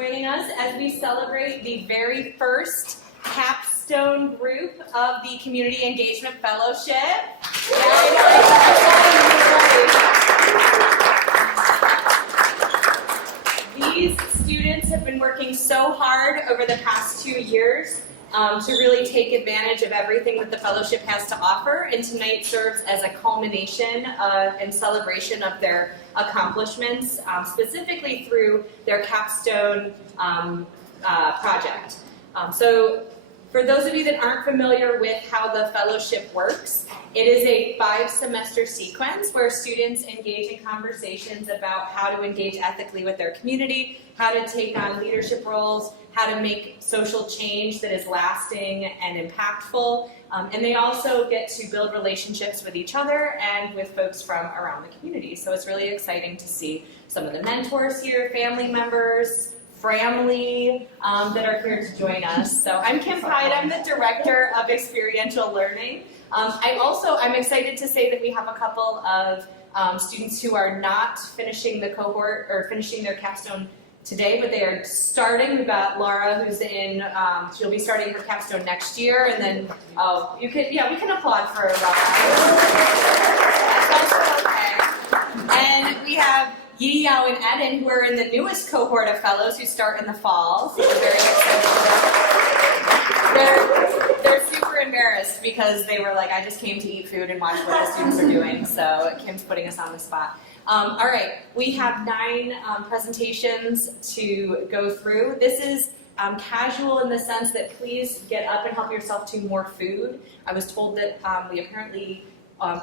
joining us as we celebrate the very first capstone group of the Community Engagement Fellowship. These students have been working so hard over the past 2 years to really take advantage of everything that the fellowship has to offer, and tonight serves as a culmination and celebration of their accomplishments, specifically through their capstone project. So for those of you that aren't familiar with how the fellowship works, it is a 5-semester sequence where students engage in conversations about how to engage ethically with their community, how to take on leadership roles, how to make social change that is lasting and impactful. And they also get to build relationships with each other and with folks from around the community. So it's really exciting to see some of the mentors here, family members, family that are here to join us. So I'm Kim Hyde, I'm the Director of Experiential Learning. I'm excited to say that we have a couple of students who are not finishing the cohort or finishing their capstone today, but they are starting. We've got Laura, who's in, she'll be starting her capstone next year, and then, we can applaud for Laura. That's also okay. And we have Yi, Yao, and Eden, who are in the newest cohort of fellows who start in the fall, so we're very excited. They're super embarrassed because they were like, I just came to eat food and watch what the students are doing, so Kim's putting us on the spot. All right, we have 9 presentations to go through. This is casual in the sense that please get up and help yourself to more food. I was told that we apparently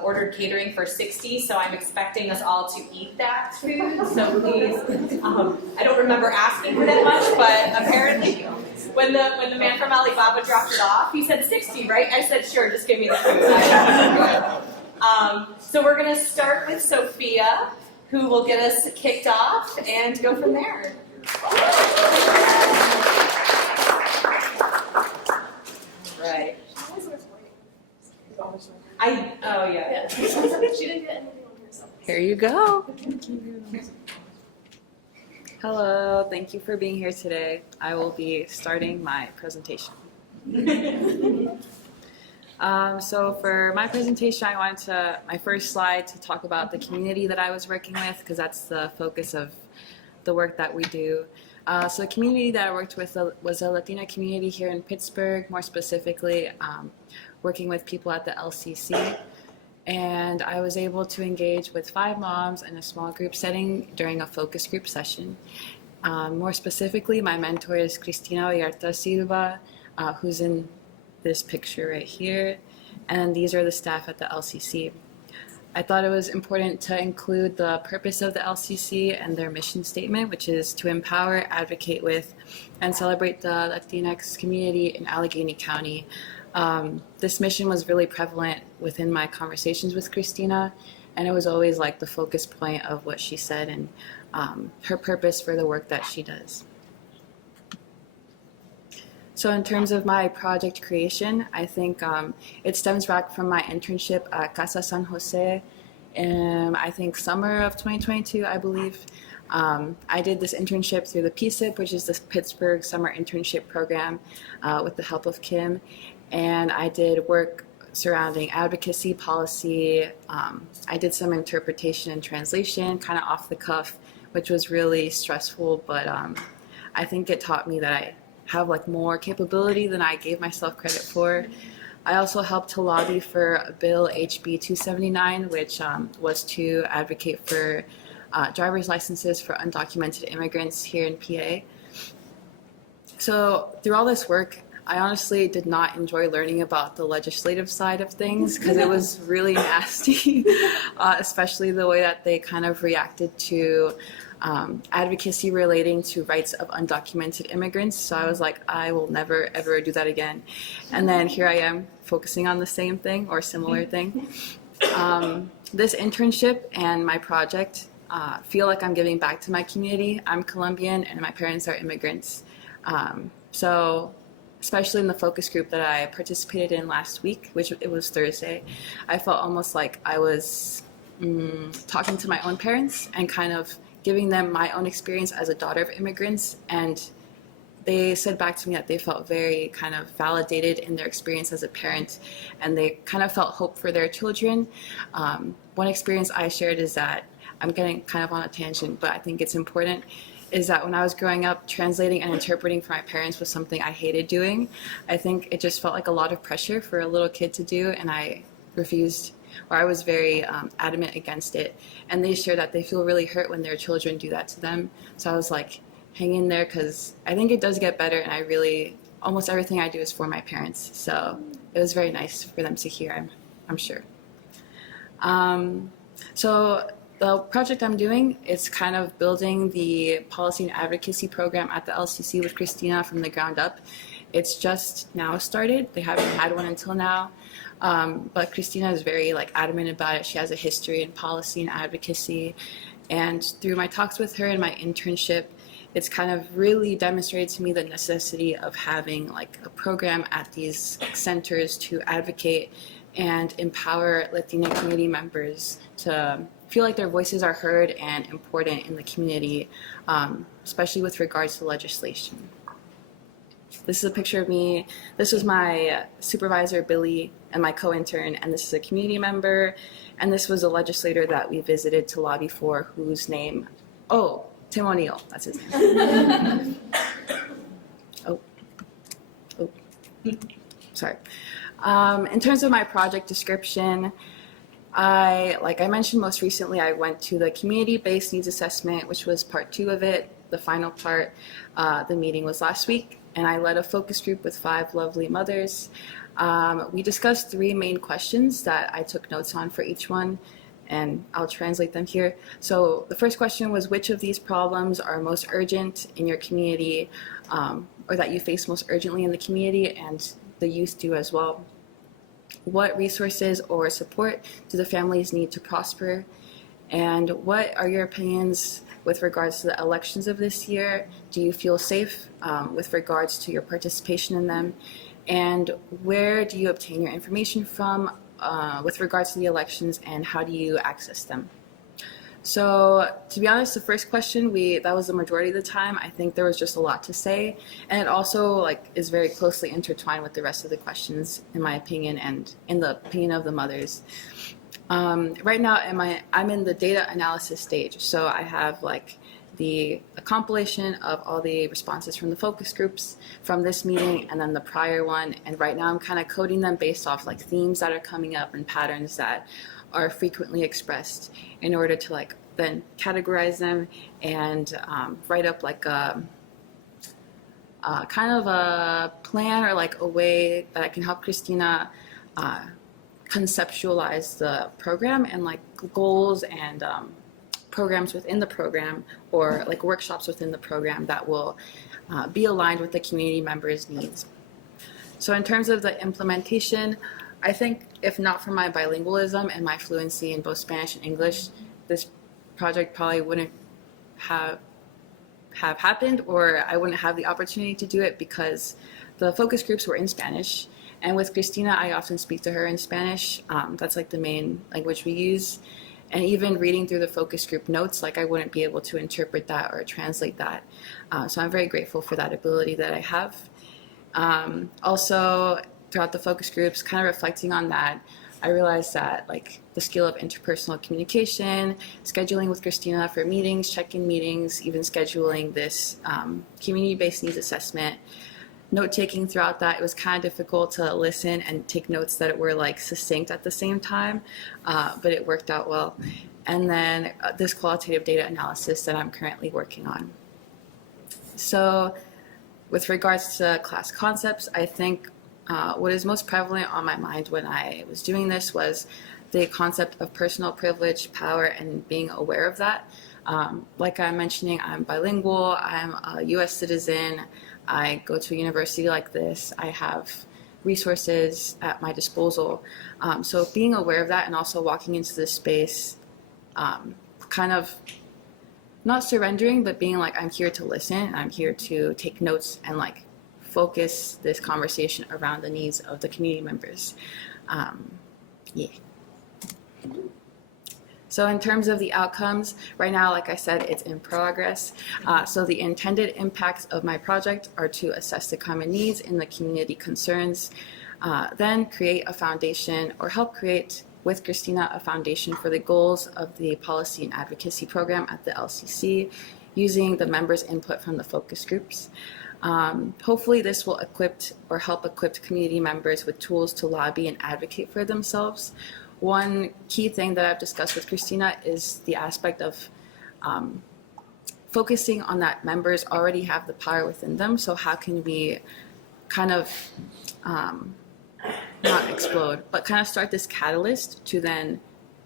ordered catering for 60, so I'm expecting us all to eat that food, so please, I don't remember asking for that much, but apparently when the man from Alibaba dropped it off, he said 60, right? I said, sure, just give me the food. So we're going to start with Sophia, who will get us kicked off and go from there. Right. Oh yeah. She didn't get anything on herself. Here you go. Hello, thank you for being here today. I will be starting my presentation. So for my presentation, I wanted my first slide to talk about the community that I was working with, because that's the focus of the work that we do. So the community that I worked with was a Latina community here in Pittsburgh, more specifically working with people at the LCC. And I was able to engage with 5 moms in a small group setting during a focus group session. More specifically, my mentor is Cristina Vallarta Silva, who's in this picture right here, and these are the staff at the LCC. I thought it was important to include the purpose of the LCC and their mission statement, which is to empower, advocate with, and celebrate the Latinx community in Allegheny County. This mission was really prevalent within my conversations with Cristina, and it was always like the focus point of what she said and her purpose for the work that she does. So in terms of my project creation, I think it stems back from my internship at Casa San Jose in, I think, summer of 2022, I believe. I did this internship through the PSIP, which is the Pittsburgh Summer Internship Program, with the help of Kim. And I did work surrounding advocacy, policy. I did some interpretation and translation, kind of off the cuff, which was really stressful, but I think it taught me that I have like more capability than I gave myself credit for. I also helped to lobby for Bill HB 279, which was to advocate for driver's licenses for undocumented immigrants here in PA. So through all this work, I honestly did not enjoy learning about the legislative side of things because it was really nasty, especially the way that they kind of reacted to advocacy relating to rights of undocumented immigrants. So I was like, I will never ever do that again. And then here I am focusing on the same thing or similar thing. This internship and my project feel like I'm giving back to my community. I'm Colombian and my parents are immigrants. So especially in the focus group that I participated in last week, which it was Thursday, I felt almost like I was talking to my own parents and kind of giving them my own experience as a daughter of immigrants, and they said back to me that they felt very kind of validated in their experience as a parent, and they kind of felt hope for their children. One experience I shared is that, I'm getting kind of on a tangent, but I think it's important, is that when I was growing up, translating and interpreting for my parents was something I hated doing. I think it just felt like a lot of pressure for a little kid to do, and I refused, or I was very adamant against it. And they share that they feel really hurt when their children do that to them. So I was like, hang in there, because I think it does get better, and I really, almost everything I do is for my parents. So it was very nice for them to hear, I'm sure. So the project I'm doing is kind of building the policy and advocacy program at the LCC with Christina from the ground up. It's just now started. They haven't had one until now. But Christina is very adamant about it. She has a history in policy and advocacy. And through my talks with her and my internship, it's kind of really demonstrated to me the necessity of having a program at these centers to advocate and empower Latina community members to feel like their voices are heard and important in the community, especially with regards to legislation. This is a picture of me. This was my supervisor, Billy, and my co-intern, and this is a community member, and this was a legislator that we visited to lobby for, whose name, Tim O'Neill, that's his name. Sorry. In terms of my project description, like I mentioned most recently, I went to the community-based needs assessment, which was part 2 of it. The final part, the meeting was last week, and I led a focus group with 5 lovely mothers. We discussed 3 main questions that I took notes on for each one, and I'll translate them here. So the first question was, which of these problems are most urgent in your community, or that you face most urgently in the community, and the youth do as well? What resources or support do the families need to prosper? And what are your opinions with regards to the elections of this year? Do you feel safe with regards to your participation in them? And where do you obtain your information from with regards to the elections, and how do you access them? So to be honest, the first question, that was the majority of the time. I think there was just a lot to say, and it also is very closely intertwined with the rest of the questions, in my opinion, and in the opinion of the mothers. Right now, I'm in the data analysis stage, so I have a compilation of all the responses from the focus groups from this meeting and then the prior one, and right now I'm kind of coding them based off themes that are coming up and patterns that are frequently expressed, in order to then categorize them and write up a kind of a plan, or a way that I can help Christina conceptualize the program, and goals and programs within the program, or workshops within the program that will be aligned with the community members' needs. So in terms of the implementation, I think if not for my bilingualism and my fluency in both Spanish and English, this project probably wouldn't have happened, or I wouldn't have the opportunity to do it, because the focus groups were in Spanish. And with Christina, I often speak to her in Spanish. That's the main language we use. And even reading through the focus group notes, I wouldn't be able to interpret that or translate that. So I'm very grateful for that ability that I have. Also, throughout the focus groups, kind of reflecting on that, I realized that the skill of interpersonal communication, scheduling with Christina for meetings, check-in meetings, even scheduling this community-based needs assessment, note-taking throughout that, it was kind of difficult to listen and take notes that were succinct at the same time, but it worked out well. And then this qualitative data analysis that I'm currently working on. So with regards to class concepts, I think what is most prevalent on my mind when I was doing this was the concept of personal privilege, power, and being aware of that. Like I'm mentioning, I'm bilingual, I'm a US citizen, I go to a university like this, I have resources at my disposal. So being aware of that, and also walking into this space, kind of not surrendering, but being I'm here to listen, I'm here to take notes and focus this conversation around the needs of the community members. Yeah. So in terms of the outcomes, right now, like I said, it's in progress. So the intended impacts of my project are to assess the common needs in the community concerns, then create a foundation or help create with Christina a foundation for the goals of the policy and advocacy program at the LCC using the members' input from the focus groups. Hopefully this will help equip community members with tools to lobby and advocate for themselves. One key thing that I've discussed with Christina is the aspect of focusing on that members already have the power within them. So how can we kind of not explode, but kind of start this catalyst to then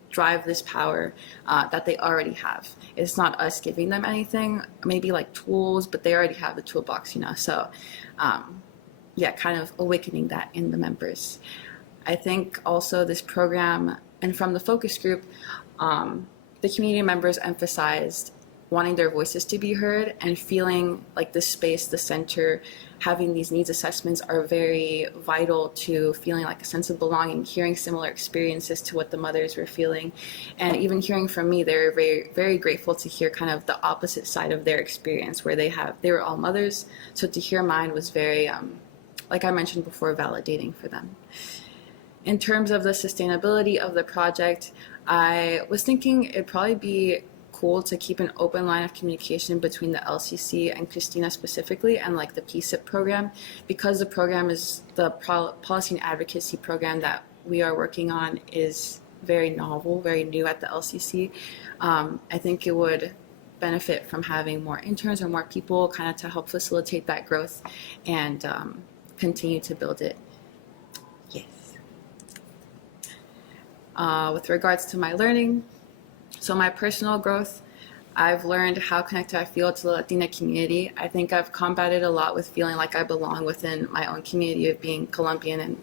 drive this power that they already have. It's not us giving them anything, maybe like tools, but they already have the toolbox, you know. So yeah, kind of awakening that in the members. I think also this program, and from the focus group, the community members emphasized wanting their voices to be heard and feeling like the space, the center, having these needs assessments are very vital to feeling like a sense of belonging, hearing similar experiences to what the mothers were feeling. And even hearing from me, they were very, very grateful to hear kind of the opposite side of their experience where they were all mothers. So to hear mine was very, like I mentioned before, validating for them. In terms of the sustainability of the project, I was thinking it'd probably be cool to keep an open line of communication between the LCC and Christina specifically and like the PSIP program, because the program is the policy and advocacy program that we are working on is very novel, very new at the LCC. I think it would benefit from having more interns or more people kind of to help facilitate that growth and continue to build it. Yes. With regards to my learning, so my personal growth, I've learned how connected I feel to the Latina community. I think I've combated a lot with feeling like I belong within my own community of being Colombian and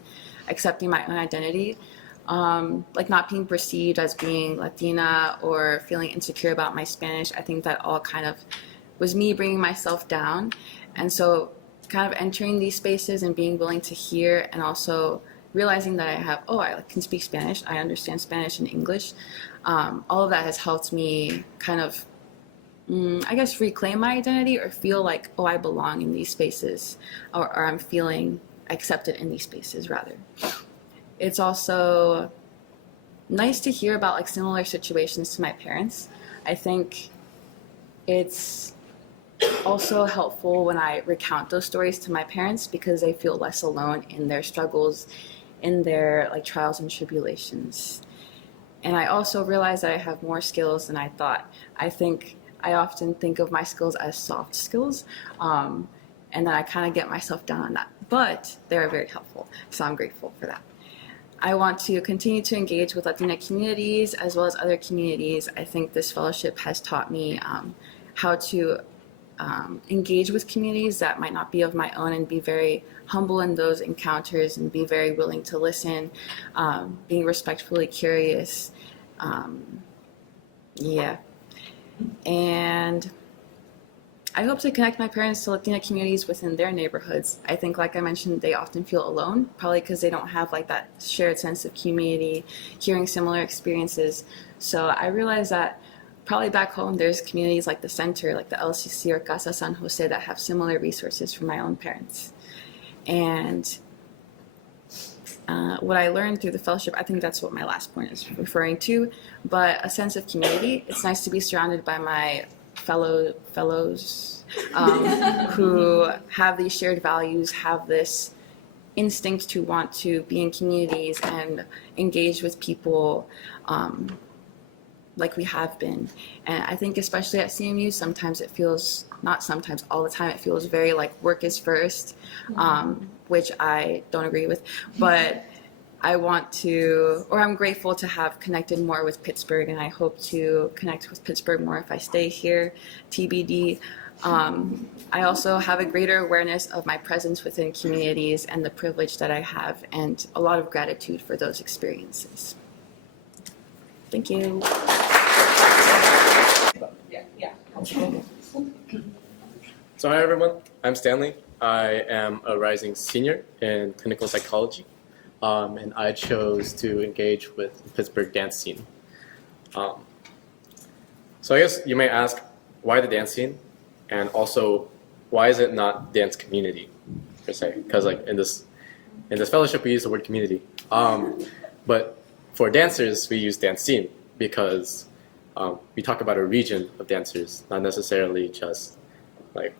accepting my own identity. Like not being perceived as being Latina or feeling insecure about my Spanish. I think that all kind of was me bringing myself down. And so kind of entering these spaces and being willing to hear and also realizing that I can speak Spanish, I understand Spanish and English. All of that has helped me kind of, I guess, reclaim my identity or feel like, I belong in these spaces, or I'm feeling accepted in these spaces, rather. It's also nice to hear about like similar situations to my parents. I think it's also helpful when I recount those stories to my parents because they feel less alone in their struggles, in their like trials and tribulations. And I also realized that I have more skills than I thought. I often think of my skills as soft skills, and then I kind of get myself down on that. But they're very helpful, so I'm grateful for that. I want to continue to engage with Latina communities as well as other communities. I think this fellowship has taught me how to engage with communities that might not be of my own and be very humble in those encounters and be very willing to listen, being respectfully curious. Yeah. And I hope to connect my parents to Latina communities within their neighborhoods. I think, like I mentioned, they often feel alone, probably because they don't have like that shared sense of community, hearing similar experiences. So I realized that probably back home, there's communities like the center, like the LCC or Casa San Jose that have similar resources from my own parents. And what I learned through the fellowship, I think that's what my last point is referring to, but a sense of community. It's nice to be surrounded by my fellows who have these shared values, have this instinct to want to be in communities and engage with people like we have been. And I think especially at CMU, sometimes it feels, not sometimes, all the time, it feels very like work is first, which I don't agree with. But I want to, or I'm grateful to have connected more with Pittsburgh, and I hope to connect with Pittsburgh more if I stay here, TBD. I also have a greater awareness of my presence within communities and the privilege that I have, and a lot of gratitude for those experiences. Thank you. So hi everyone, I'm Stanley. I am a rising senior in clinical psychology, and I chose to engage with the Pittsburgh dance scene. So I guess you may ask, why the dance scene? And also, why is it not dance community, per se? Because like in this fellowship, we use the word community. But for dancers, we use dance scene because we talk about a region of dancers, not necessarily just like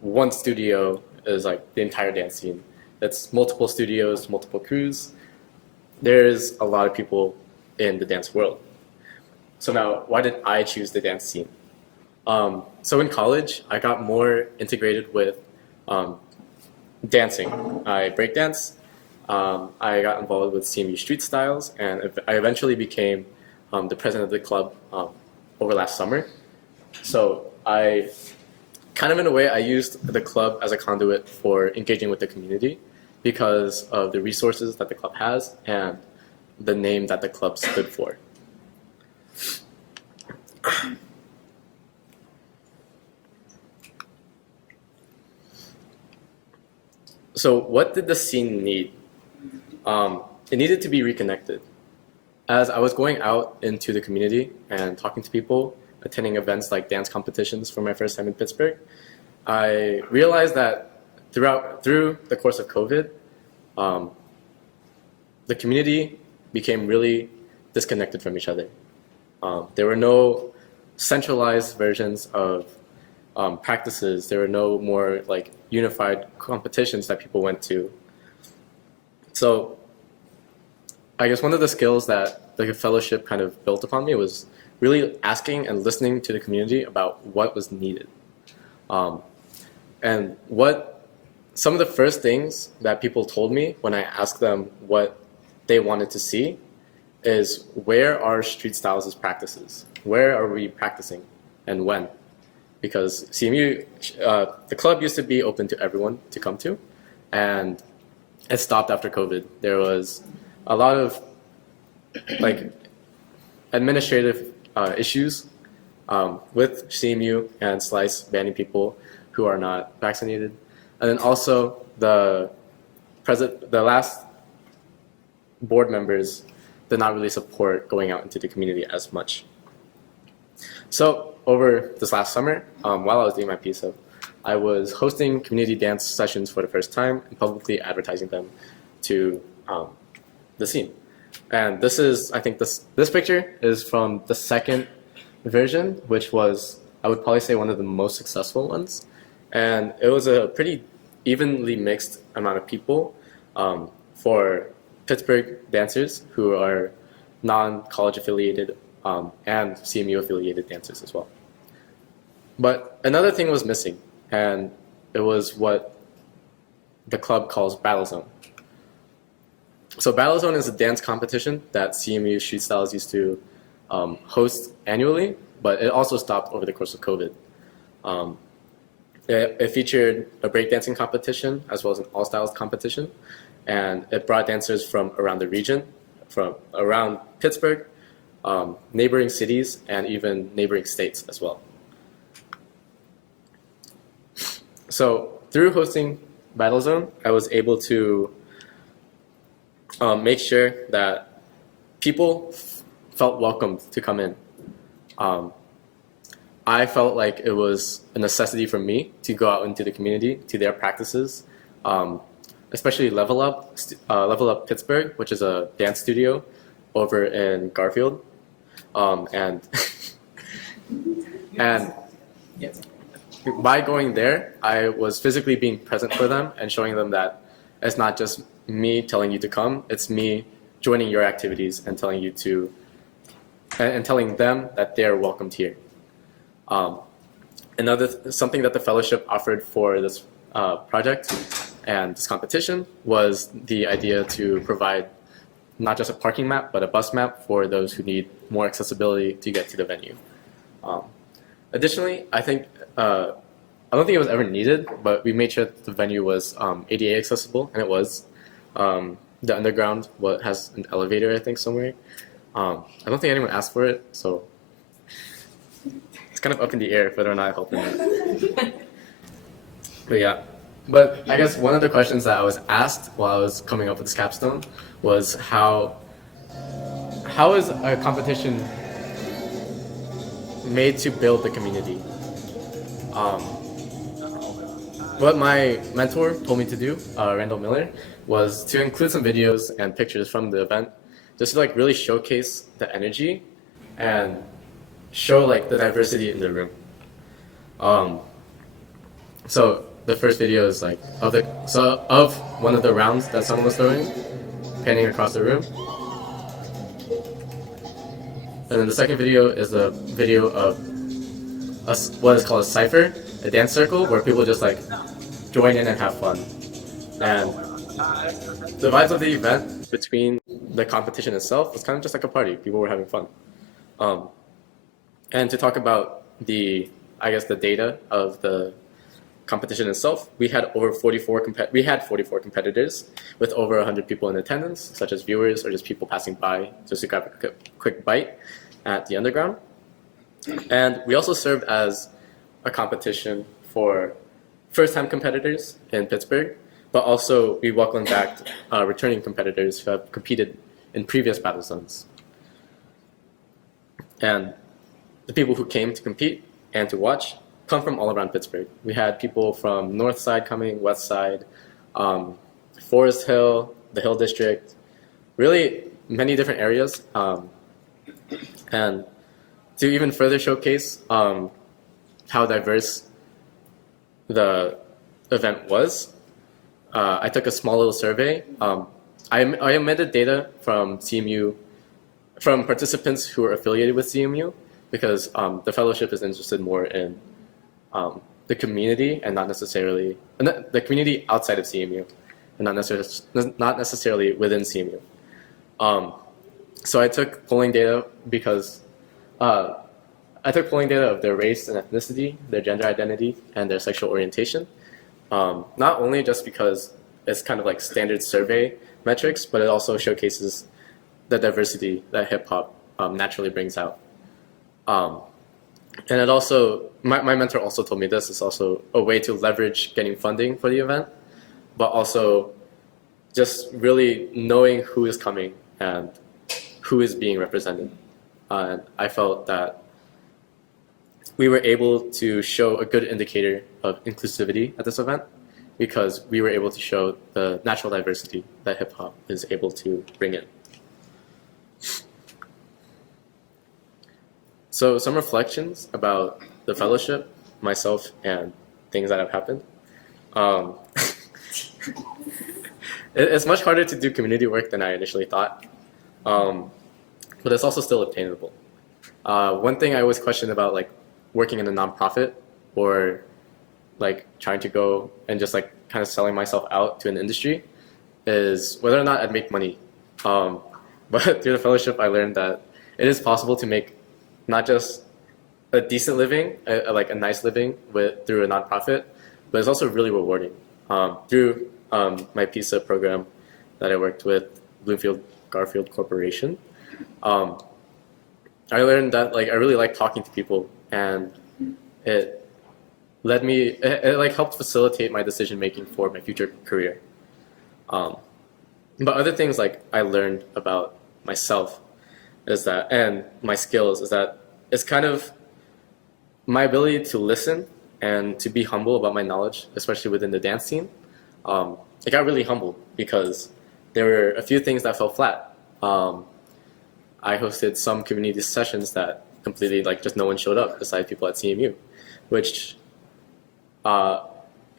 one studio is like the entire dance scene. It's multiple studios, multiple crews. There's a lot of people in the dance world. So now, why did I choose the dance scene? So in college, I got more integrated with dancing. I breakdance. I got involved with CMU Street Styles, and I eventually became the president of the club over last summer. So I kind of in a way, I used the club as a conduit for engaging with the community because of the resources that the club has and the name that the club stood for. So what did the scene need? It needed to be reconnected. As I was going out into the community and talking to people, attending events like dance competitions for my first time in Pittsburgh, I realized that through the course of COVID, the community became really disconnected from each other. There were no centralized versions of practices. There were no more like unified competitions that people went to. So I guess one of the skills that the fellowship kind of built upon me was really asking and listening to the community about what was needed. And what some of the first things that people told me when I asked them what they wanted to see is, where are Street Styles' practices? Where are we practicing and when? Because CMU, the club used to be open to everyone to come to, and it stopped after COVID. There was a lot of like administrative issues with CMU and Slice banning people who are not vaccinated, and then also the last board members did not really support going out into the community as much. So over this last summer, while I was doing my PSO, I was hosting community dance sessions for the first time and publicly advertising them to the scene. And this is, I think this picture is from the second version, which was, I would probably say, one of the most successful ones. And it was a pretty evenly mixed amount of people for Pittsburgh dancers who are non-college affiliated and CMU affiliated dancers as well. But another thing was missing, and it was what the club calls Battle Zone. So Battle Zone is a dance competition that CMU Street Styles used to host annually, but it also stopped over the course of COVID. It featured a breakdancing competition as well as an all-styles competition, and it brought dancers from around the region, from around Pittsburgh, neighboring cities, and even neighboring states as well. So through hosting Battle Zone, I was able to make sure that people felt welcomed to come in. I felt like it was a necessity for me to go out into the community, to their practices, especially Level Up Pittsburgh, which is a dance studio over in Garfield. And by going there, I was physically being present for them and showing them that it's not just me telling you to come, it's me joining your activities and telling you to, and telling them that they're welcomed here. Something that the fellowship offered for this project and this competition was the idea to provide not just a parking map, but a bus map for those who need more accessibility to get to the venue. Additionally, I don't think it was ever needed, but we made sure that the venue was ADA accessible, and it was. The underground has an elevator, I think, somewhere. I don't think anyone asked for it, so it's kind of up in the air whether or not I helped or not. But yeah. But I guess one of the questions that I was asked while I was coming up with this capstone was how is a competition made to build the community. What my mentor told me to do, Randall Miller, was to include some videos and pictures from the event, just to like really showcase the energy and show like the diversity in the room. So the first video is like of one of the rounds that someone was throwing, panning across the room. And then the second video is a video of what is called a cipher, a dance circle where people just like join in and have fun. And the vibes of the event between the competition itself was kind of just like a party. People were having fun. And to talk about the data of the competition itself, we had 44 competitors with over 100 people in attendance, such as viewers or just people passing by just to grab a quick bite at the underground. And we also served as a competition for first-time competitors in Pittsburgh, but also we welcomed back returning competitors who have competed in previous battle zones. And the people who came to compete and to watch come from all around Pittsburgh. We had people from North Side coming, West Side, Forest Hill, the Hill District, really many different areas. And to even further showcase how diverse the event was, I took a small little survey. I omitted data from CMU, from participants who are affiliated with CMU, because the fellowship is interested more in the community and not necessarily the community outside of CMU, and not necessarily within CMU. So I took polling data because I took polling data of their race and ethnicity, their gender identity, and their sexual orientation. Not only just because it's kind of like standard survey metrics, but it also showcases the diversity that hip hop naturally brings out. And it also, my mentor also told me this is also a way to leverage getting funding for the event, but also just really knowing who is coming and who is being represented. And I felt that we were able to show a good indicator of inclusivity at this event because we were able to show the natural diversity that hip hop is able to bring in. So some reflections about the fellowship, myself, and things that have happened. It's much harder to do community work than I initially thought, but it's also still attainable. One thing I always question about like working in a nonprofit or like trying to go and just like kind of selling myself out to an industry is whether or not I'd make money. But through the fellowship, I learned that it is possible to make not just a decent living, like a nice living through a nonprofit, but it's also really rewarding. Through my PISA program that I worked with Bloomfield Garfield Corporation, I learned that like I really like talking to people, and it led me, it like helped facilitate my decision making for my future career. But other things like I learned about myself is that, and my skills, is that it's kind of my ability to listen and to be humble about my knowledge, especially within the dance scene. It got really humble because there were a few things that fell flat. I hosted some community sessions that completely like just no one showed up besides people at CMU, which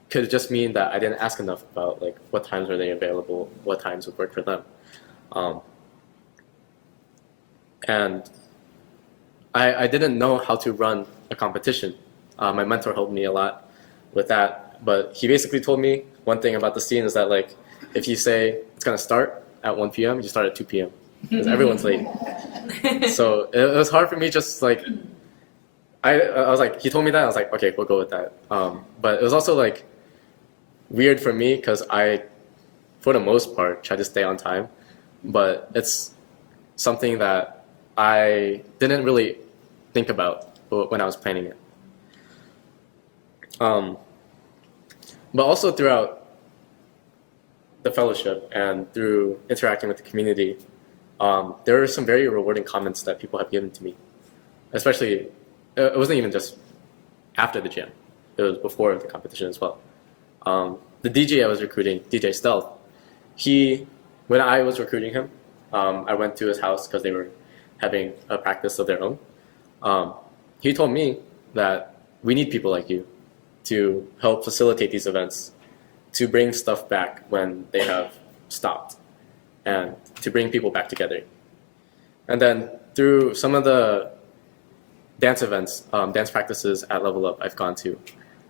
could just mean that I didn't ask enough about like what times are they available, what times would work for them. And I didn't know how to run a competition. My mentor helped me a lot with that, but he basically told me one thing about the scene is that like if you say it's gonna start at 1 p.m., you start at 2 p.m. because everyone's late. So it was hard for me just like, I was like, he told me that, I was like, okay, we'll go with that. But it was also like weird for me because I, for the most part, try to stay on time, but it's something that I didn't really think about when I was planning it. But also throughout the fellowship and through interacting with the community, there are some very rewarding comments that people have given to me, especially it wasn't even just after the gym. It was before the competition as well. The DJ I was recruiting, DJ Stealth, when I was recruiting him, I went to his house because they were having a practice of their own. He told me that we need people like you to help facilitate these events, to bring stuff back when they have stopped, and to bring people back together. And then through some of the dance events, dance practices at Level Up I've gone to,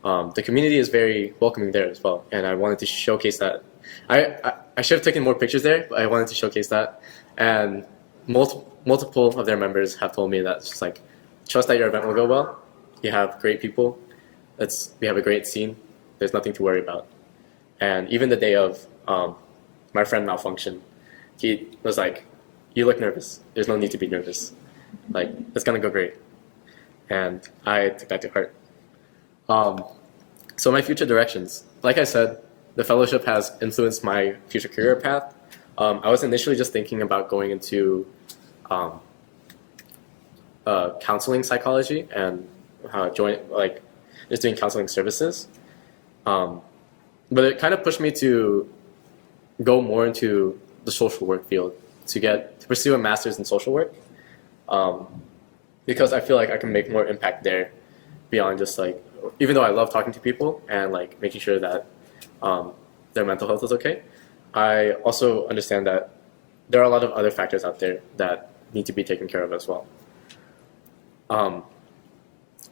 the community is very welcoming there as well, and I wanted to showcase that. I should have taken more pictures there, but I wanted to showcase that. And multiple of their members have told me that it's just like, trust that your event will go well. You have great people. We have a great scene. There's nothing to worry about. And even the day of, my friend malfunctioned. He was like, you look nervous. There's no need to be nervous. Like, it's gonna go great. And I took that to heart. So my future directions. Like I said, the fellowship has influenced my future career path. I was initially just thinking about going into counseling psychology and just doing counseling services. But it kind of pushed me to go more into the social work field, to pursue a master's in social work, because I feel like I can make more impact there beyond just like, even though I love talking to people and like making sure that their mental health is okay, I also understand that there are a lot of other factors out there that need to be taken care of as well.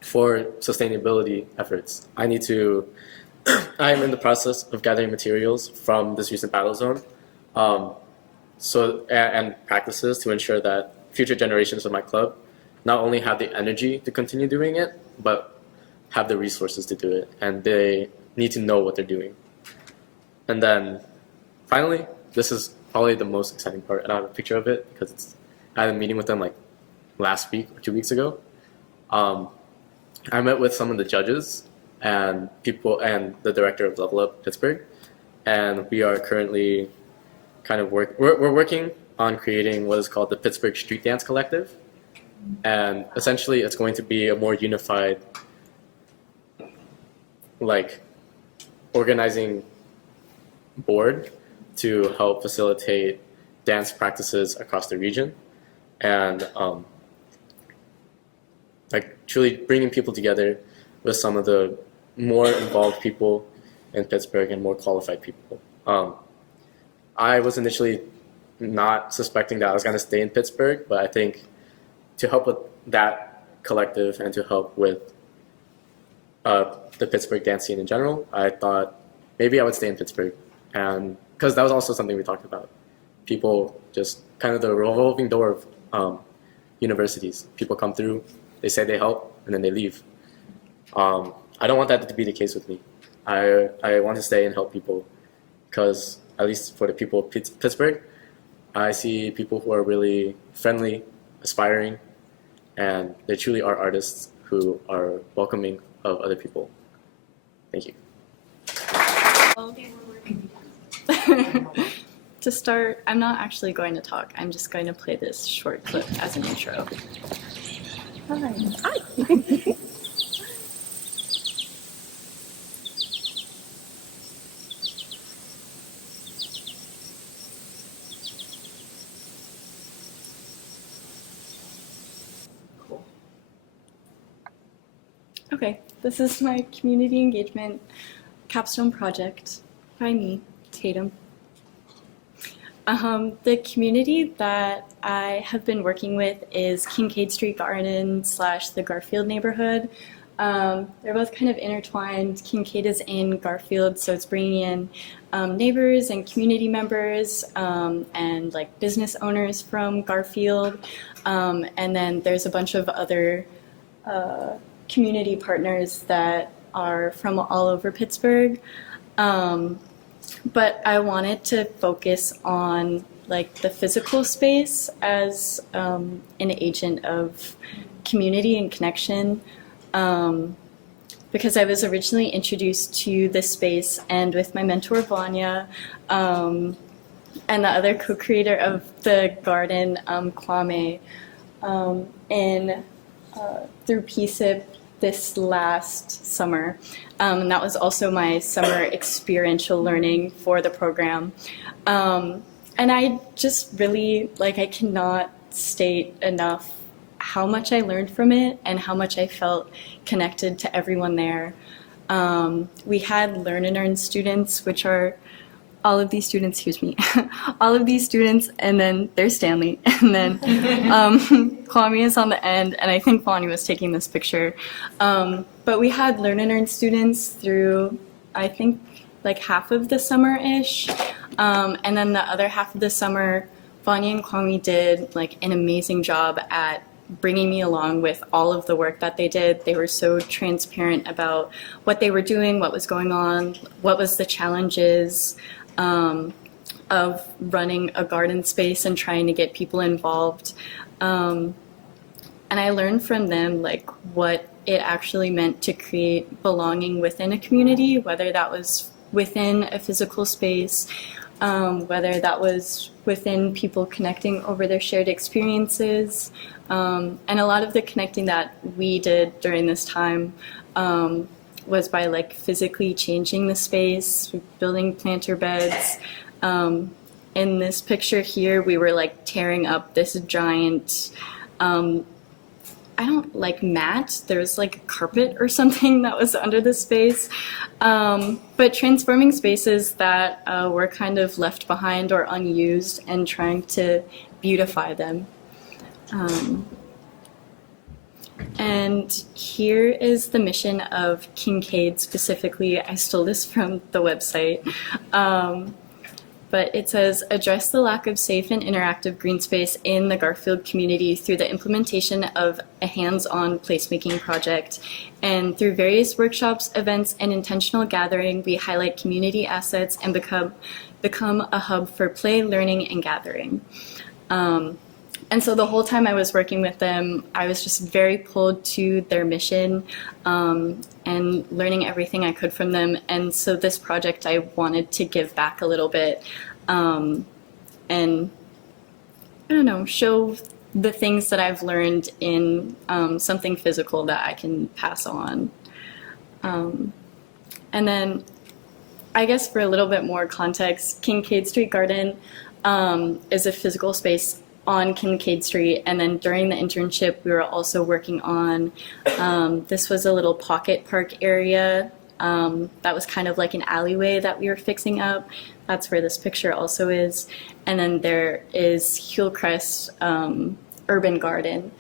For sustainability efforts, I am in the process of gathering materials from this recent battle zone, and practices to ensure that future generations of my club not only have the energy to continue doing it, but have the resources to do it, and they need to know what they're doing. And then finally, this is probably the most exciting part, and I have a picture of it because I had a meeting with them like last week or 2 weeks ago. I met with some of the judges and people and the director of Level Up Pittsburgh, and we are currently we're working on creating what is called the Pittsburgh Street Dance Collective, and essentially it's going to be a more unified like organizing board to help facilitate dance practices across the region, and like truly bringing people together with some of the more involved people in Pittsburgh and more qualified people. I was initially not suspecting that I was going to stay in Pittsburgh, but I think to help with that collective and to help with the Pittsburgh dance scene in general, I thought maybe I would stay in Pittsburgh. And because that was also something we talked about. People just kind of the revolving door of universities. People come through, they say they help, and then they leave. I don't want that to be the case with me. I want to stay and help people because, at least for the people of Pittsburgh, I see people who are really friendly, aspiring, and they truly are artists who are welcoming of other people. Thank you. To start, I'm not actually going to talk. I'm just going to play this short clip as an intro. Hi. Okay, this is my community engagement capstone project by me, Tatum. The community that I have been working with is Kincaid Street Garden / the Garfield neighborhood. They're both kind of intertwined. Kincaid is in Garfield, so it's bringing in neighbors and community members and like business owners from Garfield. And then there's a bunch of other community partners that are from all over Pittsburgh. But I wanted to focus on like the physical space as an agent of community and connection, because I was originally introduced to this space and with my mentor Vanya and the other co-creator of the garden, Kwame, in through PSIP this last summer. And that was also my summer experiential learning for the program. And I just really, like, I cannot state enough how much I learned from it and how much I felt connected to everyone there. We had Learn and Earn students, which are all of these students, excuse me, all of these students, and then there's Stanley, and then Kwame is on the end, and I think Bonnie was taking this picture. But we had Learn and Earn students through, I think, like half of the summer-ish, and then the other half of the summer, Bonnie and Kwame did like an amazing job at bringing me along with all of the work that they did. They were so transparent about what they were doing, what was going on, what was the challenges of running a garden space and trying to get people involved. And I learned from them like what it actually meant to create belonging within a community, whether that was within a physical space, whether that was within people connecting over their shared experiences. And a lot of the connecting that we did during this time was by like physically changing the space, building planter beds. In this picture here, we were like tearing up this giant, I don't like mat, there's like a carpet or something that was under the space. But transforming spaces that were kind of left behind or unused and trying to beautify them. And here is the mission of Kincaid specifically. I stole this from the website. But it says, address the lack of safe and interactive green space in the Garfield community through the implementation of a hands-on placemaking project. And through various workshops, events, and intentional gathering, we highlight community assets and become a hub for play, learning, and gathering. And so the whole time I was working with them, I was just very pulled to their mission and learning everything I could from them. And so this project, I wanted to give back a little bit and, I don't know, show the things that I've learned in something physical that I can pass on. And then I guess for a little bit more context, Kincaid Street Garden is a physical space on Kincaid Street, and then during the internship we were also working on, this was a little pocket park area that was kind of like an alleyway that we were fixing up. That's where this picture also is. And then there is Hillcrest Urban Garden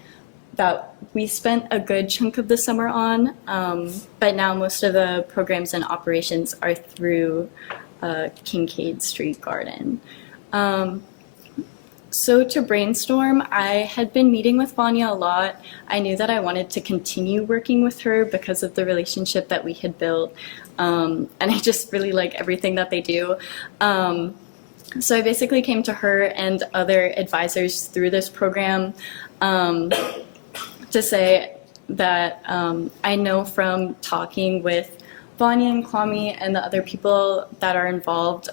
that we spent a good chunk of the summer on, but now most of the programs and operations are through Kincaid Street Garden. So to brainstorm, I had been meeting with Vanya a lot. I knew that I wanted to continue working with her because of the relationship that we had built. And I just really like everything that they do. So I basically came to her and other advisors through this program to say that I know from talking with Bonnie and Kwame and the other people that are involved,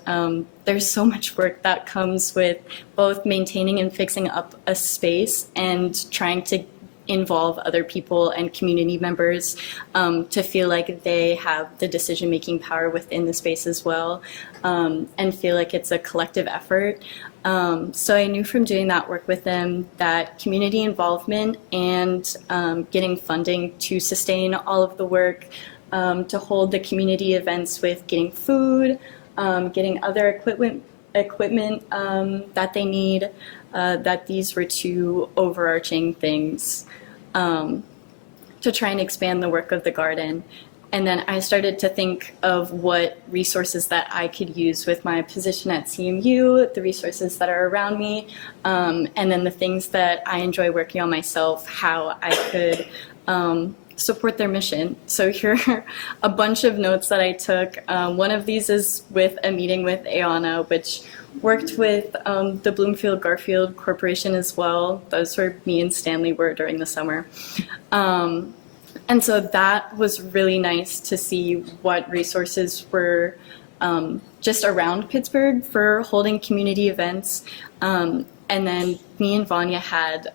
there's so much work that comes with both maintaining and fixing up a space and trying to involve other people and community members to feel like they have the decision-making power within the space as well, and feel like it's a collective effort. So I knew from doing that work with them that community involvement and getting funding to sustain all of the work, to hold the community events with getting food, getting other equipment that they need, that these were two overarching things to try and expand the work of the garden. And then I started to think of what resources that I could use with my position at CMU, the resources that are around me, and then the things that I enjoy working on myself, how I could support their mission. So here are a bunch of notes that I took. One of these is with a meeting with Ayana, which worked with the Bloomfield Garfield Corporation as well. Those were me and Stanley were during the summer. And so that was really nice to see what resources were just around Pittsburgh for holding community events. And then me and Vanya had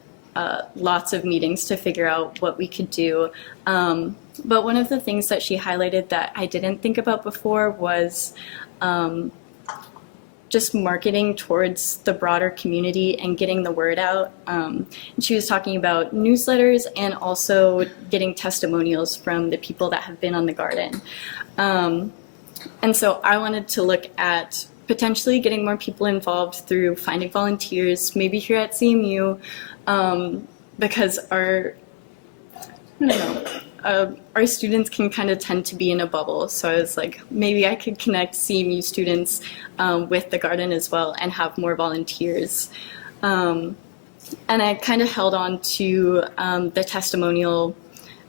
lots of meetings to figure out what we could do. But one of the things that she highlighted that I didn't think about before was just marketing towards the broader community and getting the word out. And she was talking about newsletters and also getting testimonials from the people that have been on the garden. And so I wanted to look at potentially getting more people involved through finding volunteers, maybe here at CMU, because our students can kind of tend to be in a bubble. So I was like, maybe I could connect CMU students with the garden as well and have more volunteers. And I kind of held on to the testimonial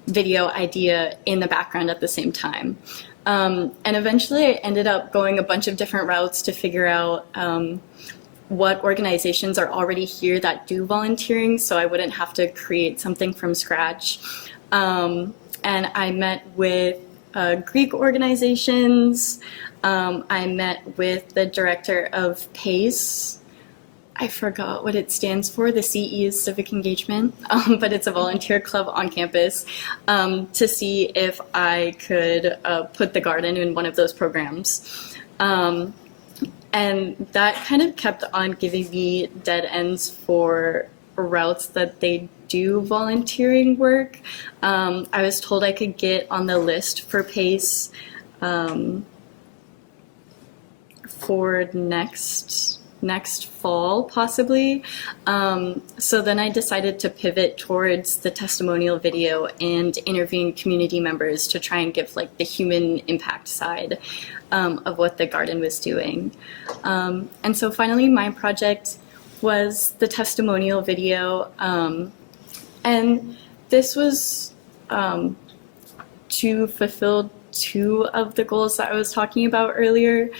video idea in the background at the same time. And eventually I ended up going a bunch of different routes to figure out what organizations are already here that do volunteering, so I wouldn't have to create something from scratch. And I met with Greek organizations. I met with the director of PACE. I forgot what it stands for. The CE is Civic Engagement, but it's a volunteer club on campus, to see if I could put the garden in one of those programs. And that kind of kept on giving me dead ends for routes that they do volunteering work. I was told I could get on the list for PACE for next fall, possibly. So then I decided to pivot towards the testimonial video and interviewing community members to try and give like the human impact side of what the garden was doing. And so finally my project was the testimonial video. And this was to fulfill two of the goals that I was talking about earlier.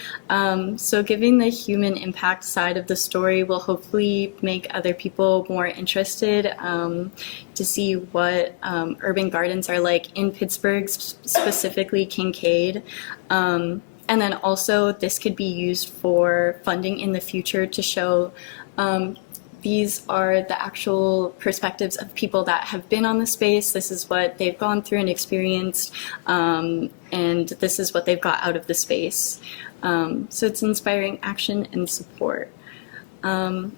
So giving the human impact side of the story will hopefully make other people more interested to see what urban gardens are like in Pittsburgh, specifically Kincaid. And then also this could be used for funding in the future to show these are the actual perspectives of people that have been on the space. This is what they've gone through and experienced, and this is what they've got out of the space. So it's inspiring action and support. And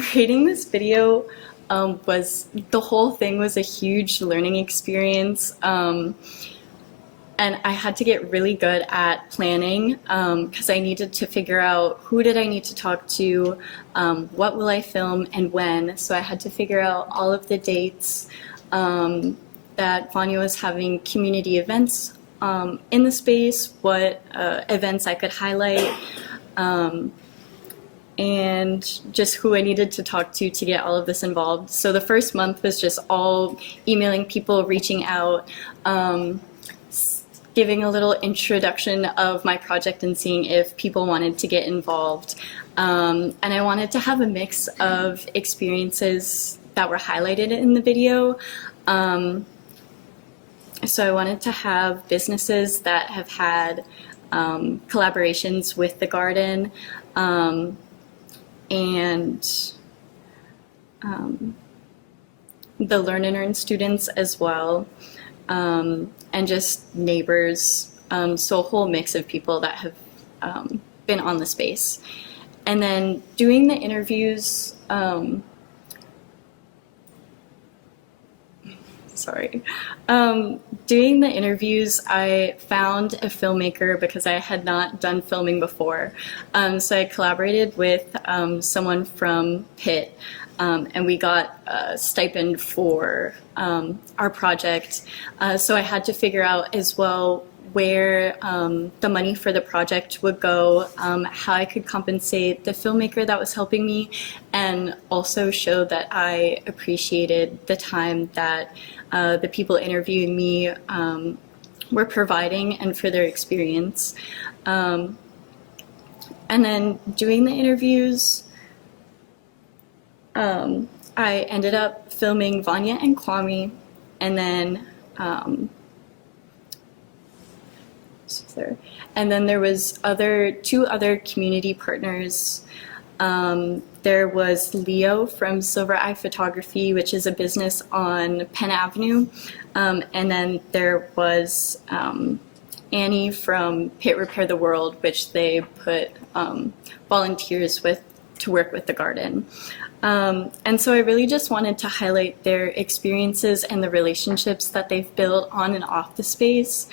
creating this video the whole thing was a huge learning experience. And I had to get really good at planning because I needed to figure out who did I need to talk to, what will I film, and when. So I had to figure out all of the dates that Vanya was having community events in the space, what events I could highlight, and just who I needed to talk to get all of this involved. So the first month was just all emailing people, reaching out, giving a little introduction of my project and seeing if people wanted to get involved. And I wanted to have a mix of experiences that were highlighted in the video. So I wanted to have businesses that have had collaborations with the garden, and the Learn and Earn students as well. And just neighbors, so a whole mix of people that have been on the space. And then doing the interviews, doing the interviews, I found a filmmaker because I had not done filming before. So I collaborated with someone from Pitt. And we got a stipend for our project. So I had to figure out as well where the money for the project would go, how I could compensate the filmmaker that was helping me, and also show that I appreciated the time that the people interviewing me were providing and for their experience. And then doing the interviews, I ended up filming Vanya and Kwame, and then there was two other community partners There was Leo from Silver Eye Photography, which is a business on Penn Avenue. And then there was Annie from Pit Repair the World, which they put volunteers with to work with the garden. And so I really just wanted to highlight their experiences and the relationships that they've built on and off the space,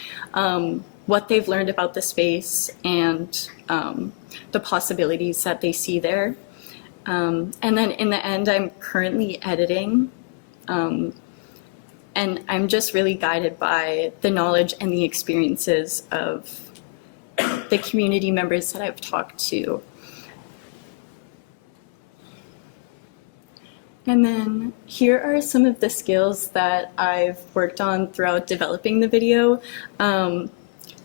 what they've learned about the space, and the possibilities that they see there. And then in the end, I'm currently editing, and I'm just really guided by the knowledge and the experiences of the community members that I've talked to. And then here are some of the skills that I've worked on throughout developing the video.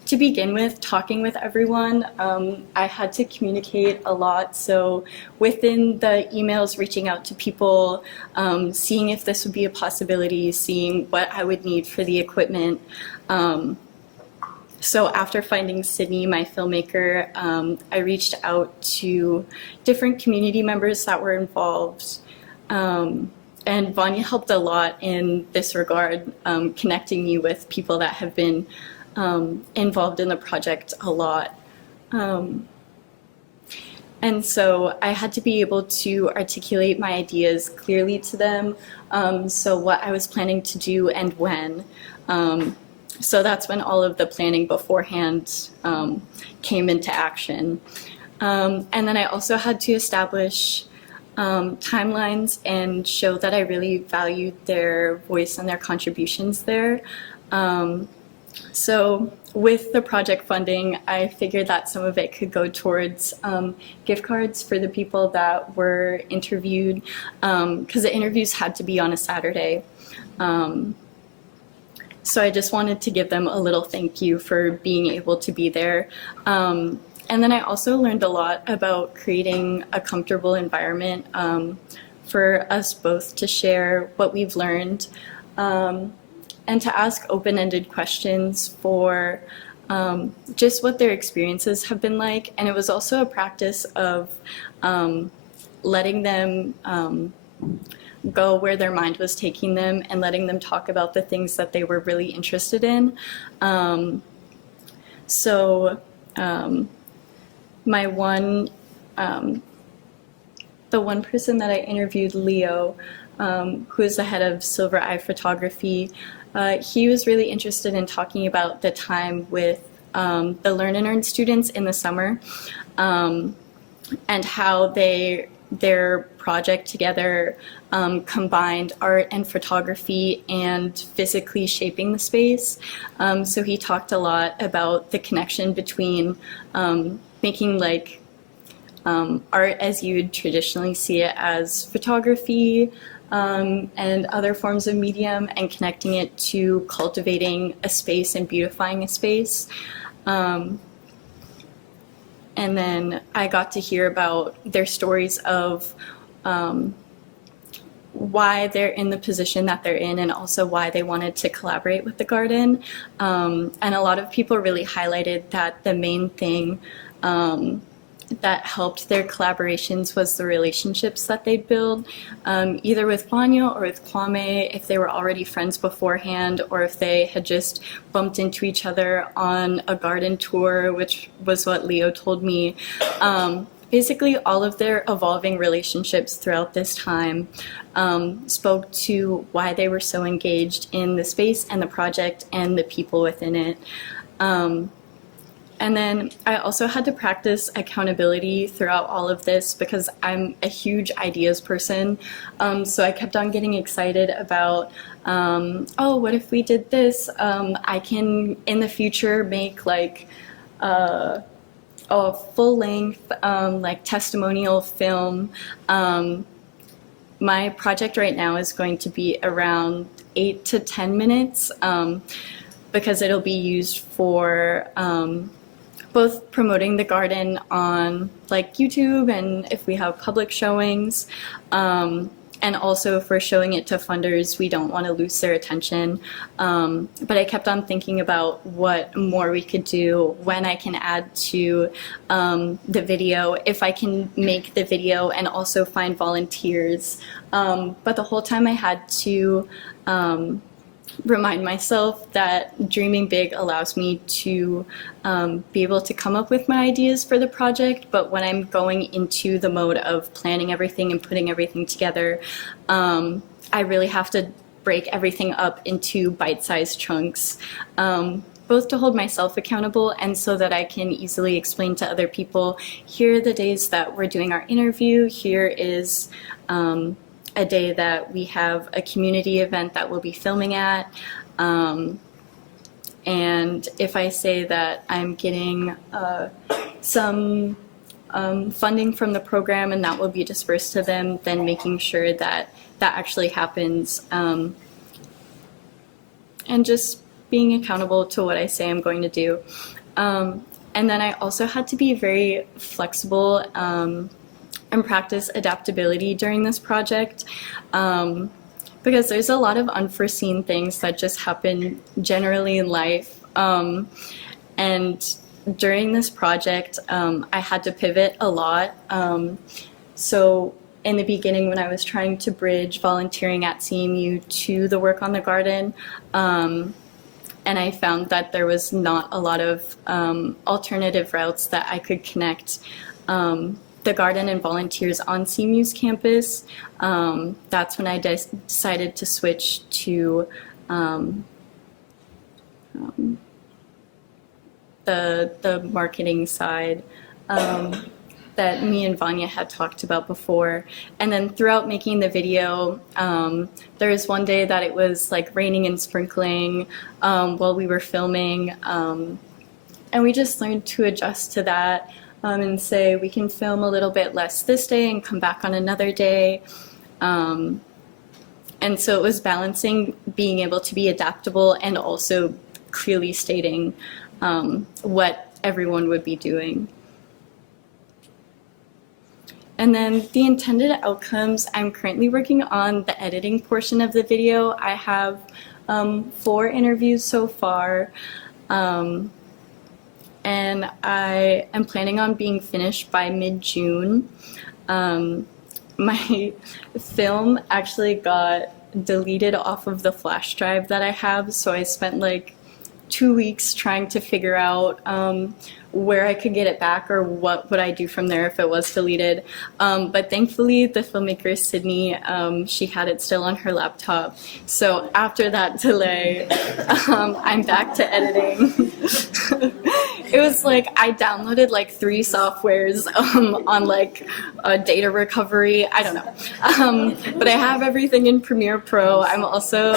To begin with, talking with everyone, I had to communicate a lot. So within the emails, reaching out to people, seeing if this would be a possibility, seeing what I would need for the equipment. So after finding Sydney, my filmmaker, I reached out to different community members that were involved. And Vanya helped a lot in this regard, connecting me with people that have been involved in the project a lot. And so I had to be able to articulate my ideas clearly to them, so what I was planning to do and when. So that's when all of the planning beforehand came into action. And then I also had to establish timelines and show that I really valued their voice and their contributions there. So with the project funding, I figured that some of it could go towards gift cards for the people that were interviewed, because the interviews had to be on a Saturday. So I just wanted to give them a little thank you for being able to be there. And then I also learned a lot about creating a comfortable environment for us both to share what we've learned, and to ask open-ended questions for just what their experiences have been like. And it was also a practice of letting them go where their mind was taking them and letting them talk about the things that they were really interested in. My one, the one person that I interviewed, Leo, who is the head of Silver Eye Photography, he was really interested in talking about the time with the Learn and Earn students in the summer, and how their project together combined art and photography and physically shaping the space. So he talked a lot about the connection between making like art as you'd traditionally see it as photography, and other forms of medium, and connecting it to cultivating a space and beautifying a space. And then I got to hear about their stories of why they're in the position that they're in, and also why they wanted to collaborate with the garden. And a lot of people really highlighted that the main thing that helped their collaborations was the relationships that they'd build, either with Vanya or with Kwame, if they were already friends beforehand, or if they had just bumped into each other on a garden tour, which was what Leo told me. Basically, all of their evolving relationships throughout this time spoke to why they were so engaged in the space and the project and the people within it. And then I also had to practice accountability throughout all of this, because I'm a huge ideas person. So I kept on getting excited about, oh, what if we did this? I can, in the future, make like a full-length like testimonial film. My project right now is going to be around 8 to 10 minutes, because it'll be used for both promoting the garden on like YouTube, and if we have public showings, and and also for showing it to funders, we don't want to lose their attention. But I kept on thinking about what more we could do, when I can add to the video, if I can make the video and also find volunteers. But the whole time I had to remind myself that dreaming big allows me to be able to come up with my ideas for the project, but when I'm going into the mode of planning everything and putting everything together, I really have to break everything up into bite-sized chunks, both to hold myself accountable and so that I can easily explain to other people, here are the days that we're doing our interview, here is a day that we have a community event that we'll be filming at. And if I say that I'm getting some funding from the program and that will be dispersed to them, then making sure that that actually happens. And just being accountable to what I say I'm going to do. And then I also had to be very flexible and practice adaptability during this project, because there's a lot of unforeseen things that just happen generally in life. And during this project, I had to pivot a lot. So in the beginning, when I was trying to bridge volunteering at CMU to the work on the garden, and I found that there was not a lot of alternative routes that I could connect the garden and volunteers on CMU's campus. That's when I decided to switch to the marketing side that me and Vanya had talked about before. And then throughout making the video, there was one day that it was like raining and sprinkling while we were filming, and we just learned to adjust to that. And say we can film a little bit less this day and come back on another day. And so it was balancing being able to be adaptable and also clearly stating what everyone would be doing. And then the intended outcomes, I'm currently working on the editing portion of the video. I have 4 interviews so far. And I am planning on being finished by mid-June. My film actually got deleted off of the flash drive that I have, so I spent like 2 weeks trying to figure out where I could get it back or what would I do from there if it was deleted. But thankfully the filmmaker Sydney, she had it still on her laptop. So after that delay, I'm back to editing. It was like I downloaded like 3 softwares on like data recovery. I don't know. But I have everything in Premiere Pro. I'm also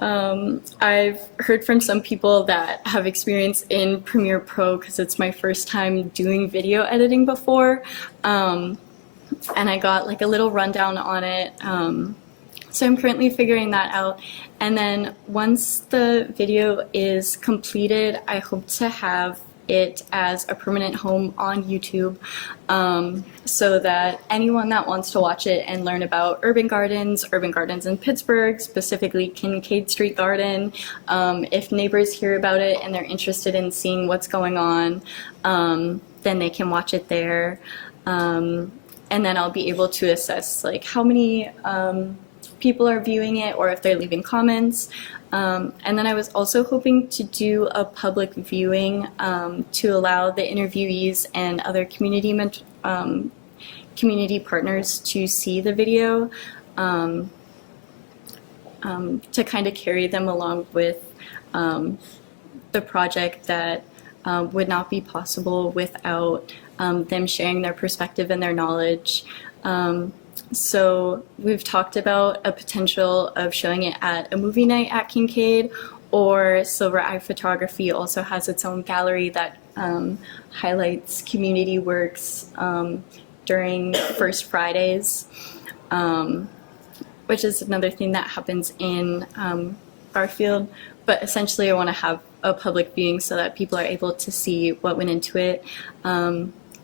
I've heard from some people that have experience in Premiere Pro because it's my first time doing video editing before, and I got like a little rundown on it. So I'm currently figuring that out, and then once the video is completed, I hope to have it as a permanent home on YouTube, so that anyone that wants to watch it and learn about urban gardens in Pittsburgh, specifically Kincaid Street Garden, if neighbors hear about it and they're interested in seeing what's going on, then they can watch it there, and then I'll be able to assess like how many people are viewing it or if they're leaving comments. And then I was also hoping to do a public viewing to allow the interviewees and other community partners to see the video, to kind of carry them along with the project that would not be possible without them sharing their perspective and their knowledge. So we've talked about a potential of showing it at a movie night at Kincaid, or Silver Eye Photography also has its own gallery that highlights community works during First Fridays, which is another thing that happens in Garfield. But essentially I want to have a public viewing so that people are able to see what went into it.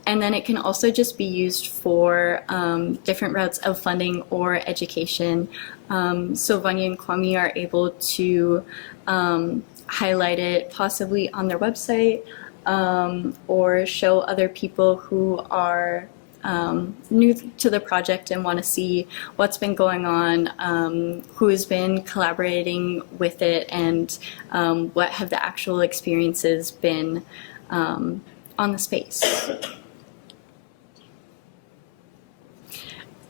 And then it can also just be used for different routes of funding or education. So Vanya and Kwame are able to highlight it possibly on their website, or show other people who are new to the project and want to see what's been going on, who has been collaborating with it, and what have the actual experiences been on the space.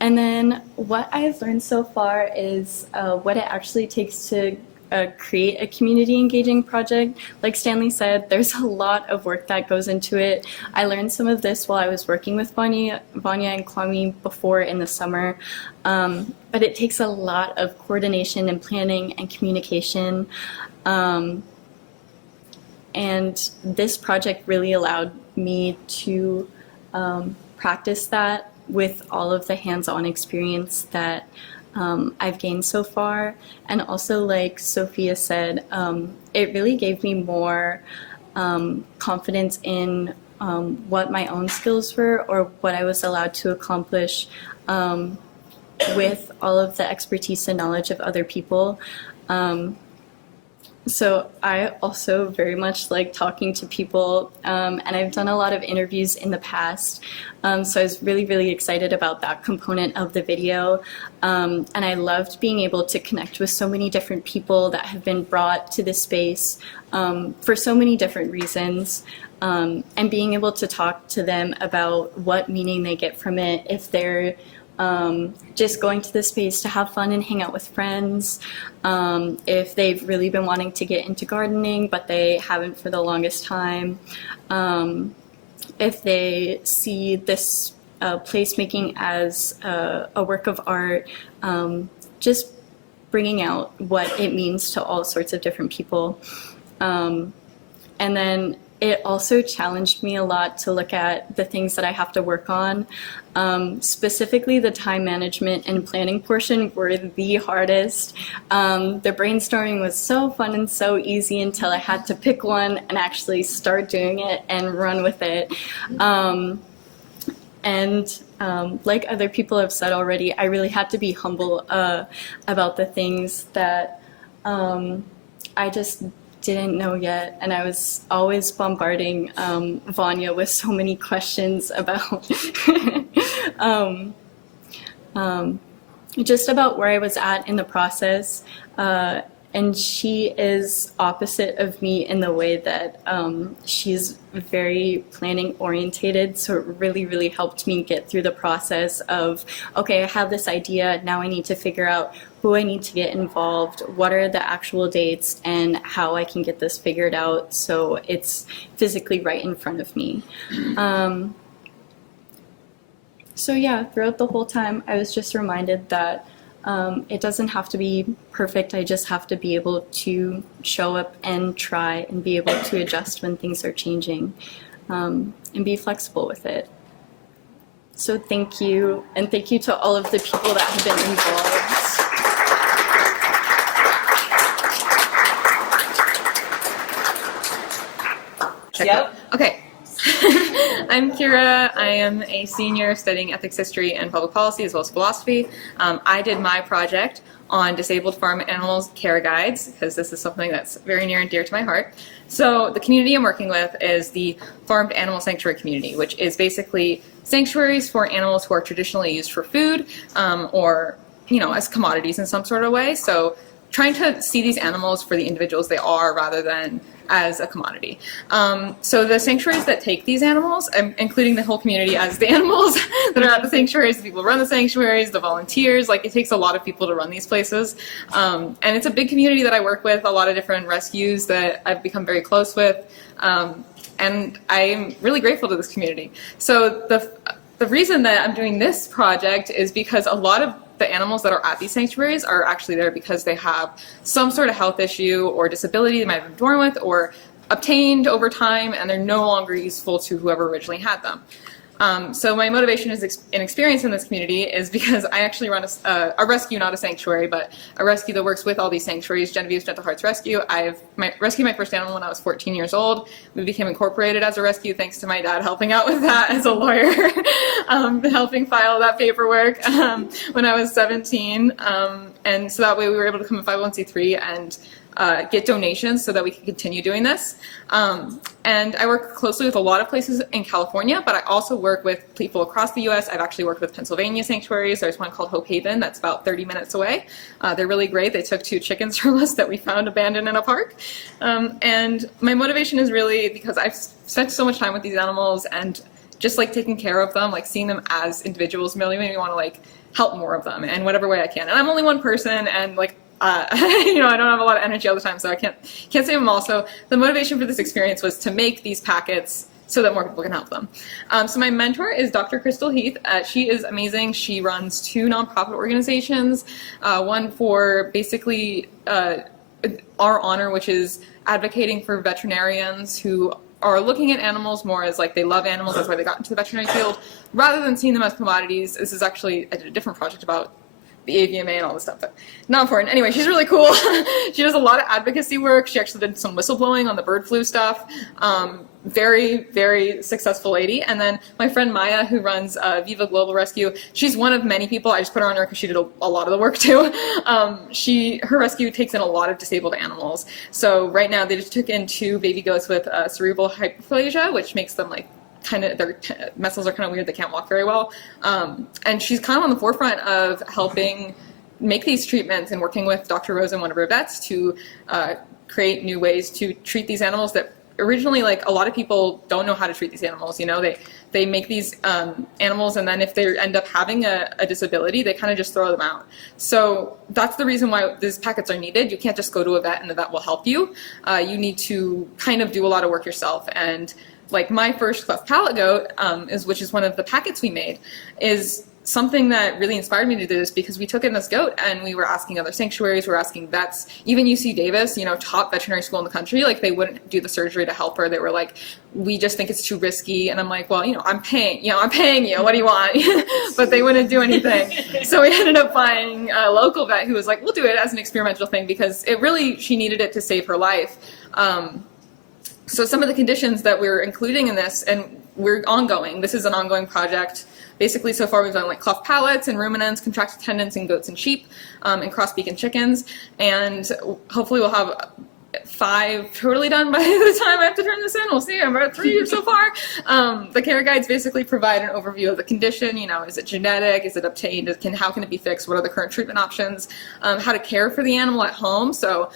And then what I've learned so far is what it actually takes to create a community engaging project. Like Stanley said, there's a lot of work that goes into it. I learned some of this while I was working with Vanya and Kwame before in the summer, but it takes a lot of coordination and planning and communication. And this project really allowed me to practice that with all of the hands-on experience that I've gained so far. And also, like Sophia said, it really gave me more confidence in what my own skills were, or what I was allowed to accomplish with all of the expertise and knowledge of other people. So I also very much like talking to people, and I've done a lot of interviews in the past, so I was really, really excited about that component of the video, and I loved being able to connect with so many different people that have been brought to this space for so many different reasons, and being able to talk to them about what meaning they get from it, if they're just going to the space to have fun and hang out with friends, if they've really been wanting to get into gardening but they haven't for the longest time, if they see this placemaking as a work of art, just bringing out what it means to all sorts of different people. And then it also challenged me a lot to look at the things that I have to work on. Specifically, the time management and planning portion were the hardest. The brainstorming was so fun and so easy until I had to pick one and actually start doing it and run with it. Like other people have said already, I really had to be humble about the things that I just didn't know yet, and I was always bombarding Vanya with so many questions about just about where I was at in the process, and she is opposite of me in the way that she's very planning orientated, so it really, really helped me get through the process of, okay, I have this idea, now I need to figure out who I need to get involved, what are the actual dates, and how I can get this figured out so it's physically right in front of me. So yeah, throughout the whole time, I was just reminded that it doesn't have to be perfect. I just have to be able to show up and try and be able to adjust when things are changing, and be flexible with it. So thank you, and thank you to all of the people that have been involved. Yep. Okay. I'm Kira. I am a senior studying ethics, history, and public policy, as well as philosophy. I did my project on disabled farm animals care guides, because this is something that's very near and dear to my heart. So the community I'm working with is the farmed animal sanctuary community, which is basically sanctuaries for animals who are traditionally used for food, or, you know, as commodities in some sort of way. So trying to see these animals for the individuals they are rather than as a commodity. So the sanctuaries that take these animals, including the whole community as the animals that are at the sanctuaries, the people who run the sanctuaries, the volunteers, like it takes a lot of people to run these places. And it's a big community that I work with, a lot of different rescues that I've become very close with. And I'm really grateful to this community. So the reason that I'm doing this project is because a lot of the animals that are at these sanctuaries are actually there because they have some sort of health issue or disability they might have been born with or obtained over time, and they're no longer useful to whoever originally had them. So my motivation is and experience in this community is because I actually run a rescue, not a sanctuary, but a rescue that works with all these sanctuaries, Genevieve's Gentle Hearts Rescue. I've rescued my first animal when I was 14 years old. We became incorporated as a rescue thanks to my dad helping out with that as a lawyer, helping file that paperwork when I was 17. And so that way we were able to become a 501c3 and get donations so that we can continue doing this. And I work closely with a lot of places in California, but I also work with people across the U.S. I've actually worked with Pennsylvania sanctuaries. There's one called Hope Haven that's about 30 minutes away. They're really great. They took 2 chickens from us that we found abandoned in a park. And my motivation is really because I've spent so much time with these animals and just like taking care of them, like seeing them as individuals really made me want to like help more of them in whatever way I can. And I'm only one person, and like I don't have a lot of energy all the time, so I can't save them all. So the motivation for this experience was to make these packets so that more people can help them. So my mentor is Dr. Crystal Heath. She is amazing. She runs 2 nonprofit organizations, one for basically our honor, which is advocating for veterinarians who are looking at animals more as like they love animals, that's why they got into the veterinary field, rather than seeing them as commodities. This is actually, I did a different project about the AVMA and all this stuff, but not important. Anyway, she's really cool. She does a lot of advocacy work. She actually did some whistleblowing on the bird flu stuff. Very, very successful lady. And then my friend Maya, who runs Viva Global Rescue, she's one of many people. I just put her on her because she did a lot of the work too. Her rescue takes in a lot of disabled animals. So right now they just took in 2 baby goats with cerebral hyperplasia, which makes them like their muscles are kind of weird. They can't walk very well. And she's kind of on the forefront of helping make these treatments and working with Dr. Rose and one of her vets to create new ways to treat these animals that originally, like, a lot of people don't know how to treat these animals. You know, they make these animals, and then if they end up having a disability, they kind of just throw them out. So that's the reason why these packets are needed. You can't just go to a vet and the vet will help you. You need to kind of do a lot of work yourself. And like my first cleft palate goat, which is one of the packets we made, is something that really inspired me to do this, because we took in this goat and we were asking other sanctuaries, we were asking vets, even UC Davis, top veterinary school in the country, like they wouldn't do the surgery to help her. They were like, we just think it's too risky. And I'm like, well, I'm paying you, what do you want? But they wouldn't do anything. So we ended up finding a local vet who was like, we'll do it as an experimental thing, because she needed it to save her life. So some of the conditions that we're including in this, and we're ongoing, this is an ongoing project. Basically, so far we've done like cleft palates and ruminants, contracted tendons in goats and sheep, and crossbeak in chickens. And hopefully we'll have 5 totally done by the time I have to turn this in. We'll see. I'm about 3 so far. The care guides basically provide an overview of the condition. Is it genetic? Is it obtained? How can it be fixed? What are the current treatment options? How to care for the animal at home. So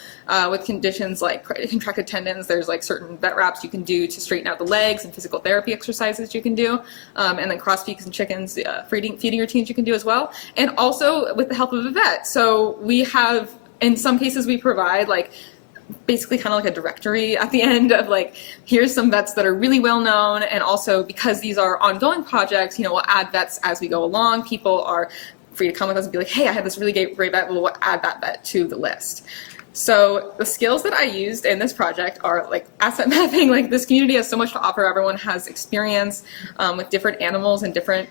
with conditions like contracted tendons, there's like certain vet wraps you can do to straighten out the legs, and physical therapy exercises you can do. And then crossbeaks and chickens, feeding routines you can do as well. And also with the help of a vet. So we have, in some cases, we provide like basically kind of like a directory at the end of like, here's some vets that are really well known. And also, because these are ongoing projects, we'll add vets as we go along. People are free to come with us and be like, hey, I have this really great vet. We'll add that vet to the list. So the skills that I used in this project are like asset mapping. Like, this community has so much to offer. Everyone has experience with different animals and different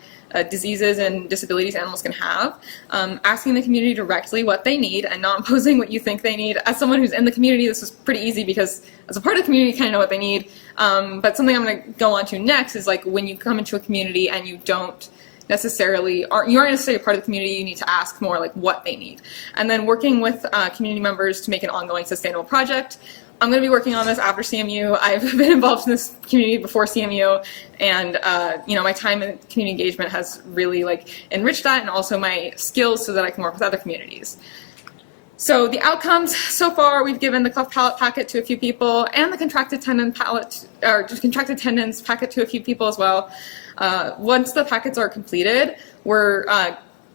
diseases and disabilities animals can have. Asking the community directly what they need and not imposing what you think they need. As someone who's in the community, this was pretty easy, because as a part of the community, you kind of know what they need. But something I'm going to go on to next is like, when you come into a community and you aren't necessarily part of the community, you need to ask more like what they need. And then working with community members to make an ongoing sustainable project. I'm going to be working on this after CMU. I've been involved in this community before CMU, and my time in community engagement has really like enriched that, and also my skills so that I can work with other communities. So the outcomes so far, we've given the cleft palate packet to a few people, and the contracted tendons packet to a few people as well. Once the packets are completed, we're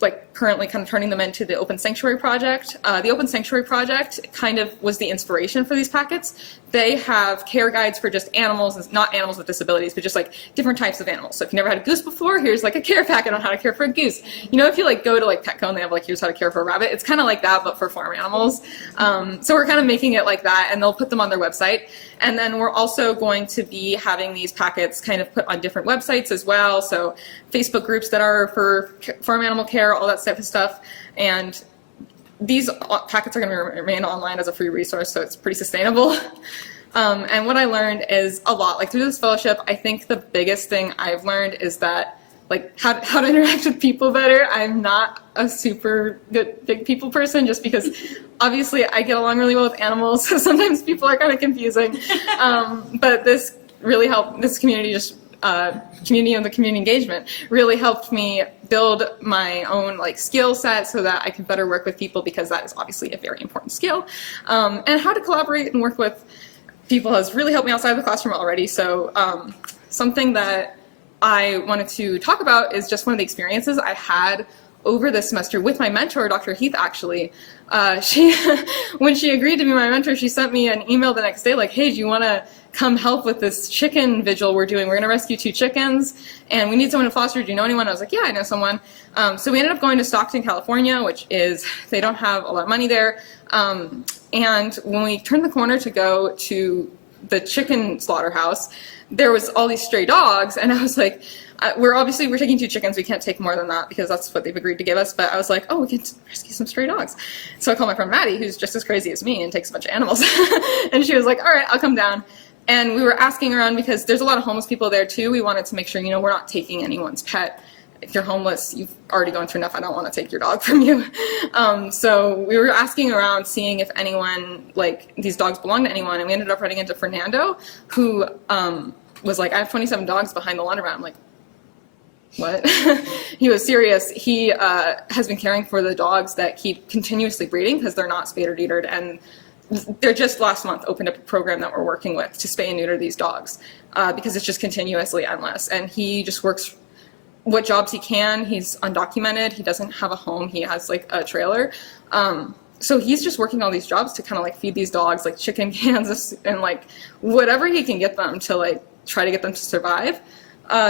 like currently kind of turning them into the Open Sanctuary Project. The Open Sanctuary Project kind of was the inspiration for these packets. They have care guides for just animals, not animals with disabilities, but just like different types of animals. So if you never had a goose before, here's like a care packet on how to care for a goose. You know, if you like go to like Petco and they have like, here's how to care for a rabbit, it's kind of like that, but for farm animals. So we're kind of making it like that, and they'll put them on their website. And then we're also going to be having these packets kind of put on different websites as well. So Facebook groups that are for farm animal care, all that type of stuff. And these packets are going to remain online as a free resource, so it's pretty sustainable. And what I learned is a lot. Like through this fellowship, I think the biggest thing I've learned is that like how to interact with people better. I'm not a super good big people person, just because obviously I get along really well with animals, so sometimes people are kind of confusing. But this really helped. This community just community and the community engagement really helped me build my own like skill set so that I can better work with people, because that is obviously a very important skill. And how to collaborate and work with people has really helped me outside of the classroom already. So something that I wanted to talk about is just one of the experiences I had over this semester with my mentor, Dr. Heath, actually. When she agreed to be my mentor, she sent me an email the next day like, hey, do you want to come help with this chicken vigil we're doing? We're going to rescue 2 chickens, and we need someone to foster. Do you know anyone? I was like, yeah, I know someone. So we ended up going to Stockton, California, which is, they don't have a lot of money there. And when we turned the corner to go to the chicken slaughterhouse, there was all these stray dogs, and I was like, we're taking 2 chickens. We can't take more than that because that's what they've agreed to give us. But I was like, oh, we can rescue some stray dogs. So I called my friend Maddie, who's just as crazy as me and takes a bunch of animals. And she was like, all right, I'll come down. And we were asking around because there's a lot of homeless people there too. We wanted to make sure, you know, we're not taking anyone's pet. If you're homeless, you've already gone through enough. I don't want to take your dog from you. So we were asking around, seeing if anyone, like, these dogs belong to anyone. And we ended up running into Fernando, who was like, I have 27 dogs behind the laundromat. I'm like, what? He was serious. He has been caring for the dogs that keep continuously breeding because they're not spayed or neutered. And they're just last month opened up a program that we're working with to spay and neuter these dogs because it's just continuously endless. And he just works what jobs he can. He's undocumented. He doesn't have a home. He has like a trailer. So he's just working all these jobs to kind of like feed these dogs like chicken cans and like whatever he can get them to like try to get them to survive.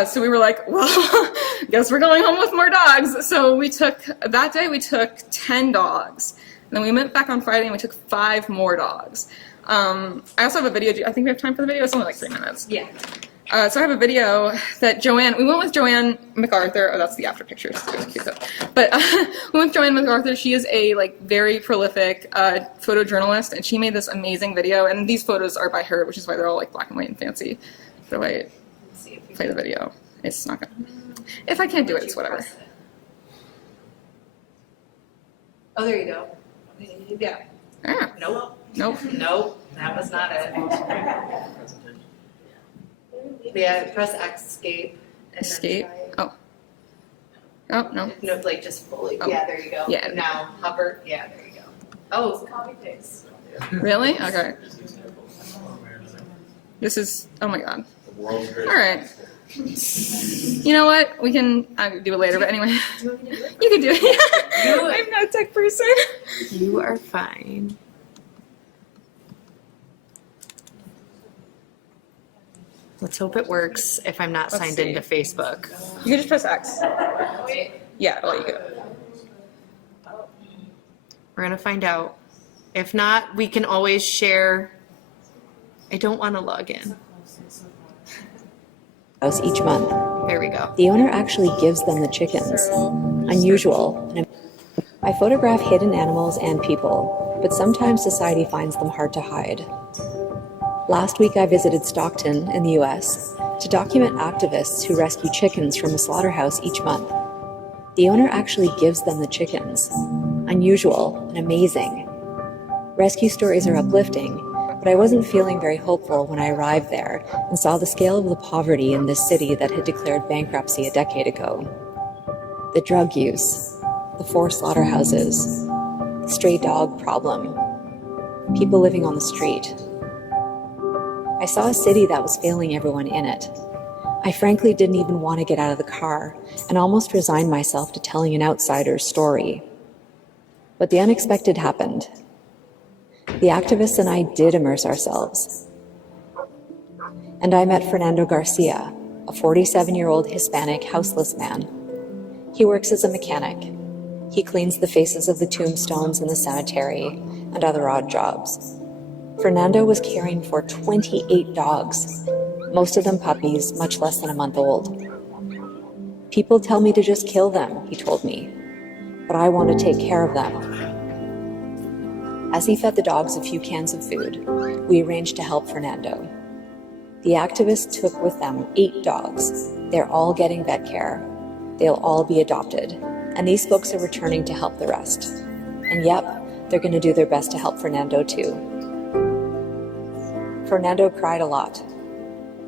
So we were like, well, guess we're going home with more dogs. So that day we took 10 dogs. And then we went back on Friday and we took 5 more dogs. I also have a video. I think we have time for the video. It's only like 3 minutes. Yeah. So I have a video that we went with Joanne MacArthur. Oh, that's the after pictures. Cute. But we went with Joanne MacArthur. She is a like very prolific photojournalist, and she made this amazing video. And these photos are by her, which is why they're all like black and white and fancy. So I play the video. It's not gonna. If I can't do it, it's whatever. Oh, there you go. Yeah. Ah, Nope. nope. Nope. That was not it. Yeah, press escape. And Escape. Then Oh. Oh no. try, no, like just fully. Oh. Yeah, there you go. Yeah. Now hover. Yeah, there you go. Oh, it's a copy paste. Really? Okay. This is. Oh my god. All right. You know what? We can do it later, but anyway. Do you want me to do it? You can do it. Do it. I'm not a tech person. You are fine. Let's hope it works if I'm not Let's signed see. into Facebook. You can just press X. Yeah, well, you go. We're going to find out. If not, we can always share. I don't want to log in. House each month. There we go. The owner actually gives them the chickens. Unusual. I photograph hidden animals and people, but sometimes society finds them hard to hide. Last week I visited Stockton in the US to document activists who rescue chickens from a slaughterhouse each month. The owner actually gives them the chickens. Unusual and amazing. Rescue stories are uplifting, but I wasn't feeling very hopeful when I arrived there and saw the scale of the poverty in this city that had declared bankruptcy a decade ago. The drug use, the 4 slaughterhouses, the stray dog problem, people living on the street. I saw a city that was failing everyone in it. I frankly didn't even want to get out of the car and almost resigned myself to telling an outsider's story. But the unexpected happened. The activists and I did immerse ourselves. And I met Fernando Garcia, a 47-year-old Hispanic houseless man. He works as a mechanic. He cleans the faces of the tombstones in the cemetery and other odd jobs. Fernando was caring for 28 dogs, most of them puppies, much less than a month old. People tell me to just kill them, he told me, but I want to take care of them. As he fed the dogs a few cans of food, we arranged to help Fernando. The activists took with them 8 dogs. They're all getting vet care. They'll all be adopted, and these folks are returning to help the rest. And yep, they're going to do their best to help Fernando too. Fernando cried a lot.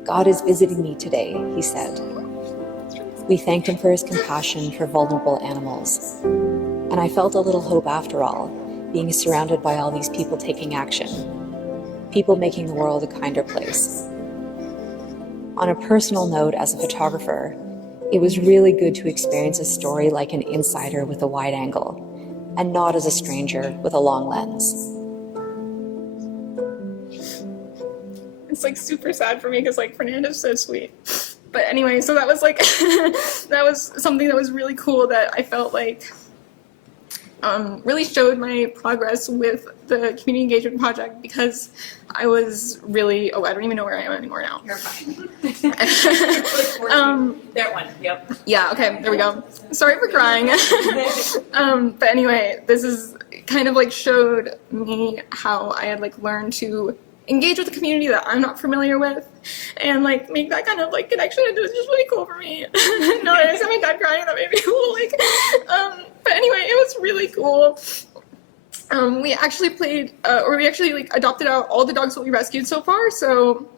God is visiting me today, he said. We thanked him for his compassion for vulnerable animals. And I felt a little hope after all, being surrounded by all these people taking action. People making the world a kinder place. On a personal note, as a photographer, it was really good to experience a story like an insider with a wide angle, and not as a stranger with a long lens. It's like super sad for me because like Fernando's so sweet. But anyway, so that was like that was something that was really cool that I felt like really showed my progress with the community engagement project, because I was really, I don't even know where I am anymore now. You're fine. That one, yep. Yeah, okay, there we go. Sorry for crying. But anyway, this is kind of like showed me how I had like learned to engage with a community that I'm not familiar with and like make that kind of like connection. It was just really cool for me. No, I just had my dad crying, that made me a little like, but anyway, it was really cool. We actually played, or we actually like adopted out all the dogs that we rescued so far. So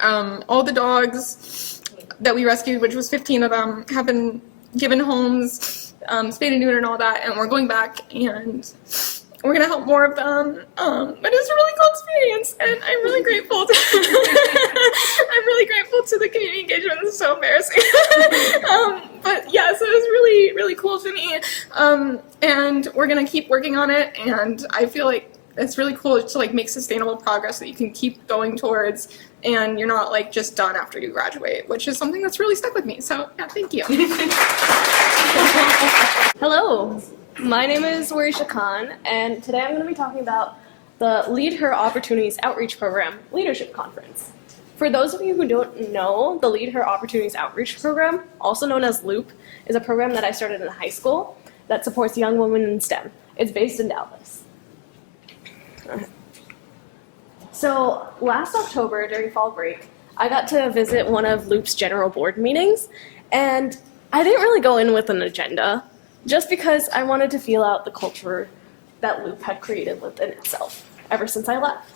all the dogs that we rescued, which was 15 of them, have been given homes, spayed and neutered and all that, and we're going back and we're gonna help more of them. But it's a really cool experience, and I'm really grateful to I'm really grateful to the community engagement. This is so embarrassing. But yeah, so it was really, really cool to me. And we're gonna keep working on it, and I feel like it's really cool to like make sustainable progress that you can keep going towards, and you're not like just done after you graduate, which is something that's really stuck with me. So yeah, thank you. Hello, my name is Warisha Khan, and today I'm going to be talking about the Lead Her Opportunities Outreach Program Leadership Conference. For those of you who don't know, the Lead Her Opportunities Outreach Program, also known as LOOP, is a program that I started in high school that supports young women in STEM. It's based in Dallas. So last October, during fall break, I got to visit one of LOOP's general board meetings, and I didn't really go in with an agenda, just because I wanted to feel out the culture that Loop had created within itself ever since I left.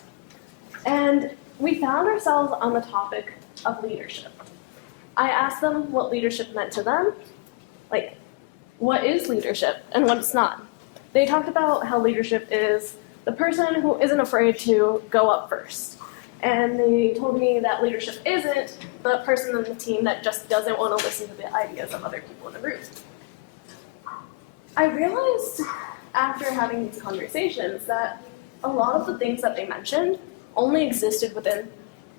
And we found ourselves on the topic of leadership. I asked them what leadership meant to them, like what is leadership and what it's not. They talked about how leadership is the person who isn't afraid to go up first. And they told me that leadership isn't the person on the team that just doesn't want to listen to the ideas of other people in the room. I realized after having these conversations that a lot of the things that they mentioned only existed within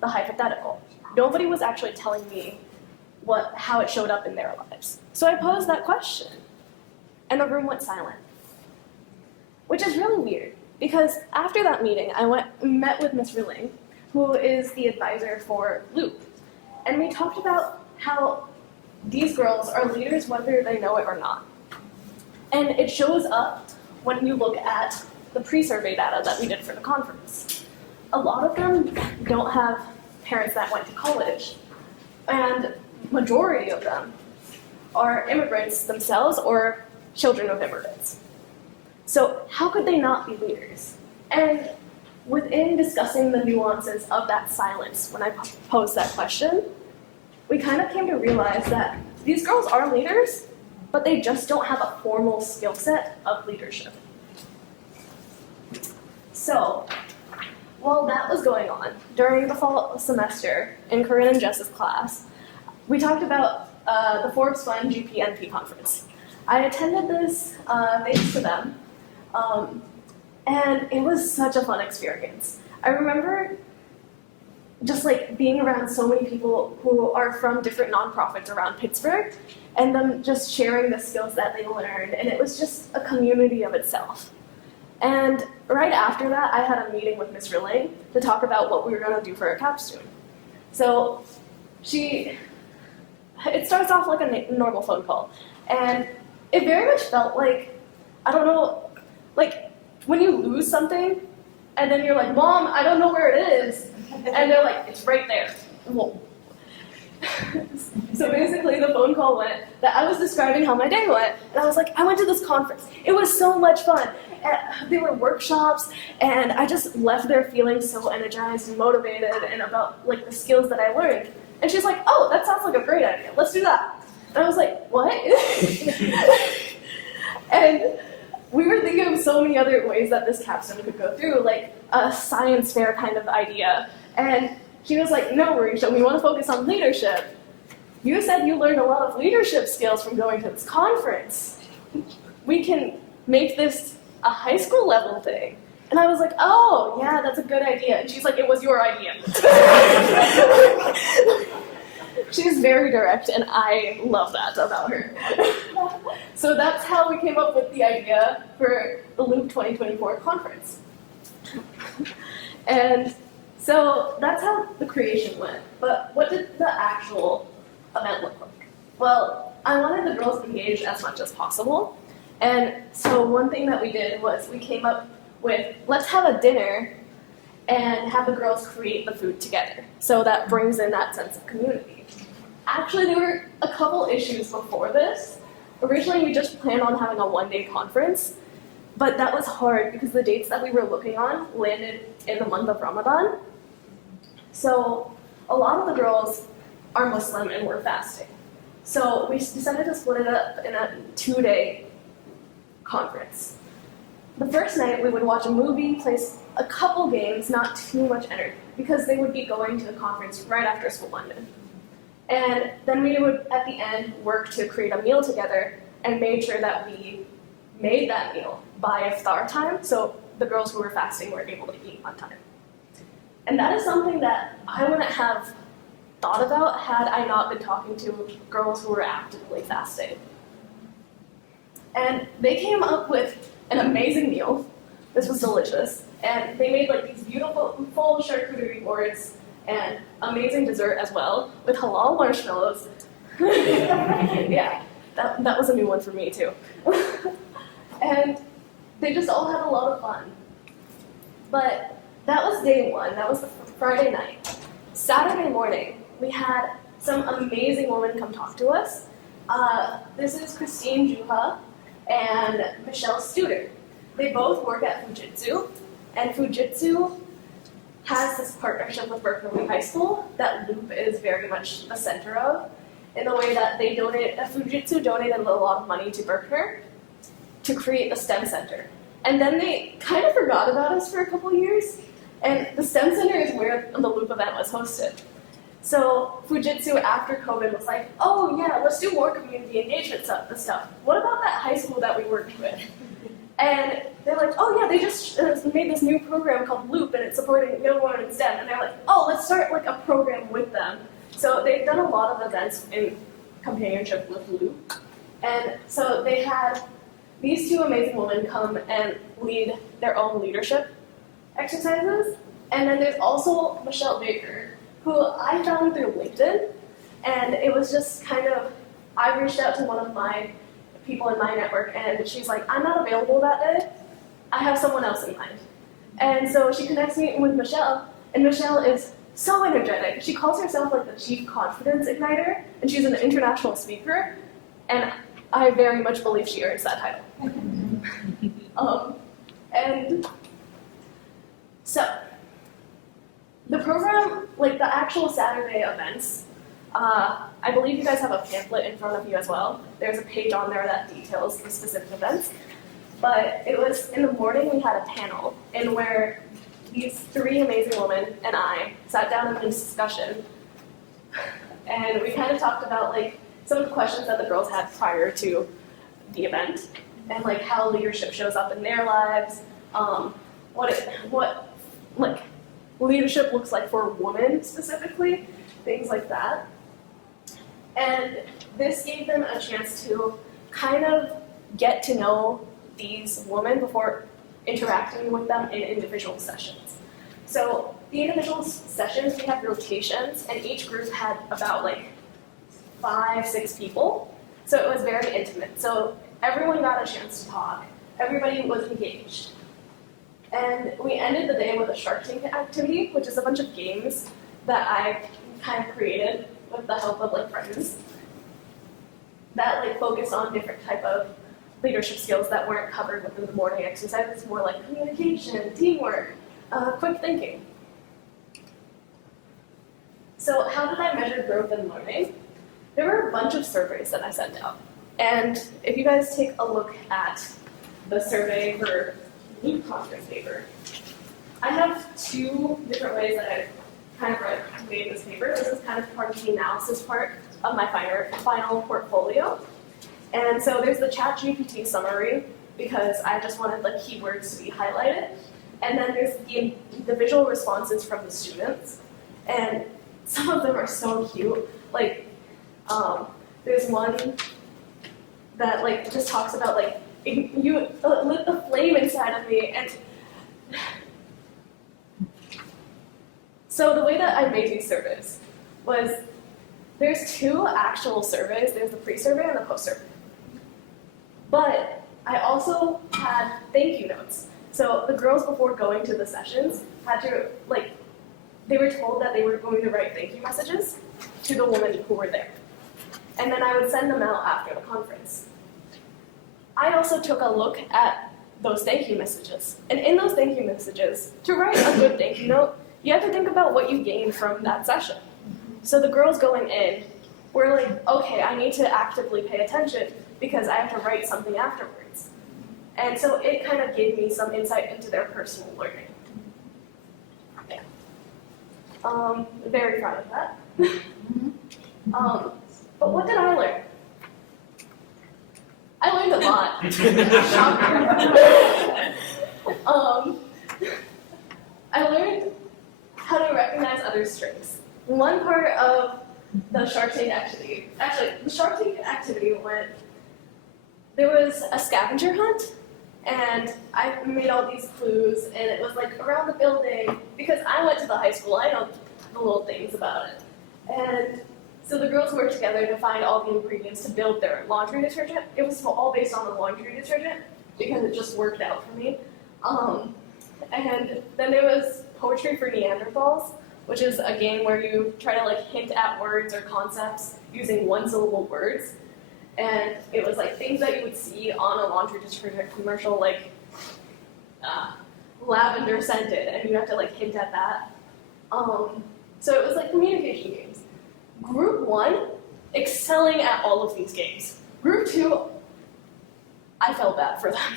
the hypothetical. Nobody was actually telling me how it showed up in their lives. So I posed that question, and the room went silent, which is really weird, because after that meeting, I met with Ms. Ruling, who is the advisor for Loop, and we talked about how these girls are leaders whether they know it or not. And it shows up when you look at the pre-survey data that we did for the conference. A lot of them don't have parents that went to college, and majority of them are immigrants themselves or children of immigrants. So how could they not be leaders? And within discussing the nuances of that silence when I posed that question, we kind of came to realize that these girls are leaders, but they just don't have a formal skill set of leadership. So, while that was going on, during the fall semester in Corinne and Jess's class, we talked about the Forbes Fund GPNP conference. I attended this thanks to them, and it was such a fun experience. I remember just like being around so many people who are from different nonprofits around Pittsburgh, and them just sharing the skills that they learned, and it was just a community of itself. And right after that, I had a meeting with Ms. Rilling to talk about what we were going to do for our capstone. So it starts off like a normal phone call, and it very much felt like, I don't know, like when you lose something, and then you're like, Mom, I don't know where it is, and they're like, it's right there. Well, so basically the phone call went that I was describing how my day went, and I was like, I went to this conference. It was so much fun. And there were workshops, and I just left there feeling so energized and motivated and about like the skills that I learned. And she's like, oh, that sounds like a great idea. Let's do that. And I was like, what? And we were thinking of so many other ways that this capstone could go through, like a science fair kind of idea. And she was like, no, Marisha, we want to focus on leadership. You said you learned a lot of leadership skills from going to this conference. We can make this a high school level thing. And I was like, oh, yeah, that's a good idea. And she's like, it was your idea. She's very direct, and I love that about her. So that's how we came up with the idea for the Loop 2024 conference. And so that's how the creation went. But what did the actual event look like? Well, I wanted the girls engaged as much as possible. And so one thing that we did was we came up with, let's have a dinner and have the girls create the food together. So that brings in that sense of community. Actually, there were a couple issues before this. Originally, we just planned on having a one-day conference, but that was hard because the dates that we were looking on landed in the month of Ramadan. So a lot of the girls are Muslim and were fasting. So we decided to split it up in a 2-day conference. The first night we would watch a movie, play a couple games, not too much energy, because they would be going to the conference right after school London. And then we would, at the end, work to create a meal together and made sure that we made that meal by iftar time, so the girls who were fasting were able to eat on time. And that is something that I wouldn't have thought about had I not been talking to girls who were actively fasting. And they came up with an amazing meal. This was delicious. And they made like these beautiful full charcuterie boards and amazing dessert as well with halal marshmallows. Yeah, that was a new one for me too. And they just all had a lot of fun. But that was day one. That was the Friday night. Saturday morning, we had some amazing women come talk to us. This is Christine Juha and Michelle Studer. They both work at Fujitsu, and Fujitsu has this partnership with Berkeley High School that Loop is very much the center of, in the way that Fujitsu donated a lot of money to Berkeley to create the STEM Center. And then they kind of forgot about us for a couple years, and the STEM Center is where the Loop event was hosted. So Fujitsu, after COVID, was like, oh yeah, let's do more community engagement stuff. What about that high school that we worked with? And they're like, oh yeah, they just made this new program called Loop, and it's supporting young women in STEM. And they're like, oh, let's start like a program with them. So they've done a lot of events in companionship with Loop. And so they had these two amazing women come and lead their own leadership exercises. And then there's also Michelle Baker, who I found through LinkedIn. And it was just kind of, I reached out to one of my people in my network, and she's like, I'm not available that day. I have someone else in mind. And so she connects me with Michelle, and Michelle is so energetic. She calls herself like the Chief Confidence Igniter, and she's an international speaker, and I very much believe she earns that title. And so, the program, like the actual Saturday events, I believe you guys have a pamphlet in front of you as well. There's a page on there that details the specific events. But it was, in the morning we had a panel in where these three amazing women and I sat down in this discussion and we kind of talked about like some of the questions that the girls had prior to the event, and like how leadership shows up in their lives, what like leadership looks like for women specifically, things like that. And this gave them a chance to kind of get to know these women before interacting with them in individual sessions. So the individual sessions, we had rotations, and each group had about like 5-6 people. So it was very intimate. So everyone got a chance to talk. Everybody was engaged. And we ended the day with a Shark Tank activity, which is a bunch of games that I kind of created with the help of like friends that like focus on different type of leadership skills that weren't covered within the morning exercises, more like communication, teamwork, quick thinking. So how did I measure growth in learning? There were a bunch of surveys that I sent out. And if you guys take a look at the survey for the conference paper, I have 2 different ways that I kind of made this paper. This is kind of part of the analysis part of my final portfolio. And so there's the ChatGPT summary, because I just wanted the keywords to be highlighted. And then there's the visual responses from the students. And some of them are so cute. Like, there's one that like just talks about like, you lit the flame inside of me. And so the way that I made these surveys was, there's 2 actual surveys. There's the pre-survey and the post-survey. But I also had thank you notes. So the girls, before going to the sessions, had to, like, they were told that they were going to write thank you messages to the women who were there. And then I would send them out after the conference. I also took a look at those thank you messages. And in those thank you messages, to write a good thank you note, you have to think about what you gained from that session. So the girls going in were like, okay, I need to actively pay attention because I have to write something afterwards. And so it kind of gave me some insight into their personal learning. Yeah. Very proud of that. But what did I learn? I learned a lot. I learned how to recognize others' strengths. One part of the Shark Tank activity, actually, the Shark Tank activity went, there was a scavenger hunt, and I made all these clues, and it was like around the building, because I went to the high school, I know the little things about it. And so the girls worked together to find all the ingredients to build their laundry detergent. It was all based on the laundry detergent, because it just worked out for me. And then there was Poetry for Neanderthals, which is a game where you try to like hint at words or concepts using 1-syllable words. And it was like things that you would see on a laundry detergent commercial, like lavender scented, and you have to like hint at that. So it was like communication games. Group 1, excelling at all of these games. Group 2, I felt bad for them.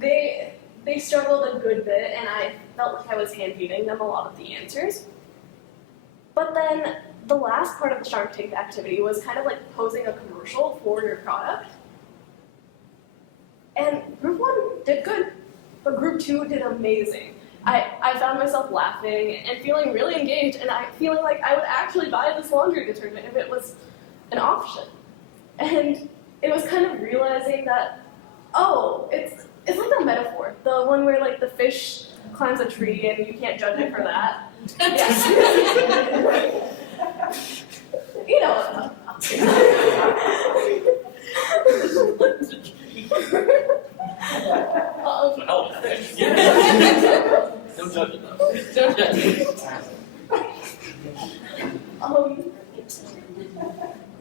They struggled a good bit, and I felt like I was hand-feeding them a lot of the answers. But then the last part of the Shark Tank activity was kind of like posing a commercial for your product. And group 1 did good, but group 2 did amazing. I found myself laughing and feeling really engaged, and feeling like I would actually buy this laundry detergent if it was an option. And it was kind of realizing that, oh, it's like a metaphor. The one where like the fish climbs a tree and you can't judge it for that. Yes. You know. Don't judge it though. Don't judge it.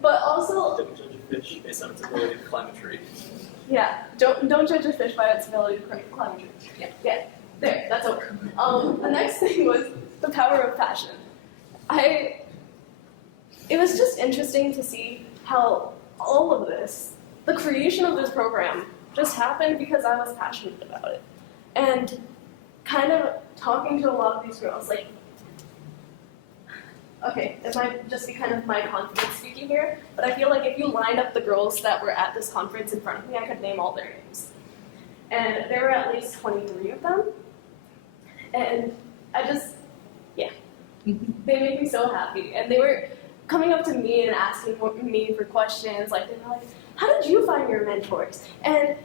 But also, Don't judge a fish based on its ability to climb a tree. yeah, don't judge a fish by its ability to climb a tree. Yeah, there, that's over. The next thing was the power of passion. It was just interesting to see how all of this, the creation of this program, just happened because I was passionate about it. And kind of talking to a lot of these girls, like, okay, it might just be kind of my confidence speaking here, but I feel like if you lined up the girls that were at this conference in front of me, I could name all their names. And there were at least 23 of them. And I just, yeah, they make me so happy. And they were coming up to me and asking me for questions. Like, they were like, how did you find your mentors? And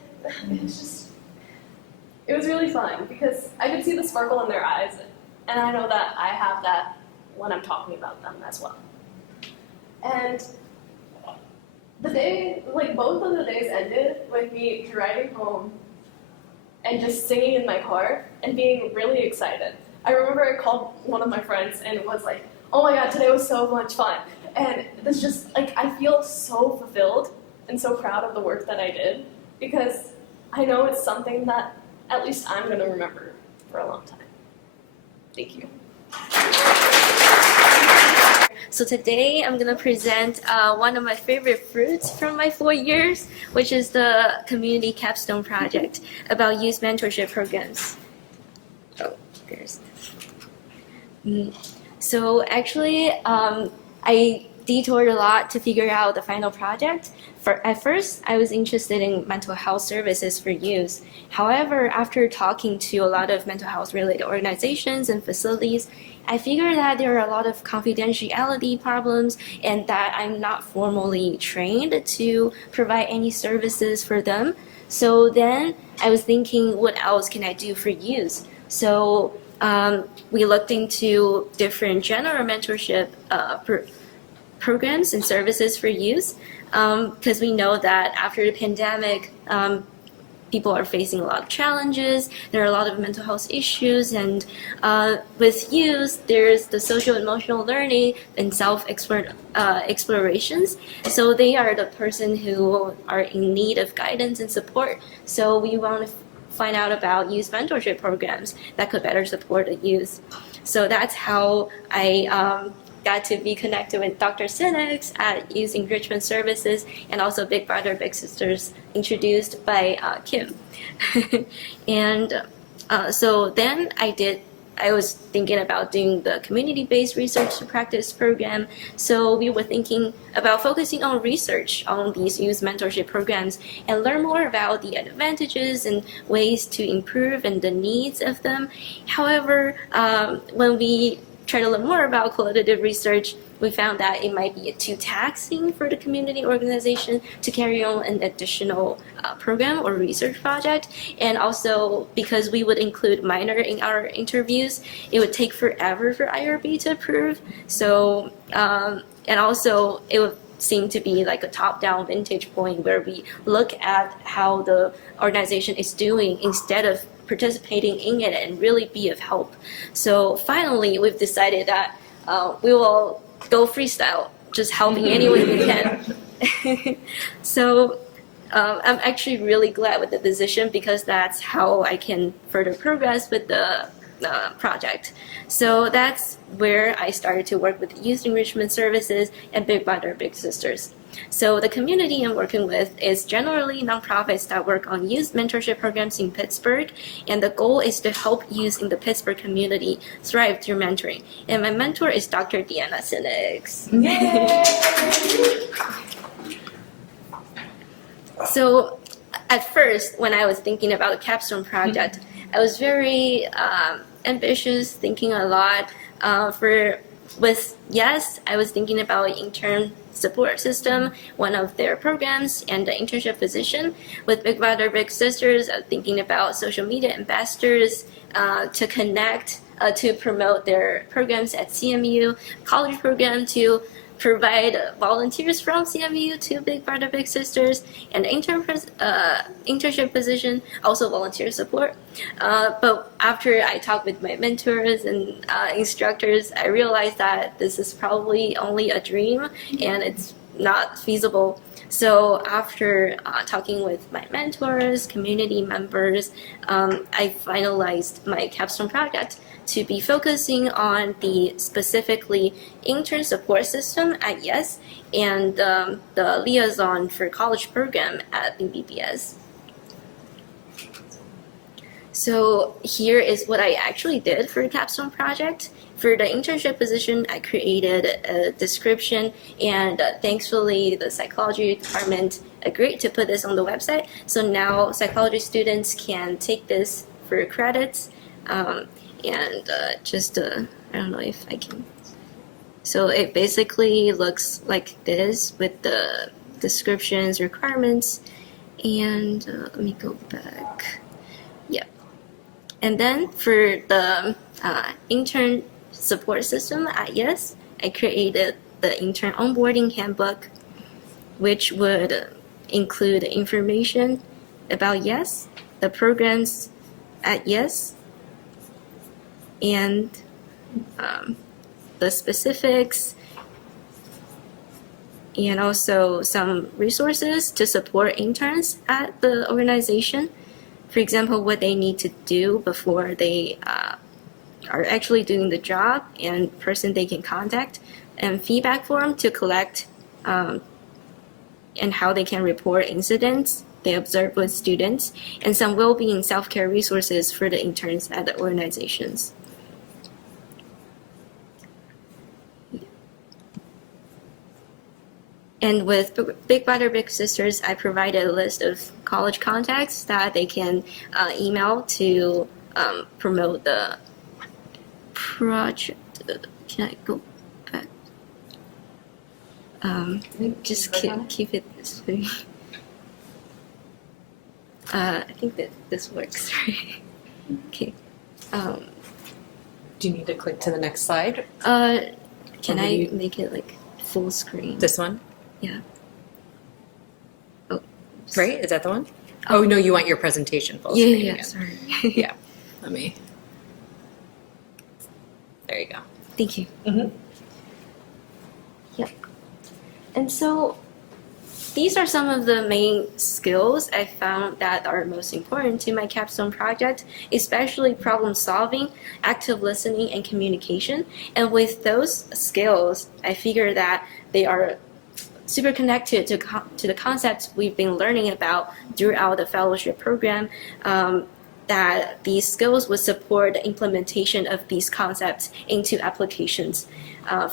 it was really fun because I could see the sparkle in their eyes. And I know that I have that when I'm talking about them as well. And the day, like both of the days ended with me driving home and just singing in my car and being really excited. I remember I called one of my friends and was like, oh my god, today was so much fun. And this just, like, I feel so fulfilled and so proud of the work that I did because I know it's something that at least I'm going to remember for a long time. Thank you. So today I'm going to present one of my favorite fruits from my 4 years, which is the Community Capstone Project about youth mentorship programs. Oh, there's. So actually, I detoured a lot to figure out the final project. At first, I was interested in mental health services for youth. However, after talking to a lot of mental health related organizations and facilities, I figured that there are a lot of confidentiality problems and that I'm not formally trained to provide any services for them. So then I was thinking, what else can I do for youth? So we looked into different general mentorship programs and services for youth because we know that after the pandemic, people are facing a lot of challenges. There are a lot of mental health issues, and with youth, there's the social emotional learning and explorations. So they are the person who are in need of guidance and support. So we want to find out about youth mentorship programs that could better support the youth. So that's how I got to be connected with Dr. Sinix at Youth Enrichment Services and also Big Brother Big Sisters, introduced by Kim. And so then I was thinking about doing the community-based research to practice program. So we were thinking about focusing on research on these youth mentorship programs and learn more about the advantages and ways to improve and the needs of them. However, when we try to learn more about qualitative research, we found that it might be too taxing for the community organization to carry on an additional program or research project. And also, because we would include minor in our interviews, it would take forever for IRB to approve. So, and also, it would seem to be like a top-down vantage point where we look at how the organization is doing instead of participating in it and really be of help. So finally, we've decided that we will go freestyle, just helping any way we can. So I'm actually really glad with the decision because that's how I can further progress with the project. So that's where I started to work with Youth Enrichment Services and Big Brother Big Sisters. So the community I'm working with is generally nonprofits that work on youth mentorship programs in Pittsburgh, and the goal is to help youth in the Pittsburgh community thrive through mentoring. And my mentor is Dr. Deanna Sinix. So at first, when I was thinking about the Capstone Project, I was very ambitious, thinking a lot. I was thinking about intern support system, one of their programs, and the internship position. With Big Brother Big Sisters, I'm thinking about social media ambassadors to connect, to promote their programs at CMU, college program to provide volunteers from CMU to Big Brother Big Sisters, and internship position, also volunteer support. But after I talked with my mentors and instructors, I realized that this is probably only a dream and it's not feasible. So after talking with my mentors, community members, I finalized my capstone project to be focusing on the specifically intern support system at YES and the liaison for college program at BBBS. So here is what I actually did for the capstone project. For the internship position, I created a description, and thankfully the psychology department agreed to put this on the website. So now psychology students can take this for credits, I don't know if I can. So it basically looks like this with the descriptions, requirements, and let me go back. Yeah. And then for the intern support system at YES, I created the intern onboarding handbook, which would include information about YES, the programs at YES, and the specifics, and also some resources to support interns at the organization. For example, what they need to do before they are actually doing the job, and person they can contact, and feedback form to collect, and how they can report incidents they observe with students, and some well-being self-care resources for the interns at the organizations. And with Big Brother Big Sisters, I provided a list of college contacts that they can email to promote the project. Can I go back? Just keep it this way. I think that this works, right? Okay. Do you need to click to the next slide? Can I make it like full screen? This one? Yeah. Oh. Right? Is that the one? Oh, no, you want your presentation full screen. Yeah, sorry. Yeah. Let me. There you go. Thank you. Mhm. Yep. And so these are some of the main skills I found that are most important to my capstone project, especially problem solving, active listening, and communication. And with those skills, I figure that they are super connected to the concepts we've been learning about throughout the fellowship program, that these skills would support the implementation of these concepts into applications.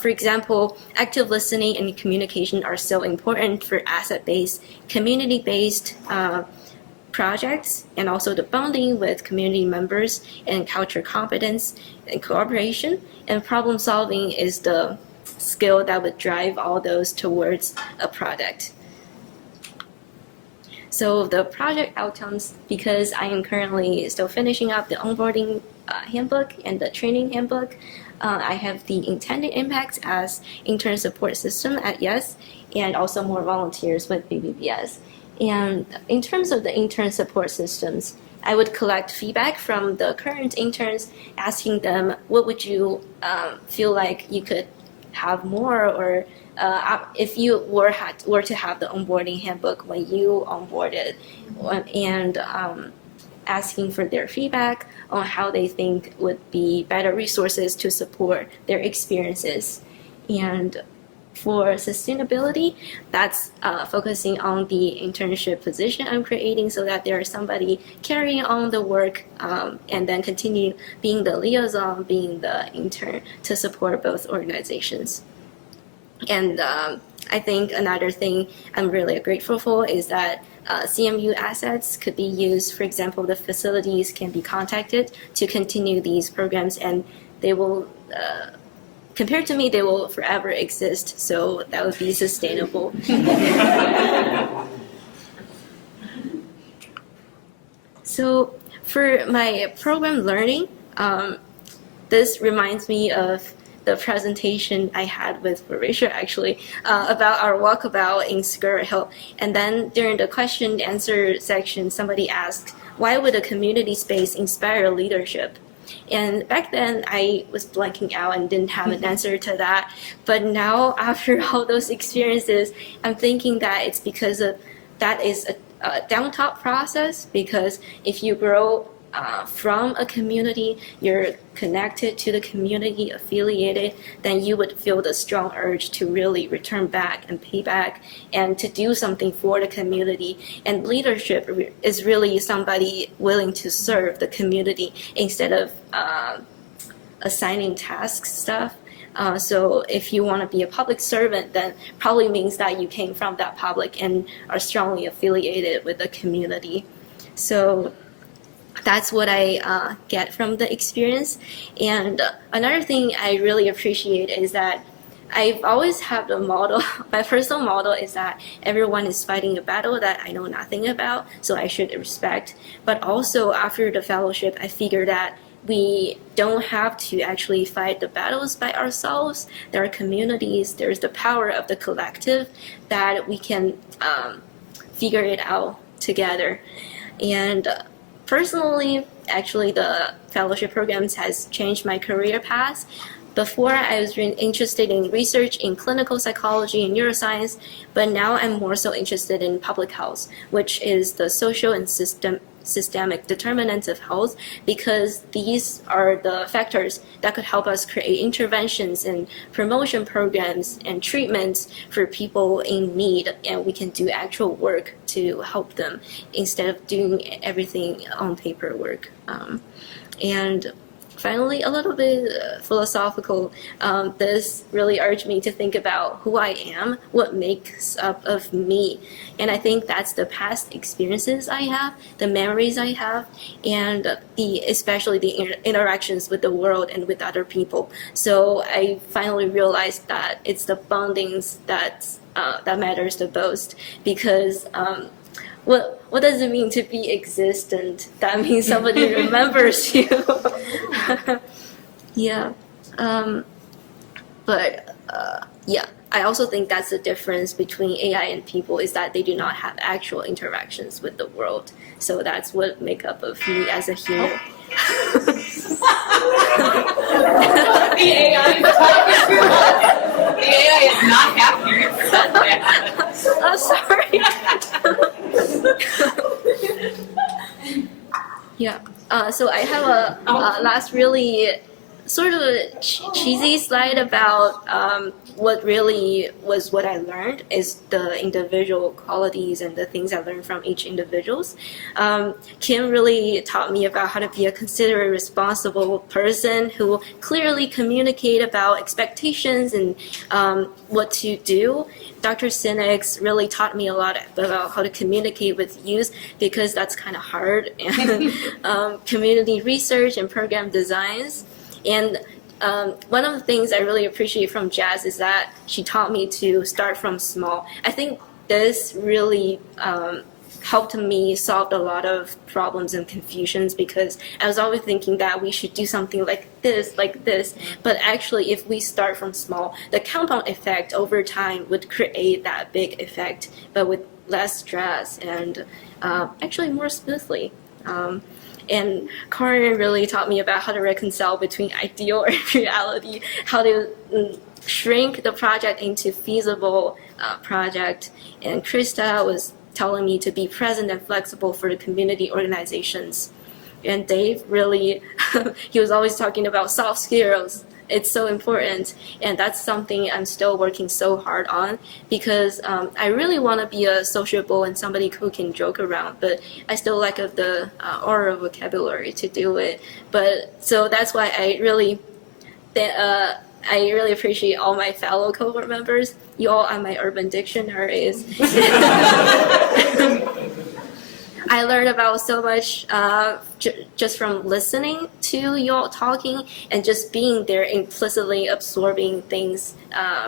For example, active listening and communication are so important for asset-based, community-based projects, and also the bonding with community members and culture competence and cooperation. And problem solving is the skill that would drive all those towards a product. So the project outcomes, because I am currently still finishing up the onboarding handbook and the training handbook, I have the intended impacts as intern support system at YES, and also more volunteers with BBBS. And in terms of the intern support systems, I would collect feedback from the current interns, asking them, what would you feel like you could have more, or if you were to have the onboarding handbook when you onboarded, and asking for their feedback on how they think would be better resources to support their experiences. And for sustainability, that's focusing on the internship position I'm creating, so that there is somebody carrying on the work, and then continue being the liaison, being the intern to support both organizations. And I think another thing I'm really grateful for is that CMU assets could be used. For example, the facilities can be contacted to continue these programs, and they will, compared to me, they will forever exist. So that would be sustainable. So for my program learning, this reminds me of the presentation I had with Marisha actually about our walkabout in Skirt Hill. And then during the question and answer section, somebody asked, why would a community space inspire leadership? And back then I was blanking out and didn't have an answer to that. But now, after all those experiences, I'm thinking that it's because of that is a down top process, because if you grow from a community, you're connected to the community, affiliated, then you would feel the strong urge to really return back and pay back and to do something for the community. And leadership is really somebody willing to serve the community instead of assigning tasks stuff. So if you want to be a public servant, then probably means that you came from that public and are strongly affiliated with the community. So that's what I get from the experience. And another thing I really appreciate is that I've always had a model. My personal model is that everyone is fighting a battle that I know nothing about, so I should respect. But also after the fellowship, I figured that we don't have to actually fight the battles by ourselves. There are communities, there's the power of the collective that we can figure it out together. And personally, actually, the fellowship programs has changed my career path. Before, I was really interested in research in clinical psychology and neuroscience, but now I'm more so interested in public health, which is the social and systemic determinants of health, because these are the factors that could help us create interventions and promotion programs and treatments for people in need, and we can do actual work to help them instead of doing everything on paperwork. And finally, a little bit philosophical. This really urged me to think about who I am, what makes up of me. And I think that's the past experiences I have, the memories I have, and especially the interactions with the world and with other people. So I finally realized that it's the bondings that matters the most, because what does it mean to be existent? That means somebody remembers you. Yeah. Yeah, I also think that's the difference between AI and people, is that they do not have actual interactions with the world. So that's what makes up of me as a human. The AI is not happy. Oh, sorry. Yeah. So I have a last really sort of a cheesy slide about what really was what I learned is the individual qualities and the things I learned from each individuals. Kim really taught me about how to be a considerate, responsible person who clearly communicate about expectations and what to do. Dr. Sinix really taught me a lot about how to communicate with youth, because that's kind of hard, and community research and program designs. And one of the things I really appreciate from Jazz is that she taught me to start from small. I think this really helped me solve a lot of problems and confusions, because I was always thinking that we should do something like this. But actually, if we start from small, the compound effect over time would create that big effect, but with less stress and actually more smoothly. And Corin really taught me about how to reconcile between ideal and reality, how to shrink the project into feasible project. And Krista was telling me to be present and flexible for the community organizations. And Dave really, he was always talking about soft skills. It's so important, and that's something I'm still working so hard on, because I really want to be a sociable and somebody who can joke around, but I still lack of the oral vocabulary to do it. But so that's why I really appreciate all my fellow cohort members. You all are my urban dictionaries. I learned about so much just from listening to you all talking and just being there, implicitly absorbing things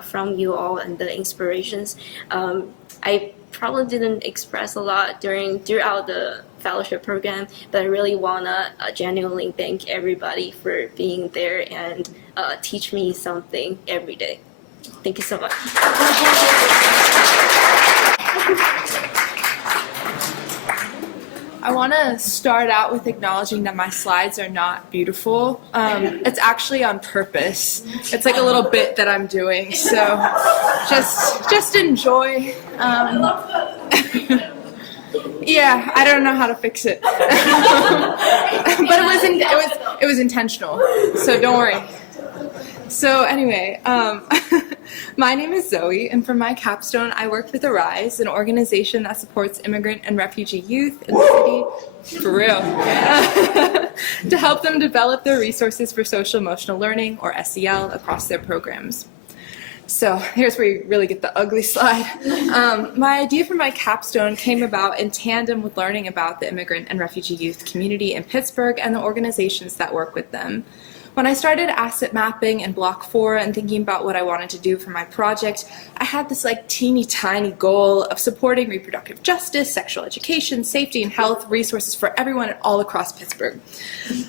from you all and the inspirations. I probably didn't express a lot throughout the fellowship program, but I really want to genuinely thank everybody for being there and teach me something every day. Thank you so much. I want to start out with acknowledging that my slides are not beautiful. It's actually on purpose. It's like a little bit that I'm doing, so just enjoy. Yeah, I don't know how to fix it, but it was intentional. So don't worry. So anyway, my name is Zoe, and for my capstone, I worked with Arise, an organization that supports immigrant and refugee youth in the city, for real, to help them develop their resources for social emotional learning, or SEL, across their programs. So here's where you really get the ugly slide. My idea for my capstone came about in tandem with learning about the immigrant and refugee youth community in Pittsburgh and the organizations that work with them. When I started asset mapping in Block 4 and thinking about what I wanted to do for my project, I had this like teeny tiny goal of supporting reproductive justice, sexual education, safety and health resources for everyone all across Pittsburgh.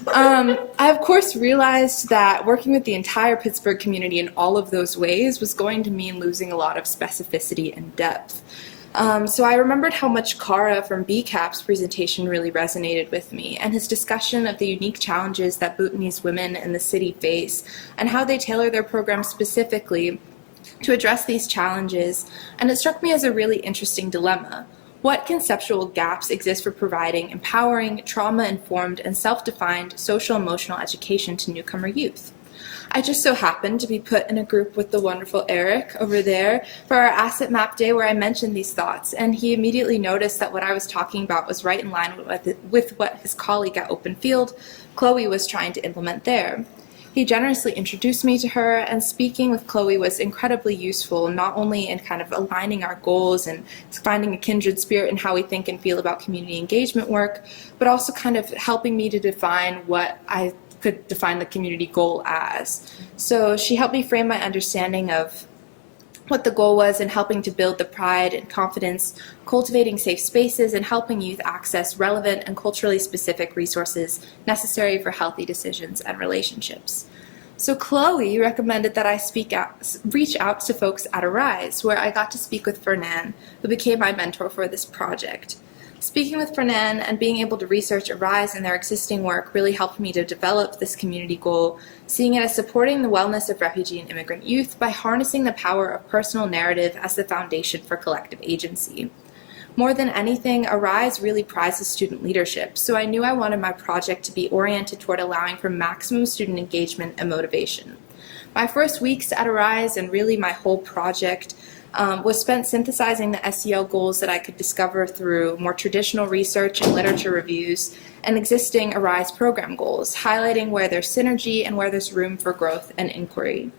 I of course realized that working with the entire Pittsburgh community in all of those ways was going to mean losing a lot of specificity and depth. So I remembered how much Kara from BCAP's presentation really resonated with me, and his discussion of the unique challenges that Bhutanese women in the city face and how they tailor their programs specifically to address these challenges. And it struck me as a really interesting dilemma. What conceptual gaps exist for providing empowering, trauma-informed, and self-defined social-emotional education to newcomer youth? I just so happened to be put in a group with the wonderful Eric over there for our asset map day where I mentioned these thoughts, and he immediately noticed that what I was talking about was right in line with what his colleague at Open Field, Chloe, was trying to implement there. He generously introduced me to her, and speaking with Chloe was incredibly useful, not only in kind of aligning our goals and finding a kindred spirit in how we think and feel about community engagement work, but also kind of helping me to define what I could define the community goal as. So she helped me frame my understanding of what the goal was in helping to build the pride and confidence, cultivating safe spaces, and helping youth access relevant and culturally specific resources necessary for healthy decisions and relationships. So Chloe recommended that I reach out to folks at Arise, where I got to speak with Fernan, who became my mentor for this project. Speaking with Fernan and being able to research Arise and their existing work really helped me to develop this community goal, seeing it as supporting the wellness of refugee and immigrant youth by harnessing the power of personal narrative as the foundation for collective agency. More than anything, Arise really prizes student leadership, so I knew I wanted my project to be oriented toward allowing for maximum student engagement and motivation. My first weeks at Arise, and really my whole project, was spent synthesizing the SEL goals that I could discover through more traditional research and literature reviews and existing Arise program goals, highlighting where there's synergy and where there's room for growth and inquiry.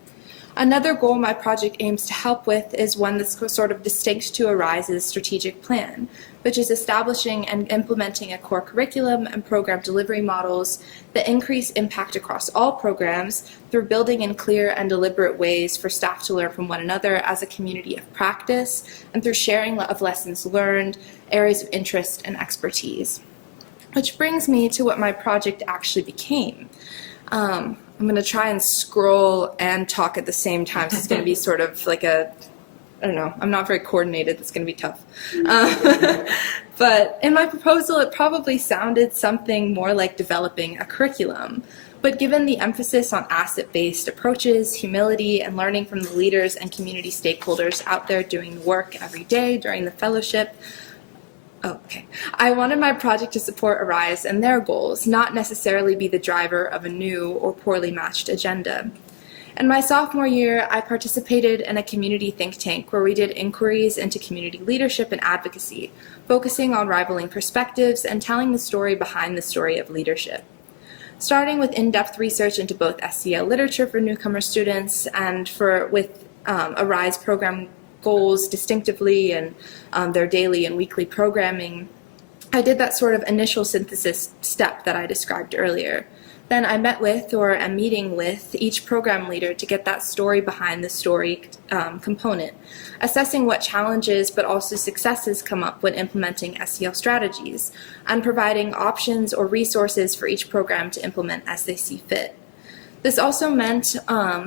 Another goal my project aims to help with is one that's sort of distinct to Arise's strategic plan, which is establishing and implementing a core curriculum and program delivery models that increase impact across all programs through building in clear and deliberate ways for staff to learn from one another as a community of practice, and through sharing of lessons learned, areas of interest, and expertise. Which brings me to what my project actually became. I'm going to try and scroll and talk at the same time, so it's going to be sort of like I don't know, I'm not very coordinated, that's going to be tough. But in my proposal, it probably sounded something more like developing a curriculum. But given the emphasis on asset-based approaches, humility, and learning from the leaders and community stakeholders out there doing the work every day during the fellowship, I wanted my project to support Arise and their goals, not necessarily be the driver of a new or poorly matched agenda. In my sophomore year, I participated in a community think tank where we did inquiries into community leadership and advocacy, focusing on rivaling perspectives and telling the story behind the story of leadership. Starting with in-depth research into both SEL literature for newcomer students and with Arise program goals distinctively and their daily and weekly programming, I did that sort of initial synthesis step that I described earlier. Then I met with, or am meeting with, each program leader to get that story behind the story component, assessing what challenges but also successes come up when implementing SEL strategies, and providing options or resources for each program to implement as they see fit. This also meant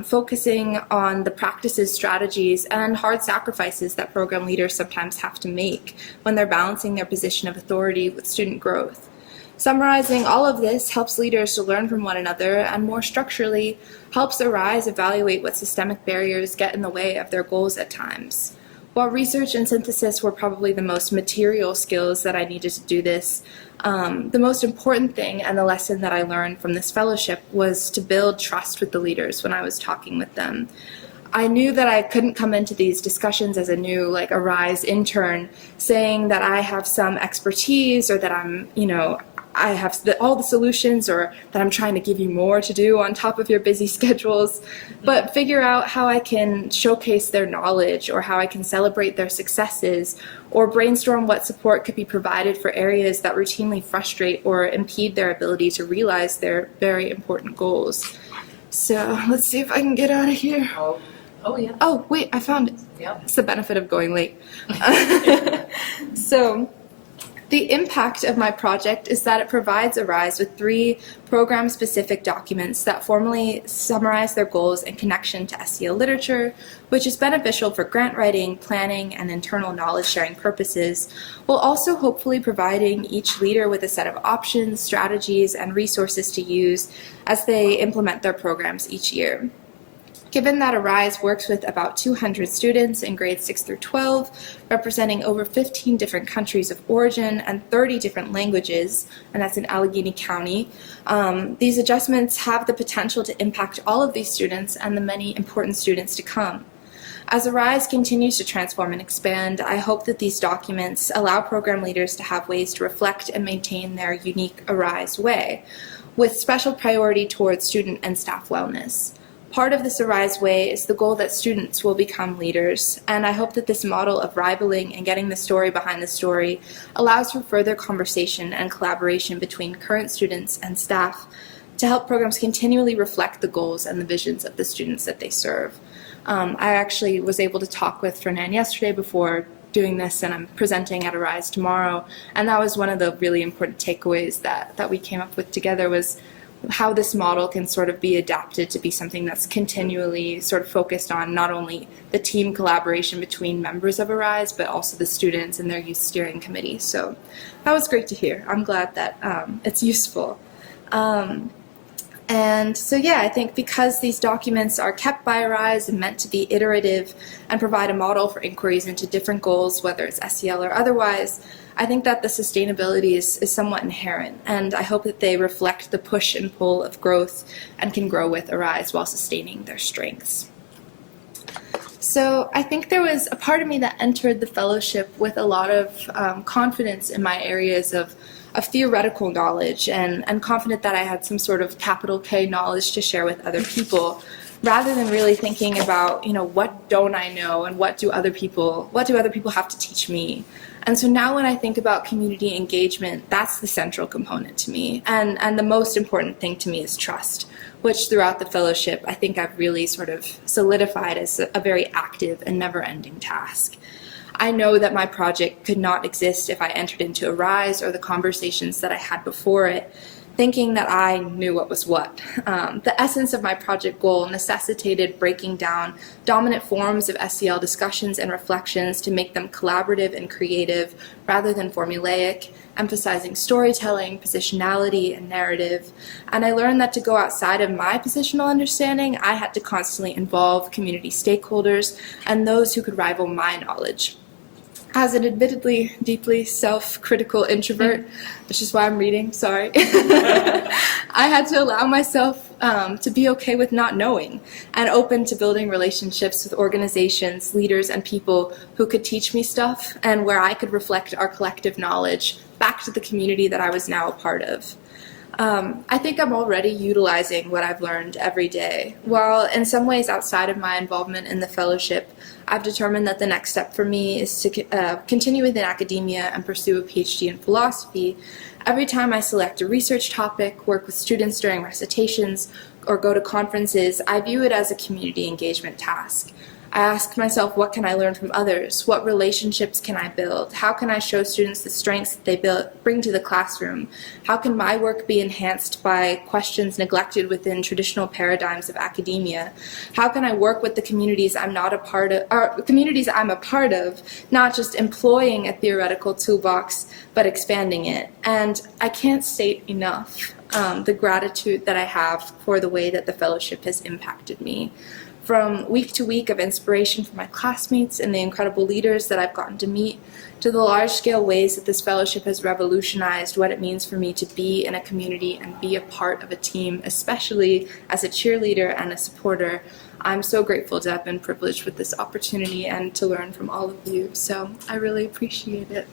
focusing on the practices, strategies, and hard sacrifices that program leaders sometimes have to make when they're balancing their position of authority with student growth. Summarizing all of this helps leaders to learn from one another and, more structurally, helps Arise evaluate what systemic barriers get in the way of their goals at times. While research and synthesis were probably the most material skills that I needed to do this, the most important thing and the lesson that I learned from this fellowship was to build trust with the leaders when I was talking with them. I knew that I couldn't come into these discussions as a new, like, Arise intern saying that I have some expertise or that I'm, I have all the solutions or that I'm trying to give you more to do on top of your busy schedules, but figure out how I can showcase their knowledge or how I can celebrate their successes or brainstorm what support could be provided for areas that routinely frustrate or impede their ability to realize their very important goals. So let's see if I can get out of here. Oh yeah. Oh, wait, I found it. Yep. It's the benefit of going late. So the impact of my project is that it provides Arise with 3 program-specific documents that formally summarize their goals in connection to SEL literature, which is beneficial for grant writing, planning, and internal knowledge-sharing purposes, while also hopefully providing each leader with a set of options, strategies, and resources to use as they implement their programs each year. Given that Arise works with about 200 students in grades 6 through 12, representing over 15 different countries of origin and 30 different languages, and that's in Allegheny County, these adjustments have the potential to impact all of these students and the many important students to come. As Arise continues to transform and expand, I hope that these documents allow program leaders to have ways to reflect and maintain their unique Arise way, with special priority towards student and staff wellness. Part of this Arise way is the goal that students will become leaders, and I hope that this model of rivaling and getting the story behind the story allows for further conversation and collaboration between current students and staff to help programs continually reflect the goals and the visions of the students that they serve. I actually was able to talk with Fernan yesterday before doing this, and I'm presenting at Arise tomorrow, and that was one of the really important takeaways that we came up with together, was how this model can sort of be adapted to be something that's continually sort of focused on not only the team collaboration between members of Arise, but also the students and their youth steering committee. So that was great to hear. I'm glad that it's useful. And so yeah, I think because these documents are kept by Arise and meant to be iterative and provide a model for inquiries into different goals, whether it's SEL or otherwise, I think that the sustainability is somewhat inherent, and I hope that they reflect the push and pull of growth and can grow with Arise while sustaining their strengths. So I think there was a part of me that entered the fellowship with a lot of confidence in my areas of theoretical knowledge and confident that I had some sort of capital K knowledge to share with other people, rather than really thinking about, what don't I know and what do other people have to teach me. And so now when I think about community engagement, that's the central component to me. And the most important thing to me is trust, which throughout the fellowship, I think I've really sort of solidified as a very active and never-ending task. I know that my project could not exist if I entered into Arise or the conversations that I had before it, thinking that I knew what was what. The essence of my project goal necessitated breaking down dominant forms of SEL discussions and reflections to make them collaborative and creative rather than formulaic, emphasizing storytelling, positionality, and narrative. And I learned that to go outside of my positional understanding, I had to constantly involve community stakeholders and those who could rival my knowledge. As an admittedly deeply self-critical introvert, which is why I'm reading, sorry, I had to allow myself to be okay with not knowing and open to building relationships with organizations, leaders, and people who could teach me stuff and where I could reflect our collective knowledge back to the community that I was now a part of. I think I'm already utilizing what I've learned every day. While in some ways outside of my involvement in the fellowship, I've determined that the next step for me is to continue within academia and pursue a PhD in philosophy. Every time I select a research topic, work with students during recitations, or go to conferences, I view it as a community engagement task. I ask myself, what can I learn from others? What relationships can I build? How can I show students the strengths that they bring to the classroom? How can my work be enhanced by questions neglected within traditional paradigms of academia? How can I work with the communities I'm a part of, not just employing a theoretical toolbox, but expanding it? And I can't state enough the gratitude that I have for the way that the fellowship has impacted me. From week to week of inspiration from my classmates and the incredible leaders that I've gotten to meet, to the large-scale ways that this fellowship has revolutionized what it means for me to be in a community and be a part of a team, especially as a cheerleader and a supporter. I'm so grateful to have been privileged with this opportunity and to learn from all of you. So I really appreciate it.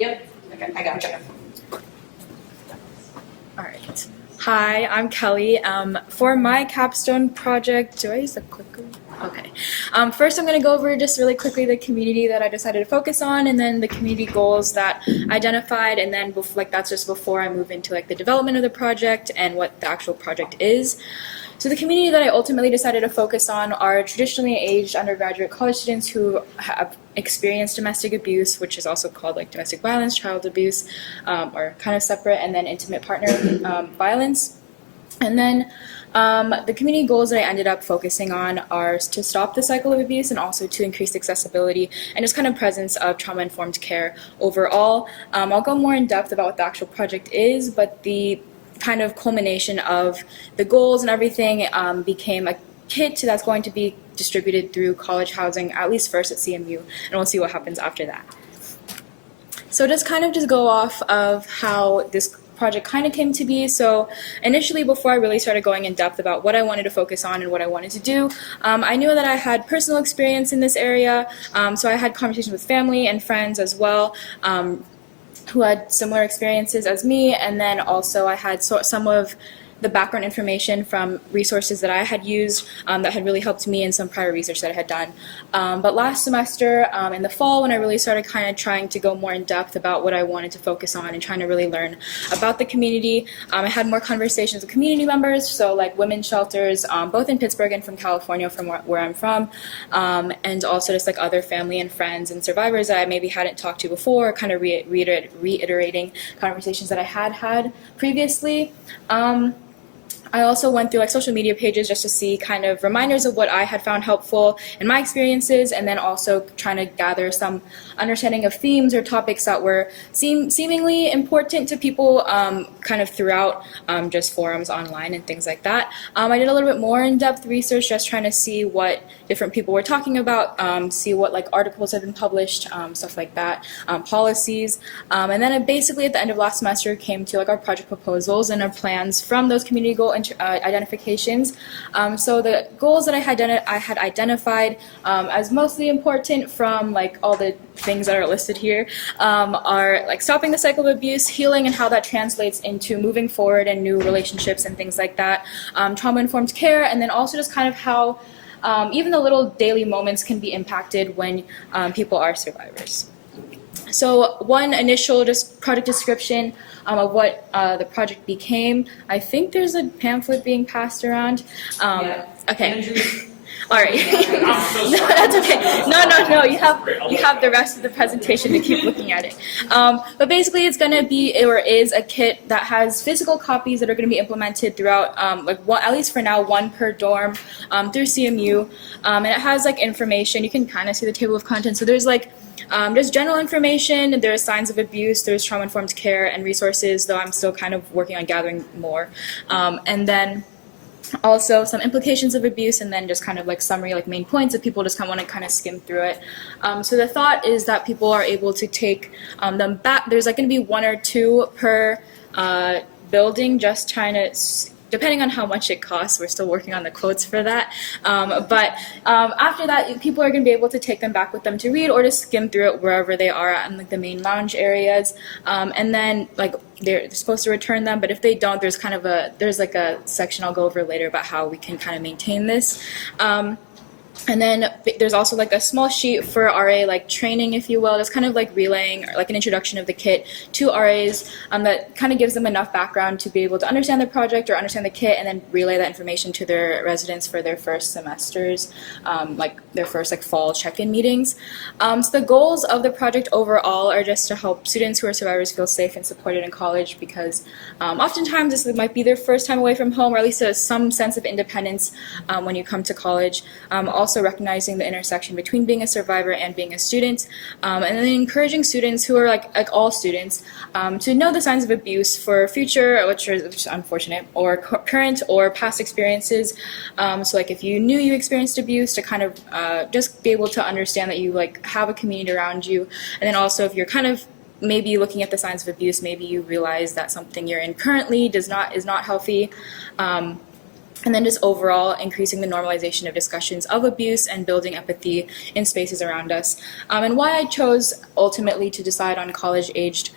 Yep. Okay, I got you. All right. Hi, I'm Kelly. For my capstone project, do I use the clicker? Okay. First, I'm going to go over just really quickly the community that I decided to focus on, and then the community goals that I identified, and then that's just before I move into the development of the project and what the actual project is. So the community that I ultimately decided to focus on are traditionally aged undergraduate college students who have experienced domestic abuse, which is also called domestic violence, child abuse, or kind of separate, and then intimate partner violence. And then the community goals that I ended up focusing on are to stop the cycle of abuse and also to increase accessibility and just kind of presence of trauma-informed care overall. I'll go more in depth about what the actual project is, but the kind of culmination of the goals and everything became a kit that's going to be distributed through college housing, at least first at CMU, and we'll see what happens after that. So just go off of how this project kind of came to be. So initially, before I really started going in depth about what I wanted to focus on and what I wanted to do, I knew that I had personal experience in this area, so I had conversations with family and friends as well, who had similar experiences as me, and then also I had some of the background information from resources that I had used that had really helped me in some prior research that I had done. But last semester, in the fall, when I really started kind of trying to go more in depth about what I wanted to focus on and trying to really learn about the community, I had more conversations with community members, so women's shelters, both in Pittsburgh and from California, from where I'm from, and also just other family and friends and survivors that I maybe hadn't talked to before, kind of reiterating conversations that I had previously. I also went through social media pages just to see kind of reminders of what I had found helpful in my experiences, and then also trying to gather some understanding of themes or topics that were seemingly important to people kind of throughout just forums online and things like that. I did a little bit more in-depth research, just trying to see what different people were talking about, see what articles have been published, stuff like that, policies, and then basically at the end of last semester came to our project proposals and our plans from those community goal identifications. So the goals that I had identified as mostly important from all the things that are listed here are stopping the cycle of abuse, healing and how that translates into moving forward and new relationships and things like that, trauma-informed care, and then also just kind of how even the little daily moments can be impacted when people are survivors. So one initial just project description of what the project became. I think there's a pamphlet being passed around. Yeah. Okay. All right. No, that's okay. No. You have the rest of the presentation to keep looking at it. But basically, it's going to be or is a kit that has physical copies that are going to be implemented throughout, at least for now, one per dorm through CMU, and it has information. You can kind of see the table of contents. So there's there's general information, there's signs of abuse, there's trauma-informed care and resources, though I'm still kind of working on gathering more. And then also some implications of abuse, and then just kind of summary, main points if people just want to kind of skim through it. So the thought is that people are able to take them back. There's going to be one or two per building, just trying to depending on how much it costs. We're still working on the quotes for that. But after that, people are going to be able to take them back with them to read or to skim through it wherever they are in the main lounge areas. And then they're supposed to return them, but if they don't, there's a section I'll go over later about how we can kind of maintain this. And then there's also a small sheet for RA training, if you will. That's kind of relaying or an introduction of the kit to RAs that kind of gives them enough background to be able to understand the project or understand the kit, and then relay that information to their residents for their first semesters, their first fall check-in meetings. So the goals of the project overall are just to help students who are survivors feel safe and supported in college, because oftentimes this might be their first time away from home, or at least some sense of independence when you come to college. also recognizing the intersection between being a survivor and being a student, and then encouraging students who are like all students to know the signs of abuse for future, which is unfortunate, or current or past experiences. So like if you knew you experienced abuse, to kind of just be able to understand that you like have a community around you, and then also if you're kind of maybe looking at the signs of abuse, maybe you realize that something you're in currently is not healthy. And then just overall increasing the normalization of discussions of abuse and building empathy in spaces around us. And why I chose ultimately to decide on college-aged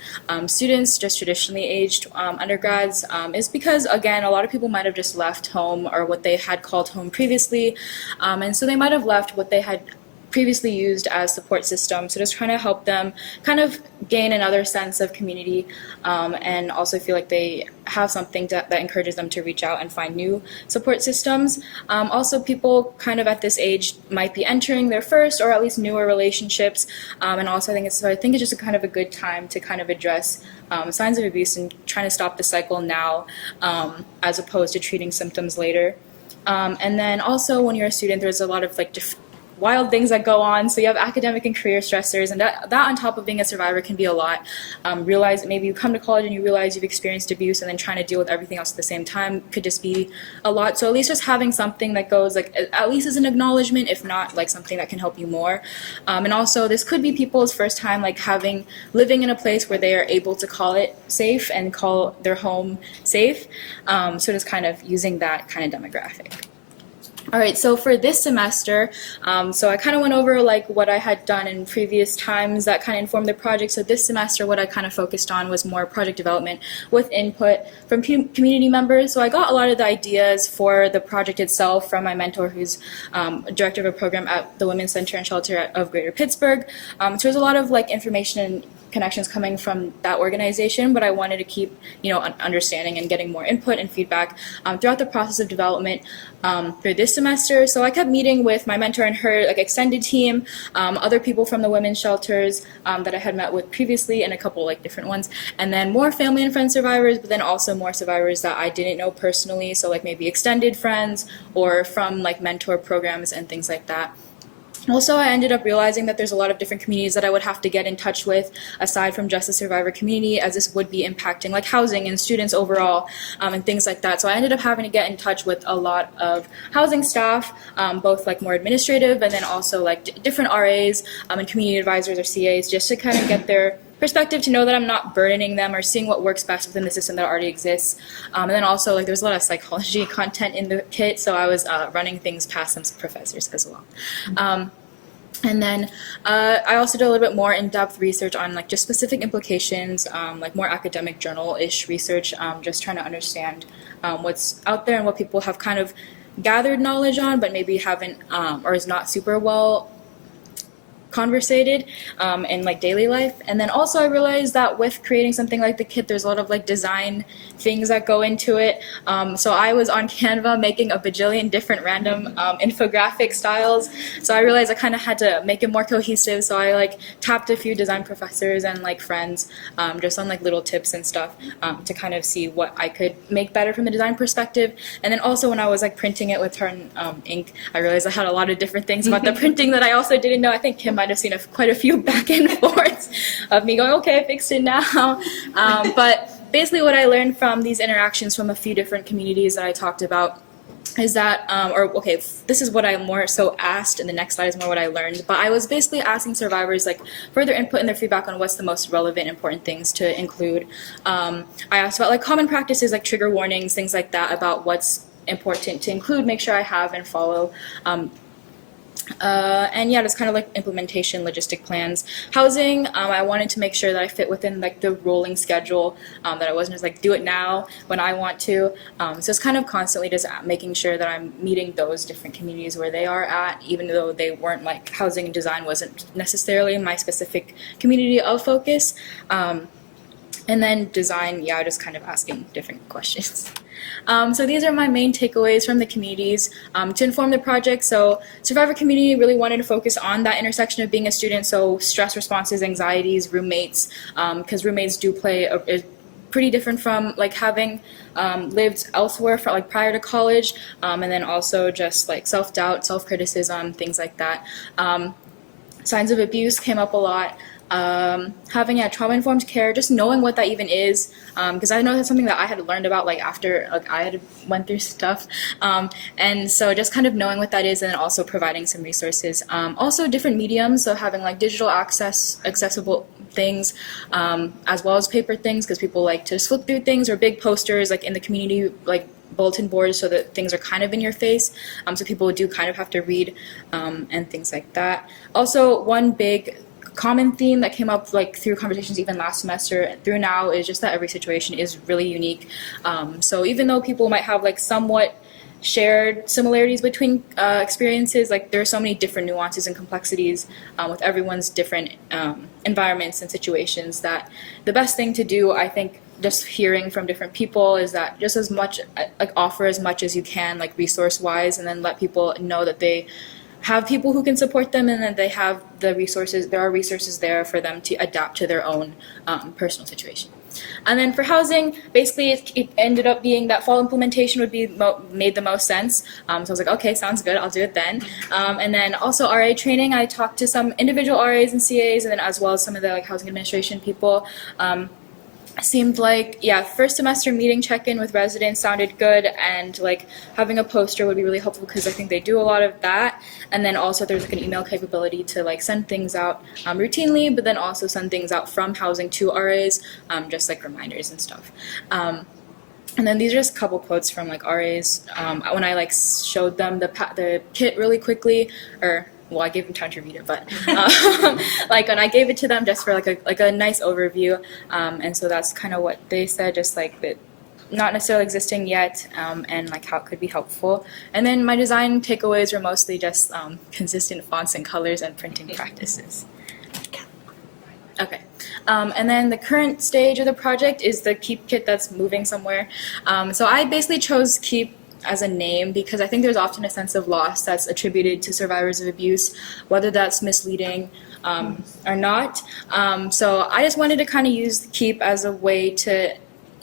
students, just traditionally aged undergrads, is because, again, a lot of people might have just left home or what they had called home previously. And so they might have left what they had previously used as support systems, so just trying to help them kind of gain another sense of community, and also feel like they have something that encourages them to reach out and find new support systems. Also, people kind of at this age might be entering their first or at least newer relationships, and also I think it's just a kind of a good time to kind of address signs of abuse and trying to stop the cycle now, as opposed to treating symptoms later. And then also when you're a student, there's a lot of like wild things that go on. So you have academic and career stressors, and that on top of being a survivor can be a lot. Realize maybe you come to college and you realize you've experienced abuse, and then trying to deal with everything else at the same time could just be a lot. So at least just having something that goes like at least as an acknowledgement, if not like something that can help you more. And also this could be people's first time like living in a place where they are able to call it safe and call their home safe. So just kind of using that kind of demographic. All right, so for this semester, so I kind of went over like what I had done in previous times that kind of informed the project. So this semester, what I kind of focused on was more project development with input from community members. So I got a lot of the ideas for the project itself from my mentor, who's director of a program at the Women's Center and Shelter of Greater Pittsburgh. So there's a lot of like information and connections coming from that organization, but I wanted to keep, understanding and getting more input and feedback throughout the process of development through this semester. So I kept meeting with my mentor and her like extended team, other people from the women's shelters that I had met with previously, and a couple like different ones, and then more family and friend survivors, but then also more survivors that I didn't know personally, so like maybe extended friends or from like mentor programs and things like that. Also, I ended up realizing that there's a lot of different communities that I would have to get in touch with aside from just the survivor community, as this would be impacting like housing and students overall, and things like that. So I ended up having to get in touch with a lot of housing staff, both like more administrative and then also like different RAs and community advisors or CAs, just to kind of get their perspective, to know that I'm not burdening them or seeing what works best within the system that already exists. And then also like there's a lot of psychology content in the kit, so I was running things past some professors as well. And then I also did a little bit more in-depth research on like just specific implications, like more academic journal-ish research, just trying to understand what's out there and what people have kind of gathered knowledge on, but maybe haven't or is not super well conversated in like daily life. And then also I realized that with creating something like the kit, there's a lot of like design things that go into it. So I was on Canva making a bajillion different random infographic styles. So I realized I kind of had to make it more cohesive. So I like tapped a few design professors and like friends just on like little tips and stuff to kind of see what I could make better from the design perspective. And then also when I was like printing it with Turn ink, I realized I had a lot of different things about the printing that I also didn't know. I think Kim might have seen quite a few back and forths of me going, okay, I fixed it now. But basically what I learned from these interactions from a few different communities that I talked about is that, this is what I more so asked, and the next slide is more what I learned, but I was basically asking survivors like further input and their feedback on what's the most relevant, important things to include. I asked about like common practices like trigger warnings, things like that, about what's important to include, make sure I have and follow. And yeah, just kind of like implementation, logistic plans. Housing, I wanted to make sure that I fit within like the rolling schedule, that I wasn't just like do it now when I want to. So it's kind of constantly just making sure that I'm meeting those different communities where they are at, even though they weren't like housing and design wasn't necessarily my specific community of focus. And then design, yeah, just kind of asking different questions. So these are my main takeaways from the communities to inform the project. So survivor community really wanted to focus on that intersection of being a student, so stress responses, anxieties, roommates, because roommates do play a pretty different from like having lived elsewhere for like prior to college, and then also just like self-doubt, self-criticism, things like that. Signs of abuse came up a lot. Having a trauma-informed care, just knowing what that even is, because I know that's something that I had learned about like after like I had went through stuff, and so just kind of knowing what that is, and then also providing some resources. Also different mediums, so having like digital accessible things, as well as paper things, because people like to just flip through things, or big posters like in the community like bulletin boards, so that things are kind of in your face, so people do kind of have to read, and things like that. Also, one big common theme that came up like through conversations even last semester and through now is just that every situation is really unique. So even though people might have like somewhat shared similarities between experiences, like there are so many different nuances and complexities with everyone's different environments and situations, that the best thing to do, I think, just hearing from different people, is that just as much like offer as much as you can, like resource wise, and then let people know that they have people who can support them, and that they have the resources, there are resources there for them to adapt to their own personal situation. And then for housing, basically it ended up being that fall implementation would be made the most sense. So I was like, okay, sounds good, I'll do it then. And then also RA training, I talked to some individual RAs and CAs, and then as well as some of the like housing administration people. Seemed like, yeah, first semester meeting check-in with residents sounded good, and like having a poster would be really helpful, because I think they do a lot of that. And then also there's like an email capability to like send things out routinely, but then also send things out from housing to RAs, just like reminders and stuff. And then these are just a couple quotes from like RAs when I like showed them the kit really quickly, or well, I gave them time to read it, but like when I gave it to them just for like a nice overview, and so that's kind of what they said, just like that, not necessarily existing yet, and like how it could be helpful. And then my design takeaways were mostly just consistent fonts and colors and printing practices. Okay. And then the current stage of the project is the Keep kit that's moving somewhere. So I basically chose Keep as a name because I think there's often a sense of loss that's attributed to survivors of abuse, whether that's misleading or not. So I just wanted to kind of use Keep as a way to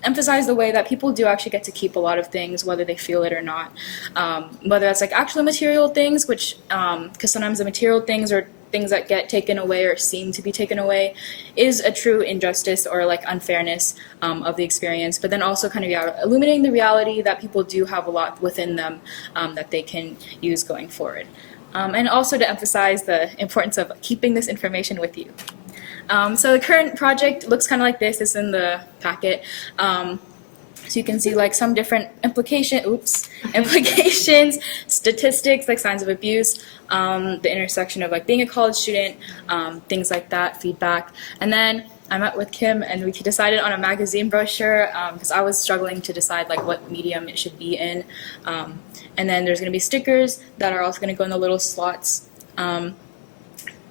emphasize the way that people do actually get to keep a lot of things, whether they feel it or not. Whether that's like actual material things, which, because sometimes the material things or things that get taken away or seem to be taken away is a true injustice or like unfairness of the experience, but then also kind of illuminating the reality that people do have a lot within them that they can use going forward. And also to emphasize the importance of keeping this information with you. So the current project looks kind of like this. It's in the packet. So you can see like some different implications, statistics like signs of abuse, the intersection of like being a college student, things like that, feedback. And then I met with Kim and we decided on a magazine brochure because I was struggling to decide like what medium it should be in. And then there's going to be stickers that are also going to go in the little slots. But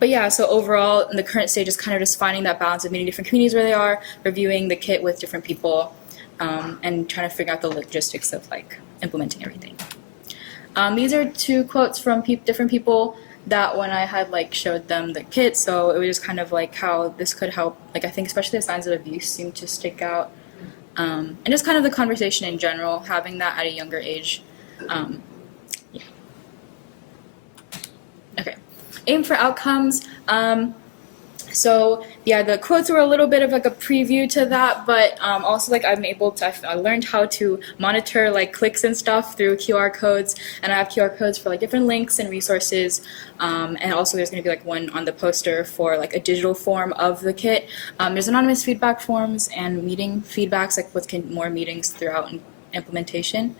yeah, so overall, in the current stage is kind of just finding that balance of meeting different communities where they are, reviewing the kit with different people, and trying to figure out the logistics of like implementing everything. These are two quotes from different people that when I had like showed them the kit, so it was just kind of like how this could help, like I think especially the signs of abuse seem to stick out, and just kind of the conversation in general, having that at a younger age. Yeah. Okay. Aim for outcomes. So yeah, the quotes were a little bit of like a preview to that, but also like I learned how to monitor like clicks and stuff through QR codes, and I have QR codes for like different links and resources, and also there's going to be like one on the poster for like a digital form of the kit. There's anonymous feedback forms and meeting feedbacks, like with more meetings throughout implementation.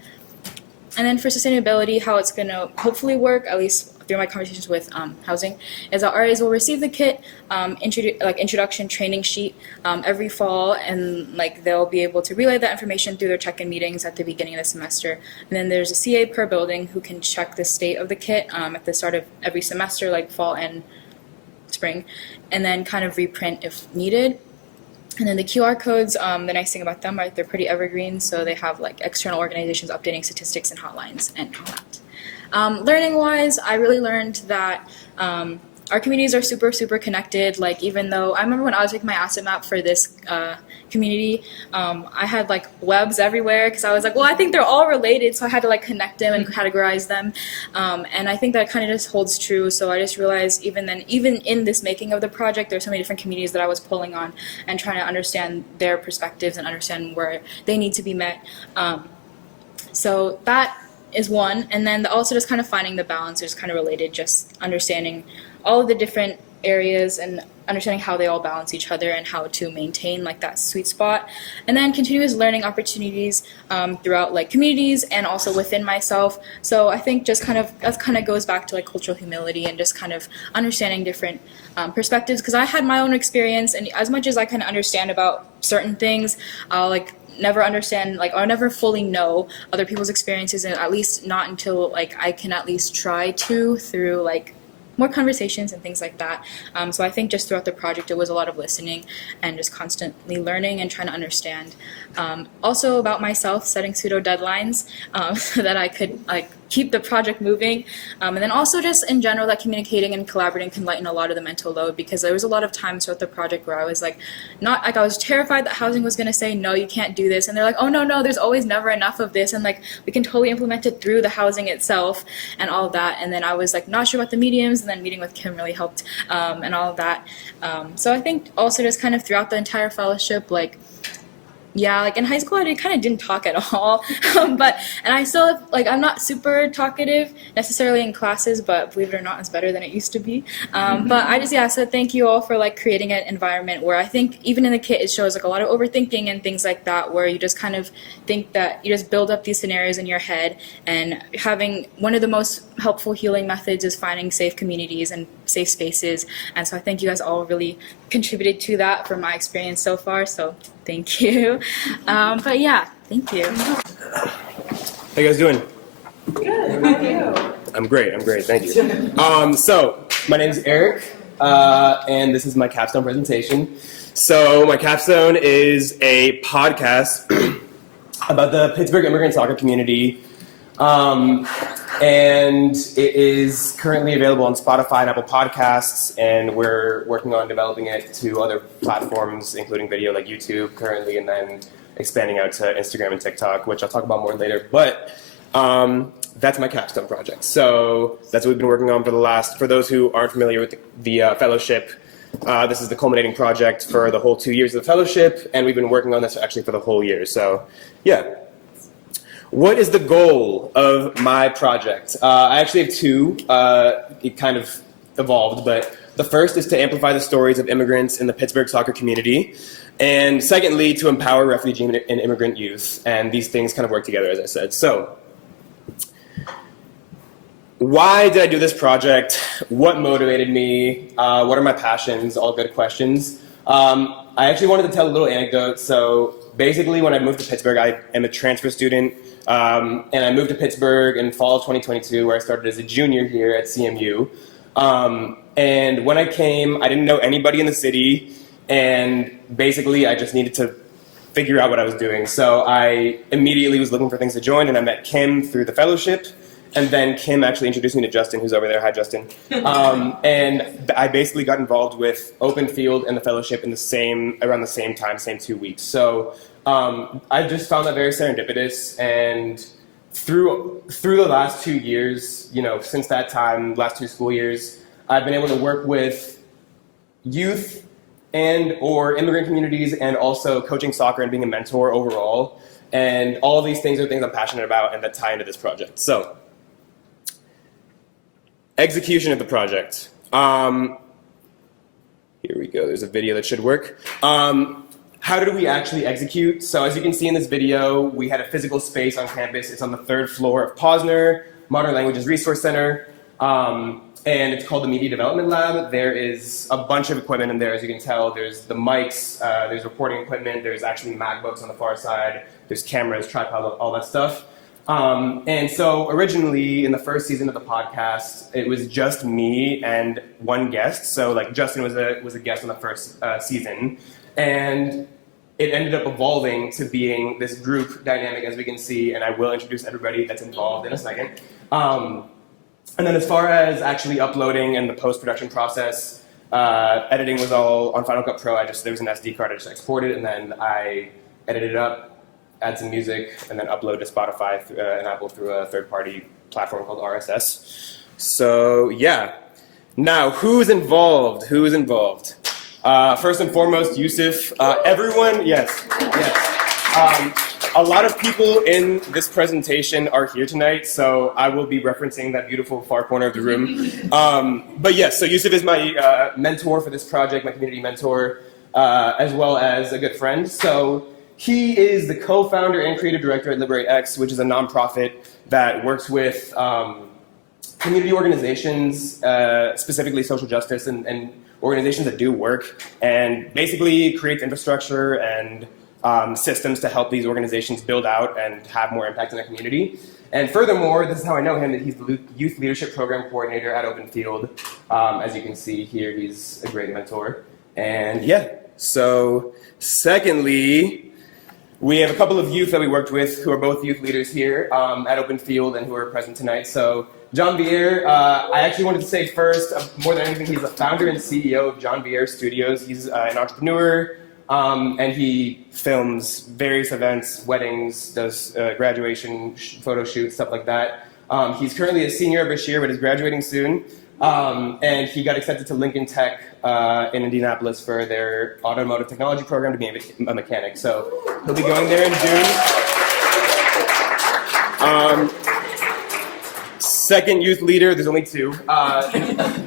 And then for sustainability, how it's going to hopefully work, at least through my conversations with housing, is that RAs will receive the kit, introduction training sheet every fall, and like they'll be able to relay that information through their check-in meetings at the beginning of the semester. And then there's a CA per building who can check the state of the kit at the start of every semester, like fall and spring, and then kind of reprint if needed. And then the QR codes, the nice thing about them are they're pretty evergreen, so they have like external organizations updating statistics and hotlines and all that. Learning-wise, I really learned that our communities are super connected. Like, even though I remember when I was making my asset map for this community, I had like webs everywhere because I was like, well, I think they're all related, so I had to like connect them and categorize them. And I think that kind of just holds true. So I just realized even in this making of the project, there's so many different communities that I was pulling on and trying to understand their perspectives and understand where they need to be met. So that is one. And then also just kind of finding the balance is kind of related, just understanding all of the different areas and understanding how they all balance each other and how to maintain like that sweet spot. And then continuous learning opportunities throughout like communities and also within myself. So I think just that kind of goes back to like cultural humility and just kind of understanding different perspectives, because I had my own experience, and as much as I kind of understand about certain things, I'll like never understand or never fully know other people's experiences, and at least not until like I can at least try to through like more conversations and things like that. So I think just throughout the project it was a lot of listening and just constantly learning and trying to understand. Also about myself, setting pseudo deadlines so that I could like keep the project moving. And then also just in general that communicating and collaborating can lighten a lot of the mental load, because there was a lot of times throughout the project where I was like, I was terrified that housing was going to say, no, you can't do this. And they're like, oh, no, there's always never enough of this. And like, we can totally implement it through the housing itself and all of that. And then I was like, not sure about the mediums. And then meeting with Kim really helped and all of that. So I think also just kind of throughout the entire fellowship, like in high school I kind of didn't talk at all, and I still I'm not super talkative necessarily in classes, but believe it or not, it's better than it used to be. But I just so thank you all for like creating an environment where I think even in the kit it shows like a lot of overthinking and things like that, where you just kind of think that you just build up these scenarios in your head, and having one of the most helpful healing methods is finding safe communities and safe spaces. And so I think you guys all really contributed to that from my experience so far, so thank you. But yeah, thank you. How you guys doing? Good. How are you? I'm great, thank you. So, my name is Eric, and this is my capstone presentation. So, my capstone is a podcast about the Pittsburgh immigrant soccer community, and it is currently available on Spotify and Apple Podcasts, and we're working on developing it to other platforms, including video like YouTube currently, and then expanding out to Instagram and TikTok, which I'll talk about more later. But that's my capstone project. So that's what we've been working on for those who aren't familiar with the fellowship. This is the culminating project for the whole 2 years of the fellowship, and we've been working on this actually for the whole year. So yeah. What is the goal of my project? I actually have two. It kind of evolved, but the first is to amplify the stories of immigrants in the Pittsburgh soccer community, and secondly, to empower refugee and immigrant youth. And these things kind of work together, as I said. So, why did I do this project? What motivated me? What are my passions? All good questions. I actually wanted to tell a little anecdote. So basically, when I moved to Pittsburgh, I am a transfer student. And I moved to Pittsburgh in fall of 2022, where I started as a junior here at CMU. And when I came, I didn't know anybody in the city, and basically I just needed to figure out what I was doing. So I immediately was looking for things to join, and I met Kim through the fellowship, and then Kim actually introduced me to Justin, who's over there. Hi, Justin. And I basically got involved with Open Field and the fellowship around the same time, same 2 weeks. So I just found that very serendipitous, and through the last 2 years, since that time, last 2 school years, I've been able to work with youth and or immigrant communities, and also coaching soccer and being a mentor overall. And all of these things are things I'm passionate about and that tie into this project. So, execution of the project. Here we go. There's a video that should work. How did we actually execute? So as you can see in this video, we had a physical space on campus. It's on the 3rd floor of Posner Modern Languages Resource Center, and it's called the Media Development Lab. There is a bunch of equipment in there, as you can tell. There's the mics, there's recording equipment, there's actually MacBooks on the far side, there's cameras, tripod, all that stuff. And so originally in the first season of the podcast, it was just me and one guest. So like Justin was a guest on the first season, and it ended up evolving to being this group dynamic, as we can see, and I will introduce everybody that's involved in a second. And then as far as actually uploading and the post-production process, editing was all on Final Cut Pro. There was an SD card, I just exported it, and then I edited it up, add some music, and then upload to Spotify and Apple through a third-party platform called RSS. So yeah. Now, who's involved? Who's involved? First and foremost, Yusuf. Everyone, yes. A lot of people in this presentation are here tonight, so I will be referencing that beautiful far corner of the room. But yes, so Yusuf is my mentor for this project, my community mentor, as well as a good friend. So he is the co-founder and creative director at LiberateX, which is a nonprofit that works with community organizations, specifically social justice and organizations that do work, and basically creates infrastructure and systems to help these organizations build out and have more impact in their community. And furthermore, this is how I know him, that he's the Youth Leadership Program Coordinator at Open Field. As you can see here, he's a great mentor. And yeah, so secondly, we have a couple of youth that we worked with who are both youth leaders here at Open Field and who are present tonight. So John Vier, I actually wanted to say first, more than anything, he's the founder and CEO of John Vier Studios. He's an entrepreneur, and he films various events, weddings, does graduation photo shoots, stuff like that. He's currently a senior at Bashir, but is graduating soon. And he got accepted to Lincoln Tech in Indianapolis for their automotive technology program to be a mechanic. So he'll be going there in June. Second youth leader, there's only two.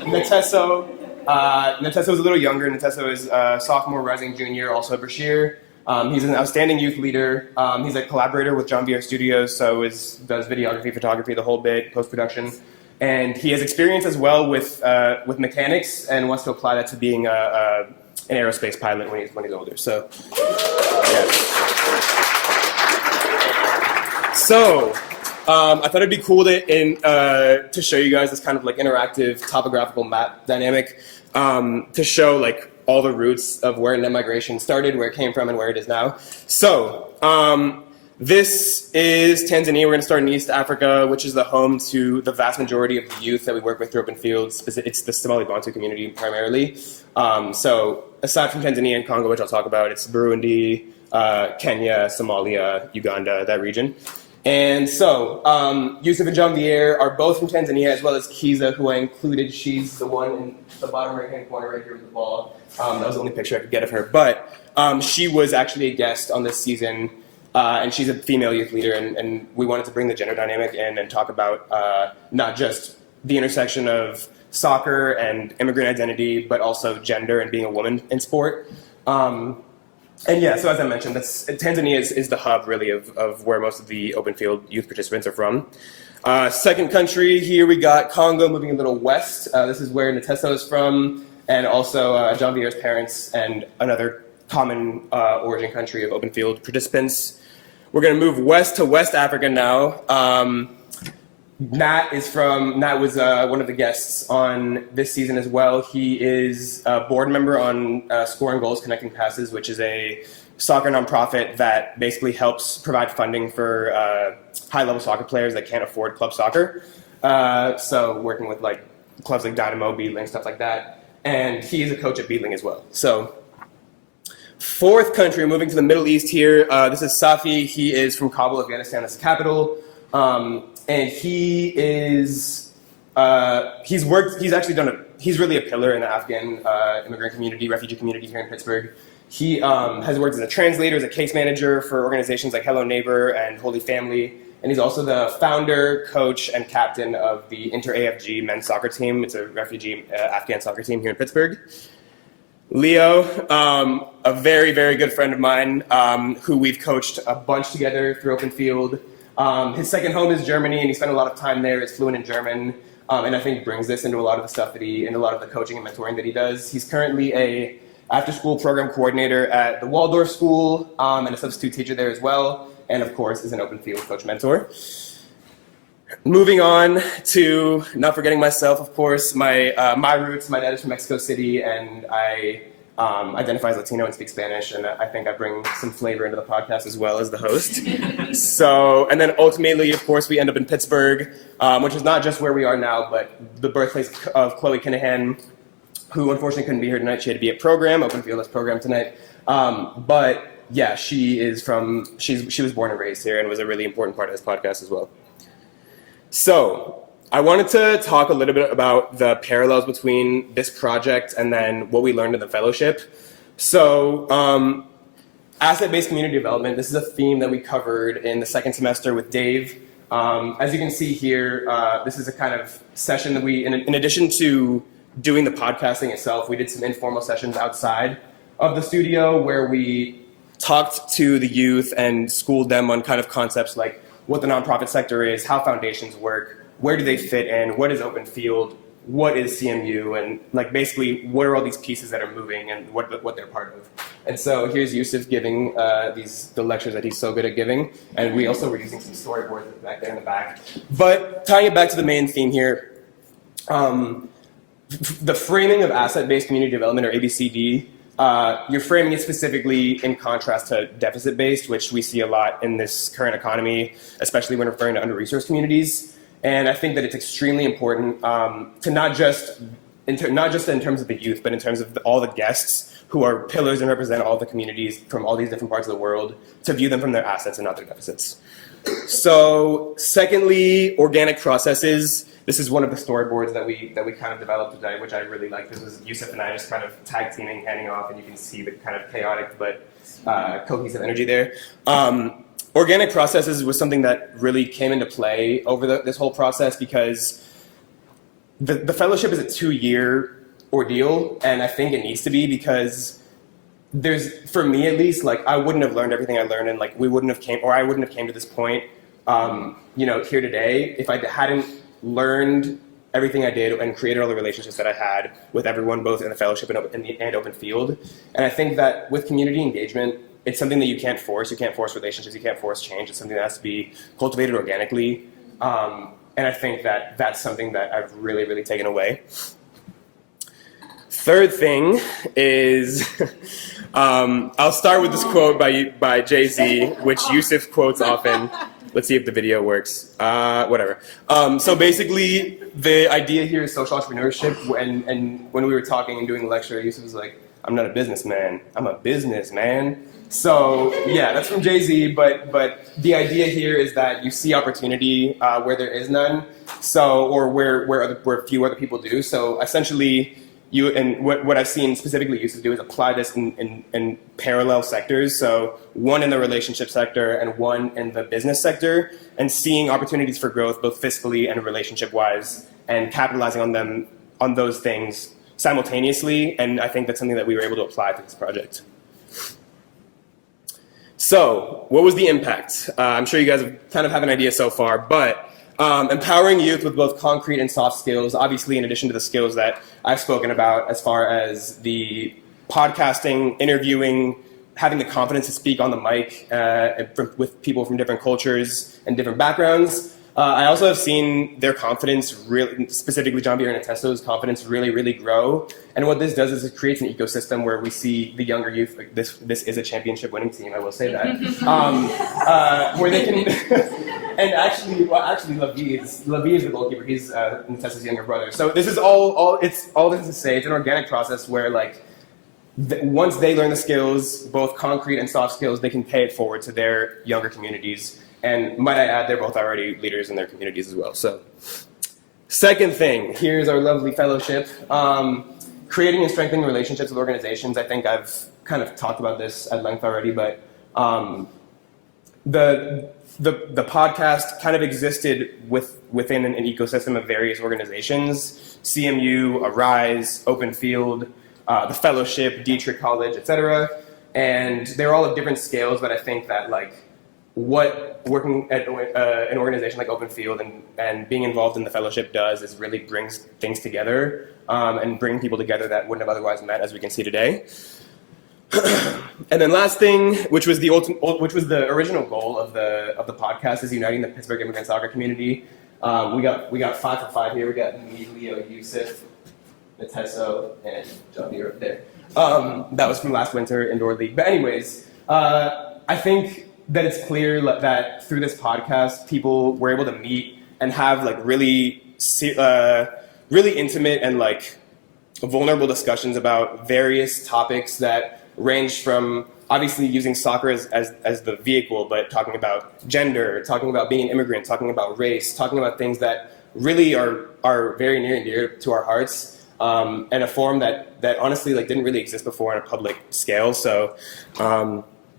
Natesso. Natesso is a little younger. Natesso is sophomore, rising junior, also at Bashir. He's an outstanding youth leader. He's a collaborator with John Vier Studios, so does videography, photography, the whole bit, post-production. And he has experience as well with mechanics and wants to apply that to being an aerospace pilot when he's older. So, yeah. So, I thought it'd be cool to show you guys this kind of like interactive topographical map dynamic to show like all the roots of where net migration started, where it came from, and where it is now. So, this is Tanzania. We're going to start in East Africa, which is the home to the vast majority of the youth that we work with through Open Fields. It's the Somali Bantu community primarily. So aside from Tanzania and Congo, which I'll talk about, it's Burundi, Kenya, Somalia, Uganda, that region. And so Yusuf and John Vier are both from Tanzania, as well as Kiza, who I included. She's the one in the bottom right-hand corner right here with the ball. That was the only picture I could get of her. But she was actually a guest on this season. And she's a female youth leader, and we wanted to bring the gender dynamic in and talk about not just the intersection of soccer and immigrant identity, but also gender and being a woman in sport. And yeah, so as I mentioned, Tanzania is the hub, really, of where most of the Open Field youth participants are from. Second country, here we got Congo, moving a little west. This is where Natesso is from, and also John Vier's parents, and another common origin country of Open Field participants. We're going to move west to West Africa now. Nat was one of the guests on this season as well. He is a board member on Scoring Goals, Connecting Passes, which is a soccer nonprofit that basically helps provide funding for high-level soccer players that can't afford club soccer. So working with like clubs like Dynamo, Beetling, stuff like that. And he is a coach at Beetling as well. So fourth country, moving to the Middle East here. This is Safi. He is from Kabul, Afghanistan. That's the capital. And he is, he's really a pillar in the Afghan immigrant community, refugee community here in Pittsburgh. He has worked as a translator, as a case manager for organizations like Hello Neighbor and Holy Family. And he's also the founder, coach, and captain of the Inter-AFG men's soccer team. It's a refugee Afghan soccer team here in Pittsburgh. Leo, a very, very good friend of mine who we've coached a bunch together through Open Field. His second home is Germany, and he spent a lot of time there. Is fluent in German, and I think brings this into a lot of the stuff into a lot of the coaching and mentoring that he does. He's currently a after-school program coordinator at the Waldorf School and a substitute teacher there as well, and of course is an Open Field coach mentor. Moving on to, not forgetting myself, of course, my roots. My dad is from Mexico City, and I identify as Latino and speak Spanish, and I think I bring some flavor into the podcast as well as the host. So, and then ultimately, of course, we end up in Pittsburgh, which is not just where we are now, but the birthplace of Chloe Kinahan, who unfortunately couldn't be here tonight. She had to be at program, Open Fieldless program tonight. But yeah, she was born and raised here and was a really important part of this podcast as well. So I wanted to talk a little bit about the parallels between this project and then what we learned in the fellowship. So asset-based community development, this is a theme that we covered in the second semester with Dave. As you can see here, this is a kind of session that we, in addition to doing the podcasting itself, we did some informal sessions outside of the studio where we talked to the youth and schooled them on kind of concepts like what the nonprofit sector is, how foundations work, where do they fit in, what is open field, what is CMU, and like basically what are all these pieces that are moving and what they're part of. And so here's Yusuf giving the lectures that he's so good at giving, and we also were using some storyboards back there in the back. But tying it back to the main theme here, the framing of asset-based community development, or ABCD, you're framing it specifically in contrast to deficit-based, which we see a lot in this current economy, especially when referring to under-resourced communities. And I think that it's extremely important to not just in terms of the youth, but in terms of all the guests who are pillars and represent all the communities from all these different parts of the world, to view them from their assets and not their deficits. So secondly, organic processes. This is one of the storyboards that we kind of developed today, which I really like. This was Yusuf and I just kind of tag teaming, handing off, and you can see the kind of chaotic but cohesive energy there. Organic processes was something that really came into play over this whole process because the fellowship is a 2-year ordeal, and I think it needs to be because for me at least, like I wouldn't have learned everything I learned, and like I wouldn't have came to this point, here today if I hadn't learned everything I did and created all the relationships that I had with everyone, both in the fellowship and open field. And I think that with community engagement, it's something that you can't force. You can't force relationships. You can't force change. It's something that has to be cultivated organically. And I think that that's something that I've really, really taken away. Third thing is, I'll start with this quote by Jay-Z, which Yusuf quotes often. Let's see if the video works. Whatever. So basically, the idea here is social entrepreneurship. And when we were talking and doing the lecture, Yusuf was like, I'm not a businessman. I'm a businessman. So yeah, that's from Jay-Z. But the idea here is that you see opportunity where there is none. So or where few other people do. So essentially, what I've seen specifically Yusuf do is apply this in parallel sectors. So one in the relationship sector and one in the business sector, and seeing opportunities for growth both fiscally and relationship-wise, and capitalizing on those things simultaneously. And I think that's something that we were able to apply to this project. So what was the impact? I'm sure you guys kind of have an idea so far, but empowering youth with both concrete and soft skills, obviously in addition to the skills that I've spoken about as far as the podcasting, interviewing, having the confidence to speak on the mic with people from different cultures and different backgrounds. I also have seen their confidence, really, specifically John Bier and Atesto's confidence really, really grow. And what this does is it creates an ecosystem where we see the younger youth, like this is a championship winning team, I will say that, where they can, and actually Lavi is the goalkeeper, he's Atesto's younger brother. So this is all this is to say, it's an organic process where like, once they learn the skills, both concrete and soft skills, they can pay it forward to their younger communities. And might I add, they're both already leaders in their communities as well. So, second thing, here's our lovely fellowship. Creating and strengthening relationships with organizations. I think I've kind of talked about this at length already, but the podcast kind of existed within an ecosystem of various organizations: CMU, Arise, Open Field, the Fellowship, Dietrich College, etc. And they're all at different scales, but I think that like what working at an organization like Open Field and being involved in the fellowship does is really brings things together and bring people together that wouldn't have otherwise met, as we can see today. And then last thing, which was the original goal of the podcast, is uniting the Pittsburgh immigrant soccer community. We got 5 for 5 here. We got me, Leo, Yusuf, Nateso, and John Bier up there. That was from last winter indoor league. But anyways, I think that it's clear that through this podcast, people were able to meet and have like really intimate and like vulnerable discussions about various topics that range from obviously using soccer as the vehicle, but talking about gender, talking about being an immigrant, talking about race, talking about things that really are very near and dear to our hearts, and a forum that honestly like didn't really exist before on a public scale. So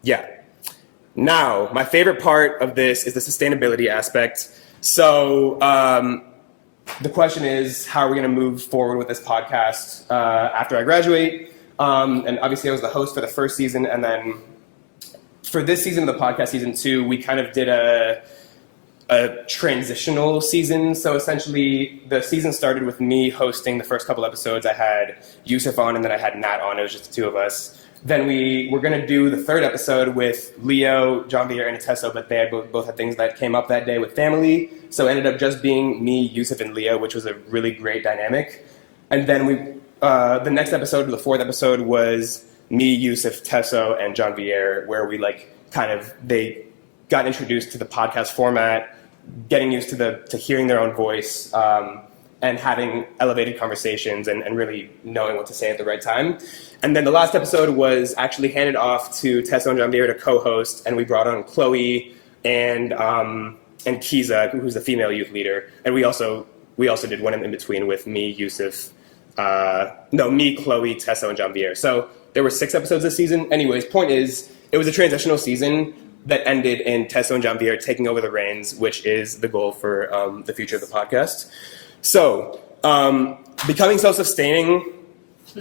yeah. Now, my favorite part of this is the sustainability aspect. So the question is, how are we going to move forward with this podcast after I graduate? And obviously I was the host for the first season, and then for this season of the podcast, season 2, we kind of did a transitional season. So essentially the season started with me hosting the first couple episodes. I had Yusuf on, and then I had Nat on. It was just the two of us. Then we were going to do the third episode with Leo, Jean-Pierre, and Atesso, but they had both had things that came up that day with family. So it ended up just being me, Yusuf, and Leo, which was a really great dynamic. And then the next episode, the fourth episode, was me, Yusuf, Tesso, and Jean-Pierre, where we they got introduced to the podcast format, getting used to hearing their own voice, and having elevated conversations and really knowing what to say at the right time. And then the last episode was actually handed off to Tesso and Jean-Pierre to co-host, and we brought on Chloe and Kiza, who's the female youth leader. And we also did one in between with me, Yusuf, me, Chloe, Tesso, and Jean-Pierre. So there were 6 episodes this season. Anyways, point is, it was a transitional season that ended in Tesso and Jean-Pierre taking over the reins, which is the goal for the future of the podcast. So becoming self-sustaining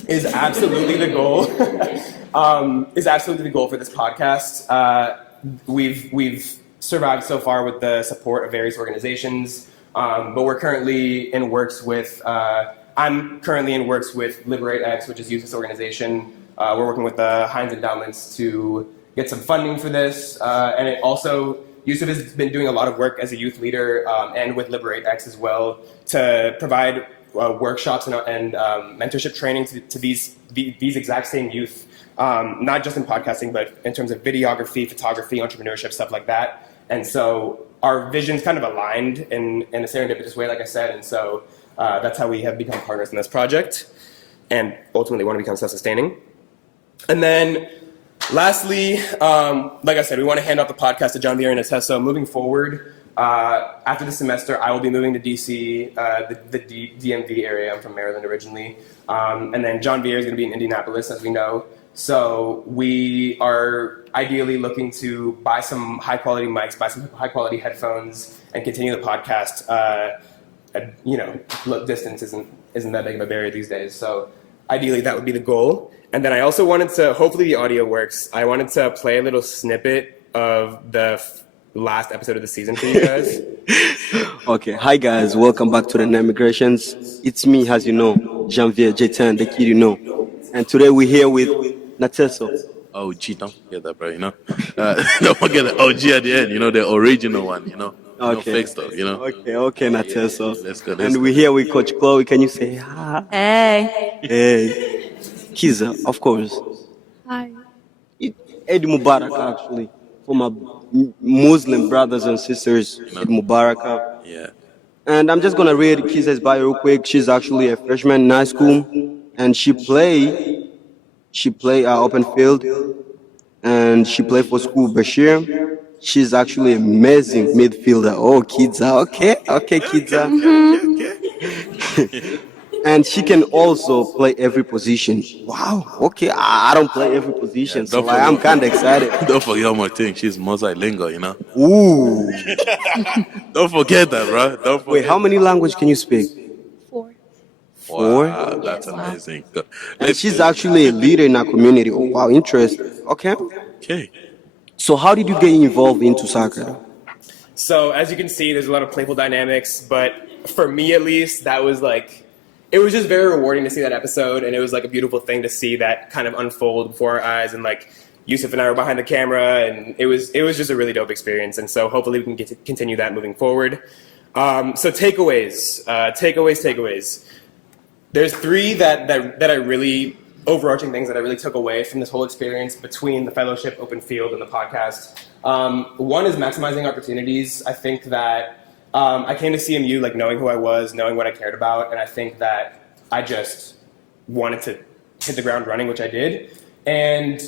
is absolutely the goal. Is absolutely the goal for this podcast. We've survived so far with the support of various organizations, but we're currently in works with. I'm currently in works with Liberate X, which is Yusuf's organization. We're working with the Heinz Endowments to get some funding for this, and it also. Yusuf has been doing a lot of work as a youth leader and with Liberate X as well to provide workshops and mentorship training to these exact same youth, not just in podcasting, but in terms of videography, photography, entrepreneurship, stuff like that. And so our visions kind of aligned in a serendipitous way, like I said. And so that's how we have become partners in this project and ultimately want to become self-sustaining. And then lastly, like I said, we want to hand off the podcast to Jean-Pierre and Atesso. Moving forward, after the semester, I will be moving to DC, the DMV area. I'm from Maryland originally. And then Jean-Pierre is going to be in Indianapolis, as we know. So we are ideally looking to buy some high-quality mics, buy some high-quality headphones, and continue the podcast. Distance isn't that big of a barrier these days. So ideally, that would be the goal. And then I also wanted to, hopefully the audio works, I wanted to play a little snippet of the last episode of the season for you guys. Okay, hi guys, welcome back to the Immigrations. It's me, as you know, Jean-Pierre J10, the kid you know. And today we're here with Natesso. OG, don't forget that, bro, Don't forget the OG at the end, the original one, Okay. No fake stuff, Okay, Natesso. Let's go. And we're here with Coach Chloe. Can you say hi? Hey. Kiza, of course. Hi. Eid Mubarak, actually. For my Muslim brothers and sisters, Eid Mubarak. Yeah. And I'm just going to read Kiza's bio real quick. She's actually a freshman in high school. And she play open field. And she play for school Bashir. She's actually an amazing midfielder. Oh, Kiza. Okay, Kiza. And she can also play every position. Wow. Okay, I don't play every position, so I'm kind of excited. Don't forget one more thing. She's multilingual, Ooh. Don't forget that, bro. Don't forget. Wait, how many languages can you speak? 4. 4? Wow, that's amazing. And she's actually a leader in our community. Oh, wow, interesting. Okay. So how did you get involved into soccer? So as you can see, there's a lot of playful dynamics, but for me at least, that was it was just very rewarding to see that episode, and it was a beautiful thing to see that kind of unfold before our eyes, and Yusuf and I were behind the camera, and it was just a really dope experience, and so hopefully we can get to continue that moving forward. So takeaways. There's 3 that I really overarching things that I really took away from this whole experience between the fellowship, open field, and the podcast. One is maximizing opportunities. I think that I came to CMU like knowing who I was, knowing what I cared about, and I think that I just wanted to hit the ground running, which I did. And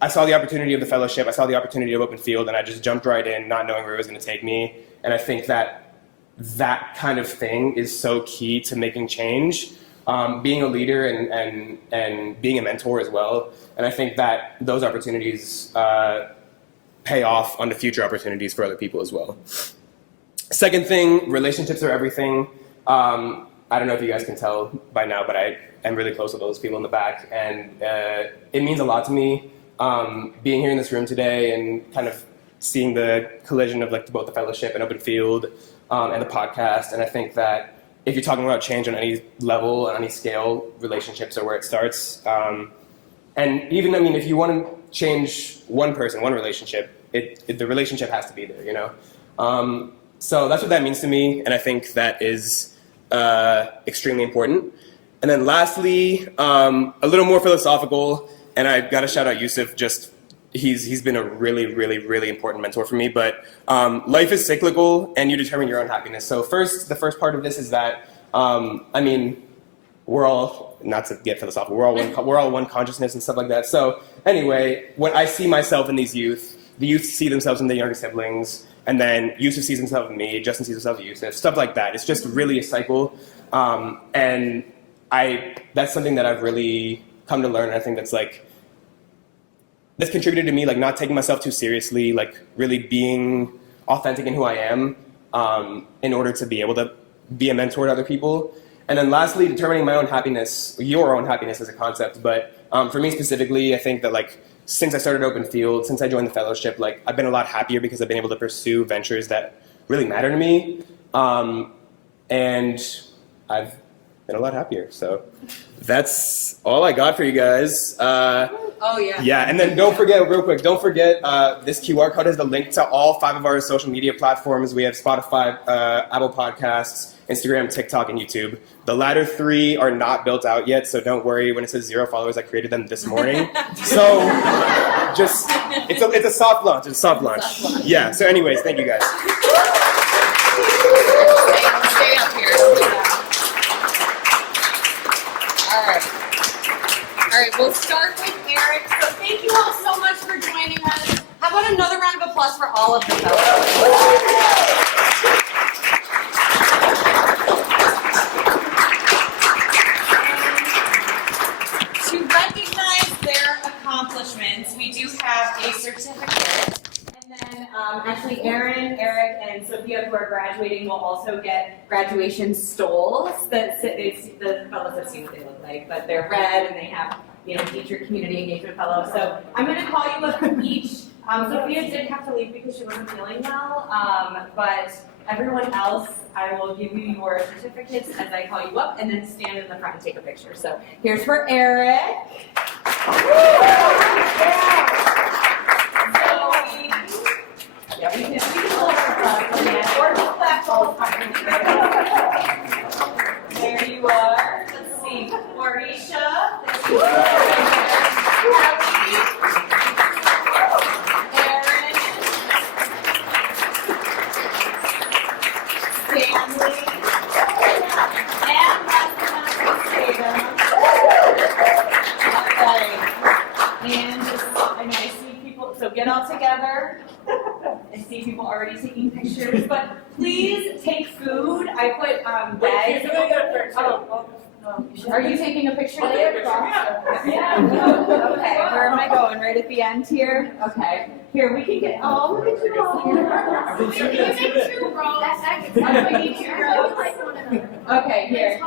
I saw the opportunity of the fellowship, I saw the opportunity of open field, and I just jumped right in, not knowing where it was going to take me. And I think that that kind of thing is so key to making change, being a leader and being a mentor as well. And I think that those opportunities pay off onto future opportunities for other people as well. Second thing, relationships are everything. I don't know if you guys can tell by now, but I am really close with those people in the back, and it means a lot to me. Being here in this room today and kind of seeing the collision of like both the fellowship and open field and the podcast. And I think that if you're talking about change on any level, on any scale, relationships are where it starts. And even, I mean, if you want to change one person, one relationship, the relationship has to be there, you know? So that's what that means to me. And I think that is extremely important. And then lastly, a little more philosophical, and I got to shout out Yusuf, just he's been a really, really, really important mentor for me. But life is cyclical, and you determine your own happiness. So the first part of this is that, I mean, we're all, not to get philosophical, we're all one consciousness and stuff like that. So anyway, when I see myself in these youth, the youth see themselves in the younger siblings, and then Yusuf sees himself in me, Justin sees himself in Yusuf, stuff like that. It's just really a cycle. And that's something that I've really come to learn. I think that's contributed to me, like not taking myself too seriously, like really being authentic in who I am in order to be able to be a mentor to other people. And then lastly, determining my own happiness, your own happiness as a concept. But for me specifically, I think that like since I started Open Field, since I joined the fellowship, like I've been a lot happier because I've been able to pursue ventures that really matter to me. And I've been a lot happier. So that's all I got for you guys. Oh, yeah. Yeah, and then don't forget, real quick, this QR code has the link to all 5 of our social media platforms. We have Spotify, Apple Podcasts, Instagram, TikTok, and YouTube. The latter 3 are not built out yet, so don't worry when it says 0 followers. I created them this morning. So just, it's a soft launch. It's a soft launch. Yeah, so anyways, thank you guys. Stay up here. All right, we'll start with Eric. So thank you all so much for joining us. How about another round of applause for all of the fellows? To recognize their accomplishments, we do have a certificate. And then actually Aaron, Eric, and Sophia, who are graduating, will also get graduation stoles. The fellows have seen what they look like, but they're red and they have, Dietrich Community Engagement Fellow. So I'm going to call you up each. Sophia did have to leave because she wasn't feeling well, but everyone else, I will give you your certificates as I call you up, and then stand in the front and take a picture. So here's for Eric. Yeah, we can hold our or just clap all there you are. Let's see. Marisha. Aaron. Stanley. And last but not least, Tatum. All right. And I see people, so get all together. I see people already taking pictures, but please take food. I put bags. Are you taking a picture? Yeah. Okay. Where am I going? Right at the end here? Okay. Here, we can get. Oh, look at you all. You make 2 rows. That's we need 2 rows. Okay, here.